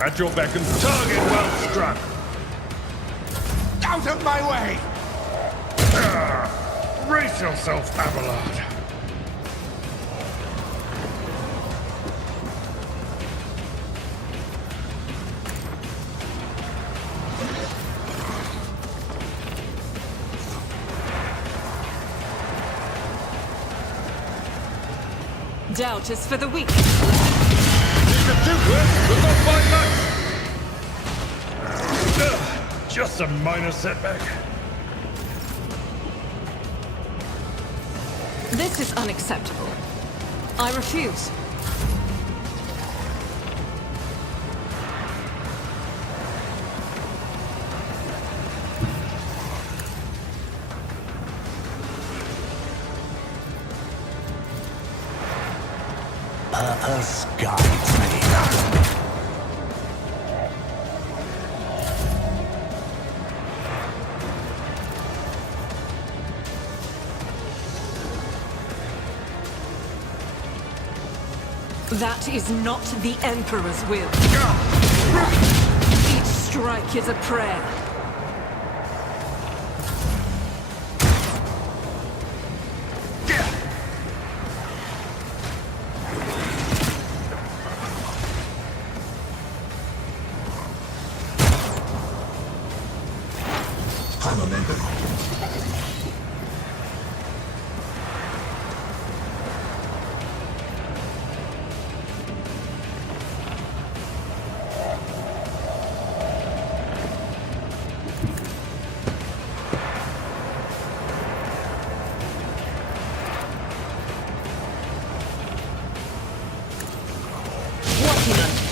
At your beck and target well struck. Out of my way! Brace yourself, Abelard. Doubt is for the weak. You can do it, but not by much. Just a minor setback. This is unacceptable. I refuse. Purpose guides me. That is not the Emperor's will. Each strike is a prayer.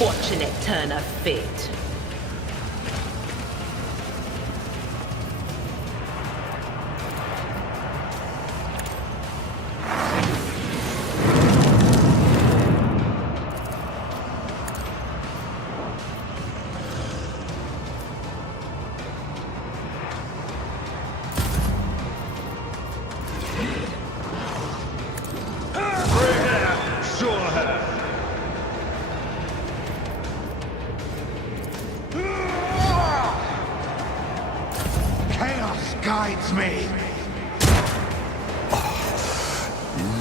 Unfortunate turn of fate. Guides me.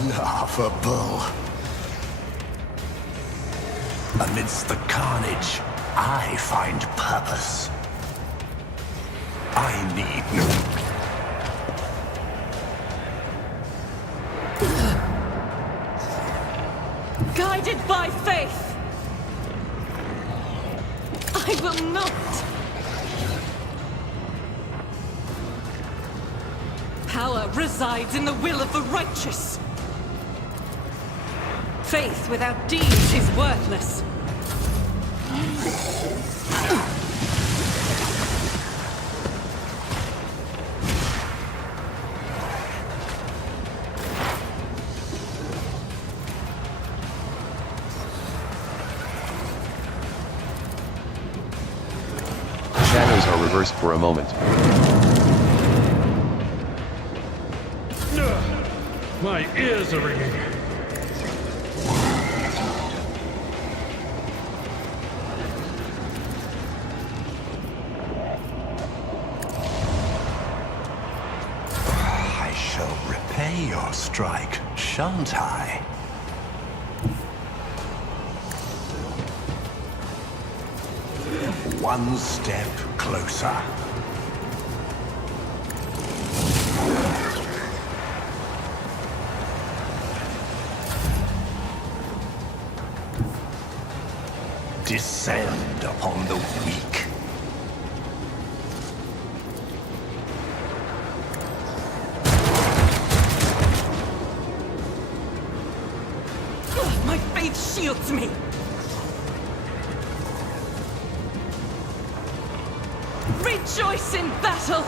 Laughable. Amidst the carnage, I find purpose. I need no... Guided by faith, I will not. Power resides in the will of the righteous. Faith without deeds is worthless. Shadows are reversed for a moment. My ears are ringing. I shall repay your strike, shan't I? One step closer. Descend upon the weak. My faith shields me. Rejoice in battle!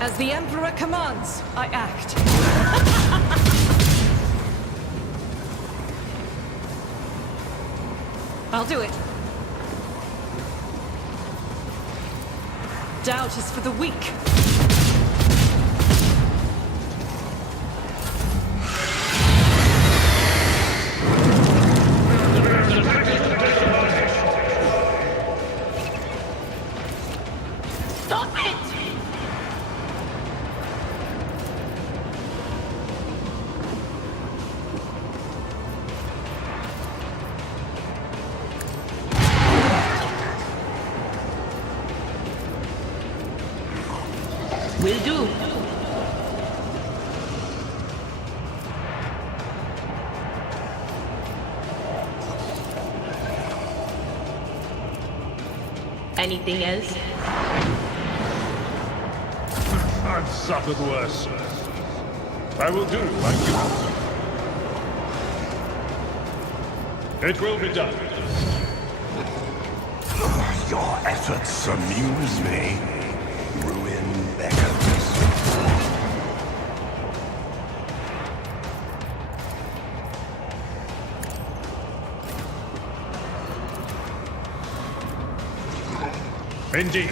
As the Emperor commands, I act. I'll do it. Doubt is for the weak. Stop it! Will do. Anything else? I've suffered worse. I will do like you. It will be done. Your efforts amuse me. Ruin beckons. Indeed.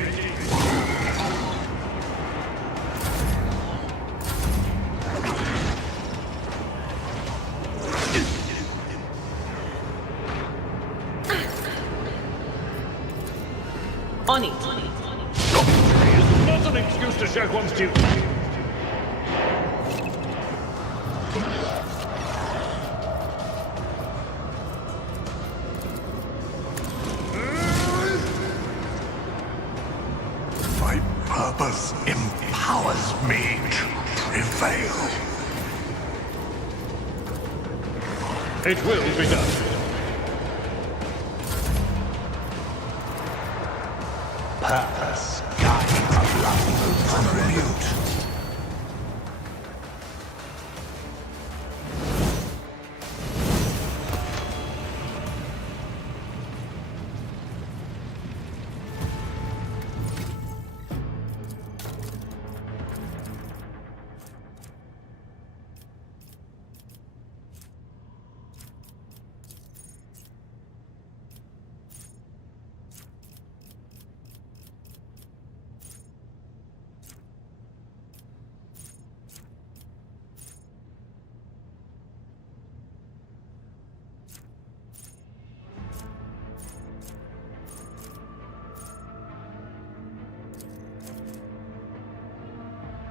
On it. Victory is not an excuse to shirk one's duty. My purpose empowers me to prevail. It will be done. Purpose guides love unrebuked.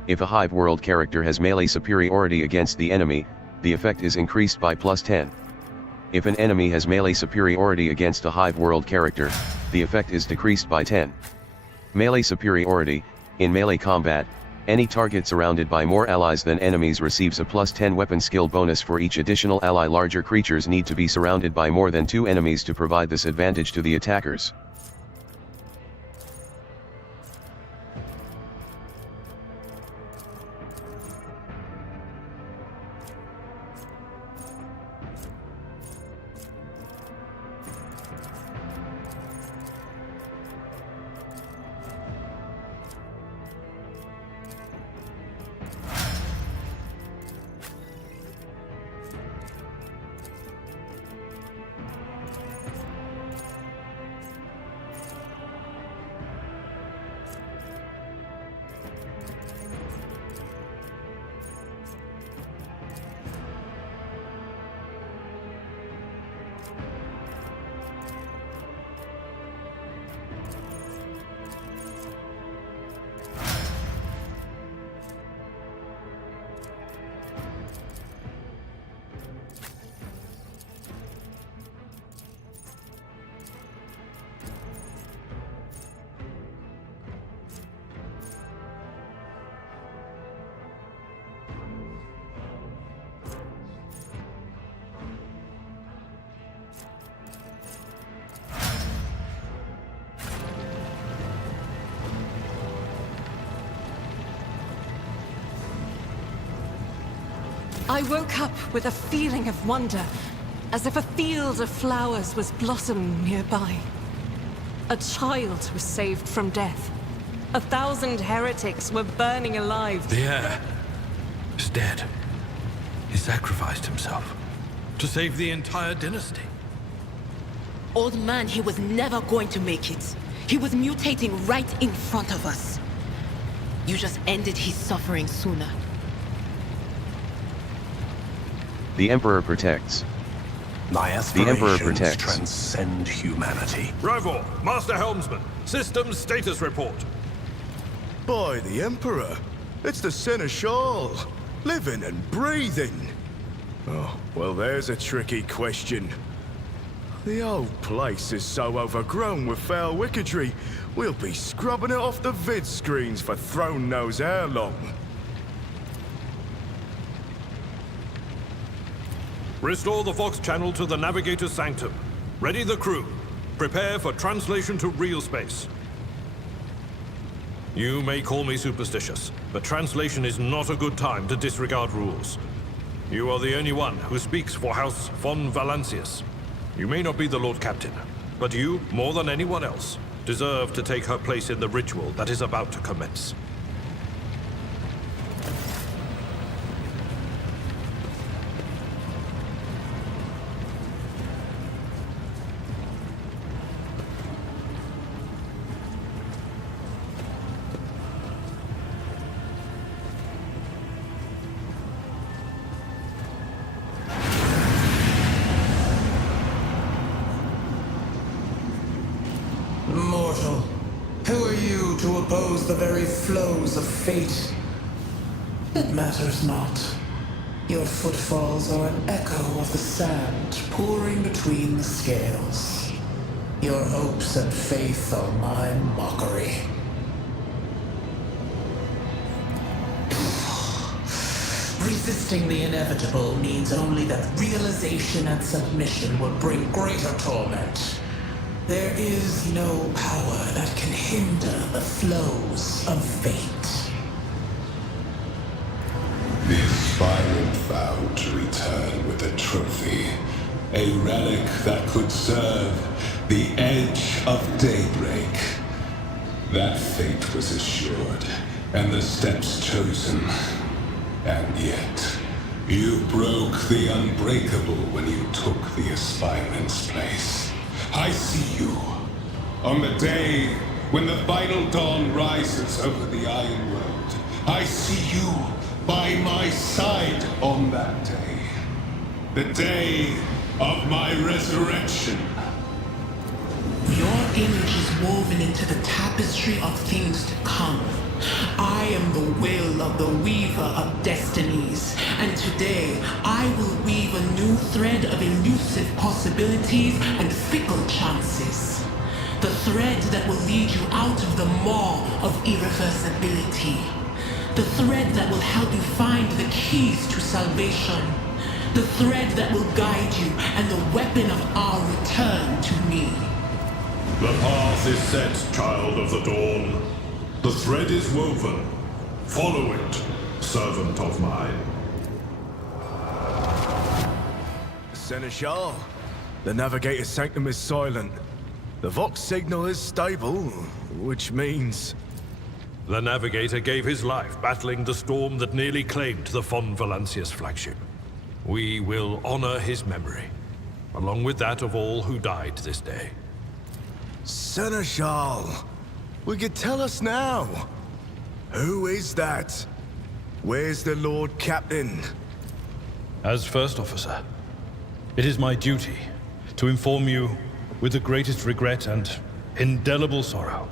If a Hive World character has melee superiority against the enemy, the effect is increased by +10. If an enemy has melee superiority against a Hive World character, the effect is decreased by 10. Melee superiority: in melee combat, any target surrounded by more allies than enemies receives a +10 weapon skill bonus for each additional ally. Larger creatures need to be surrounded by more than 2 enemies to provide this advantage to the attackers. I woke up with a feeling of wonder, as if a field of flowers was blossoming nearby. A child was saved from death. 1,000 heretics were burning alive. The heir is dead. He sacrificed himself to save the entire dynasty. Old man, he was never going to make it. He was mutating right in front of us. You just ended his suffering sooner. The Emperor protects. My aspirations transcend humanity. Rival, Master Helmsman, systems status report. By the Emperor, it's the Seneschal, living and breathing. Oh, well, there's a tricky question. The old place is so overgrown with foul wickedry, we'll be scrubbing it off the vid screens for throne knows how long. Restore the Vox channel to the Navigator's Sanctum. Ready the crew. Prepare for translation to real space. You may call me superstitious, but translation is not a good time to disregard rules. You are the only one who speaks for House von Valancius. You may not be the Lord Captain, but you, more than anyone else, deserve to take her place in the ritual that is about to commence. to oppose the very flows of fate. It matters not. Your footfalls are an echo of the sand pouring between the scales. Your hopes and faith are my mockery. Resisting the inevitable means only that realization and submission will bring greater torment. There is no power that can hinder the flows of fate. The aspirant vowed to return with a trophy, a relic that could serve the edge of daybreak. That fate was assured, and the steps chosen. And yet, you broke the unbreakable when you took the aspirant's place. I see you. On the day when the final dawn rises over the Iron World, I see you by my side on that day. The day of my resurrection. Your image is woven into the tapestry of things to come. I am the will of the weaver of destinies, and today I will weave a new thread of elusive possibilities and fickle chances. The thread that will lead you out of the maw of irreversibility. The thread that will help you find the keys to salvation. The thread that will guide you and the weapon of our return to me. The path is set, child of the dawn. The thread is woven. Follow it, servant of mine. Seneschal, the navigator's sanctum is silent. The Vox signal is stable, which means... The navigator gave his life battling the storm that nearly claimed the von Valancius flagship. We will honor his memory, along with that of all who died this day. Seneschal, we could tell us now. Who is that? Where's the Lord Captain? As First Officer, it is my duty to inform you with the greatest regret and indelible sorrow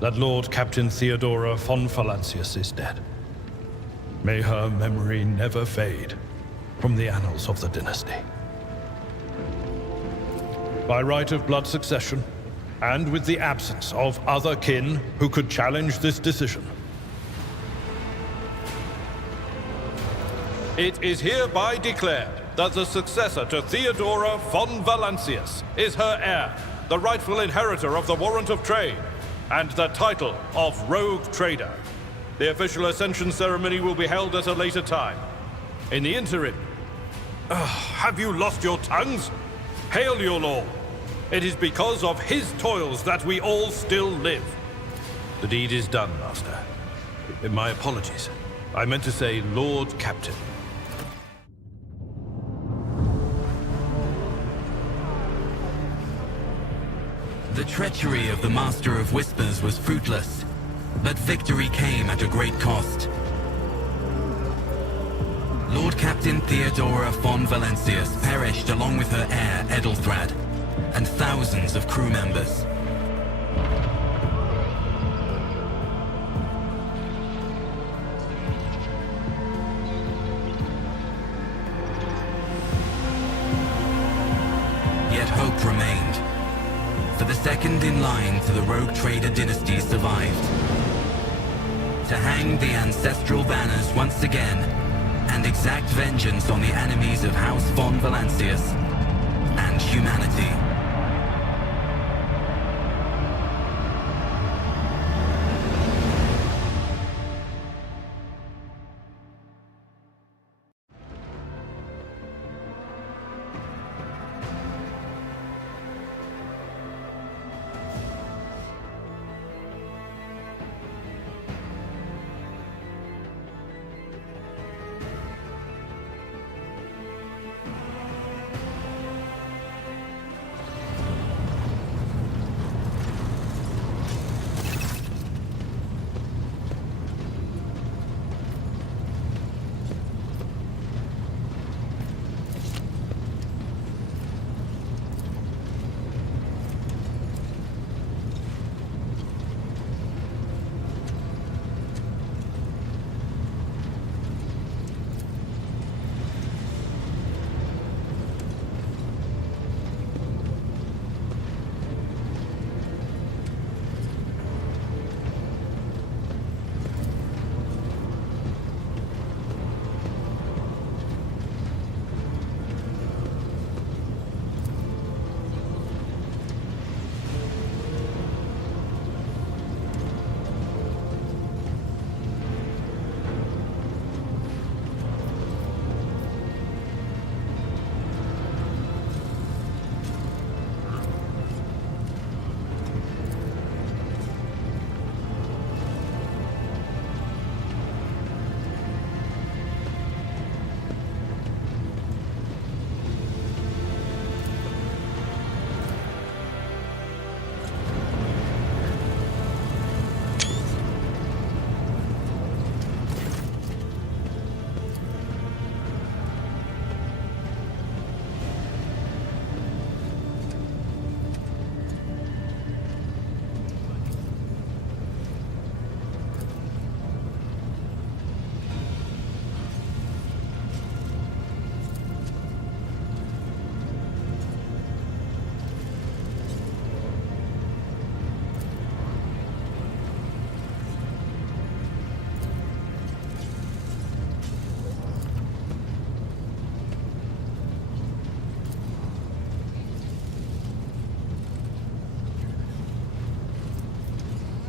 that Lord Captain Theodora von Valancius is dead. May her memory never fade from the annals of the dynasty. By right of blood succession, and with the absence of other kin who could challenge this decision, it is hereby declared that the successor to Theodora von Valancius is her heir, the rightful inheritor of the warrant of trade, and the title of Rogue Trader. The official Ascension ceremony will be held at a later time. In the interim, have you lost your tongues? Hail your lord. It is because of his toils that we all still live. The deed is done, Master. My apologies. I meant to say Lord Captain. The treachery of the Master of Whispers was fruitless, but victory came at a great cost. Lord Captain Theodora von Valancius perished along with her heir, Edelthrad, and thousands of crew members. Yet hope remained. For the second in line to the Rogue Trader dynasty survived. To hang the ancestral banners once again, and exact vengeance on the enemies of House von Valancius and humanity.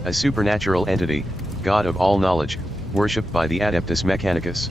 A supernatural entity, god of all knowledge, worshipped by the Adeptus Mechanicus.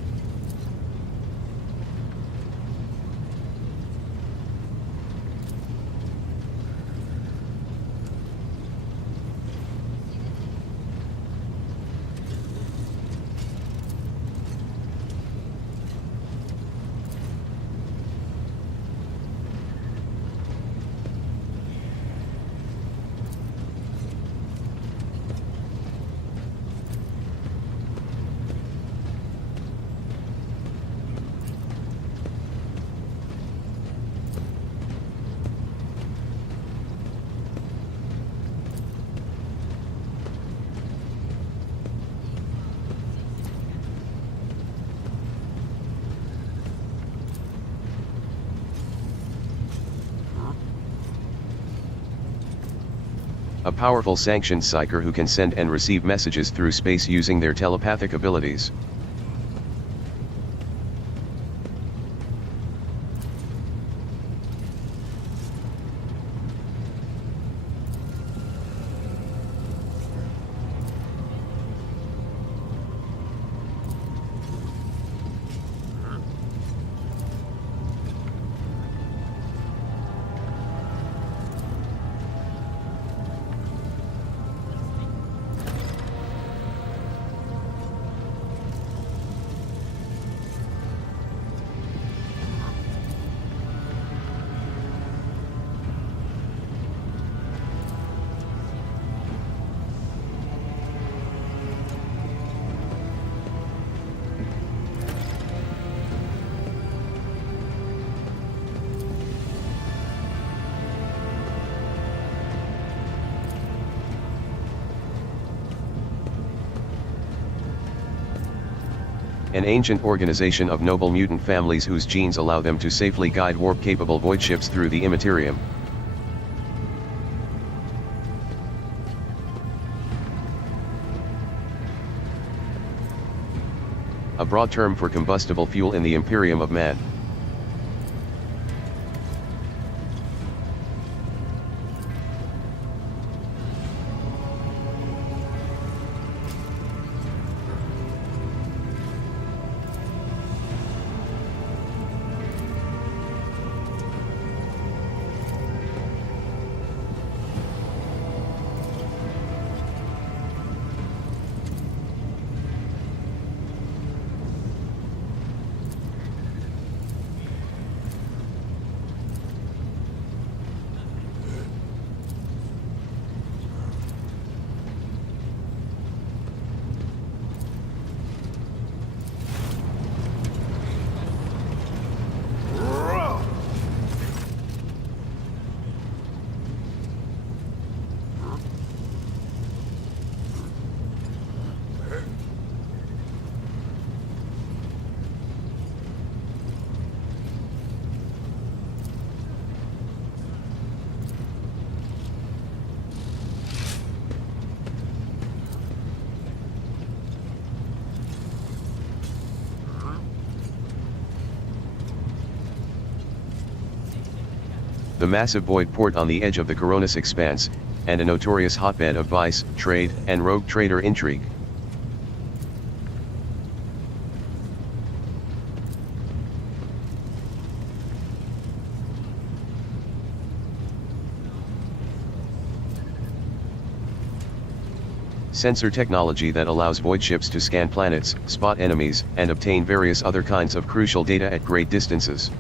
A powerful sanctioned psyker who can send and receive messages through space using their telepathic abilities. An ancient organization of noble mutant families whose genes allow them to safely guide warp-capable void ships through the Imperium. A broad term for combustible fuel in the Imperium of man. The massive void port on the edge of the Koronus Expanse, and a notorious hotbed of vice, trade, and rogue trader intrigue. Sensor technology that allows void ships to scan planets, spot enemies, and obtain various other kinds of crucial data at great distances.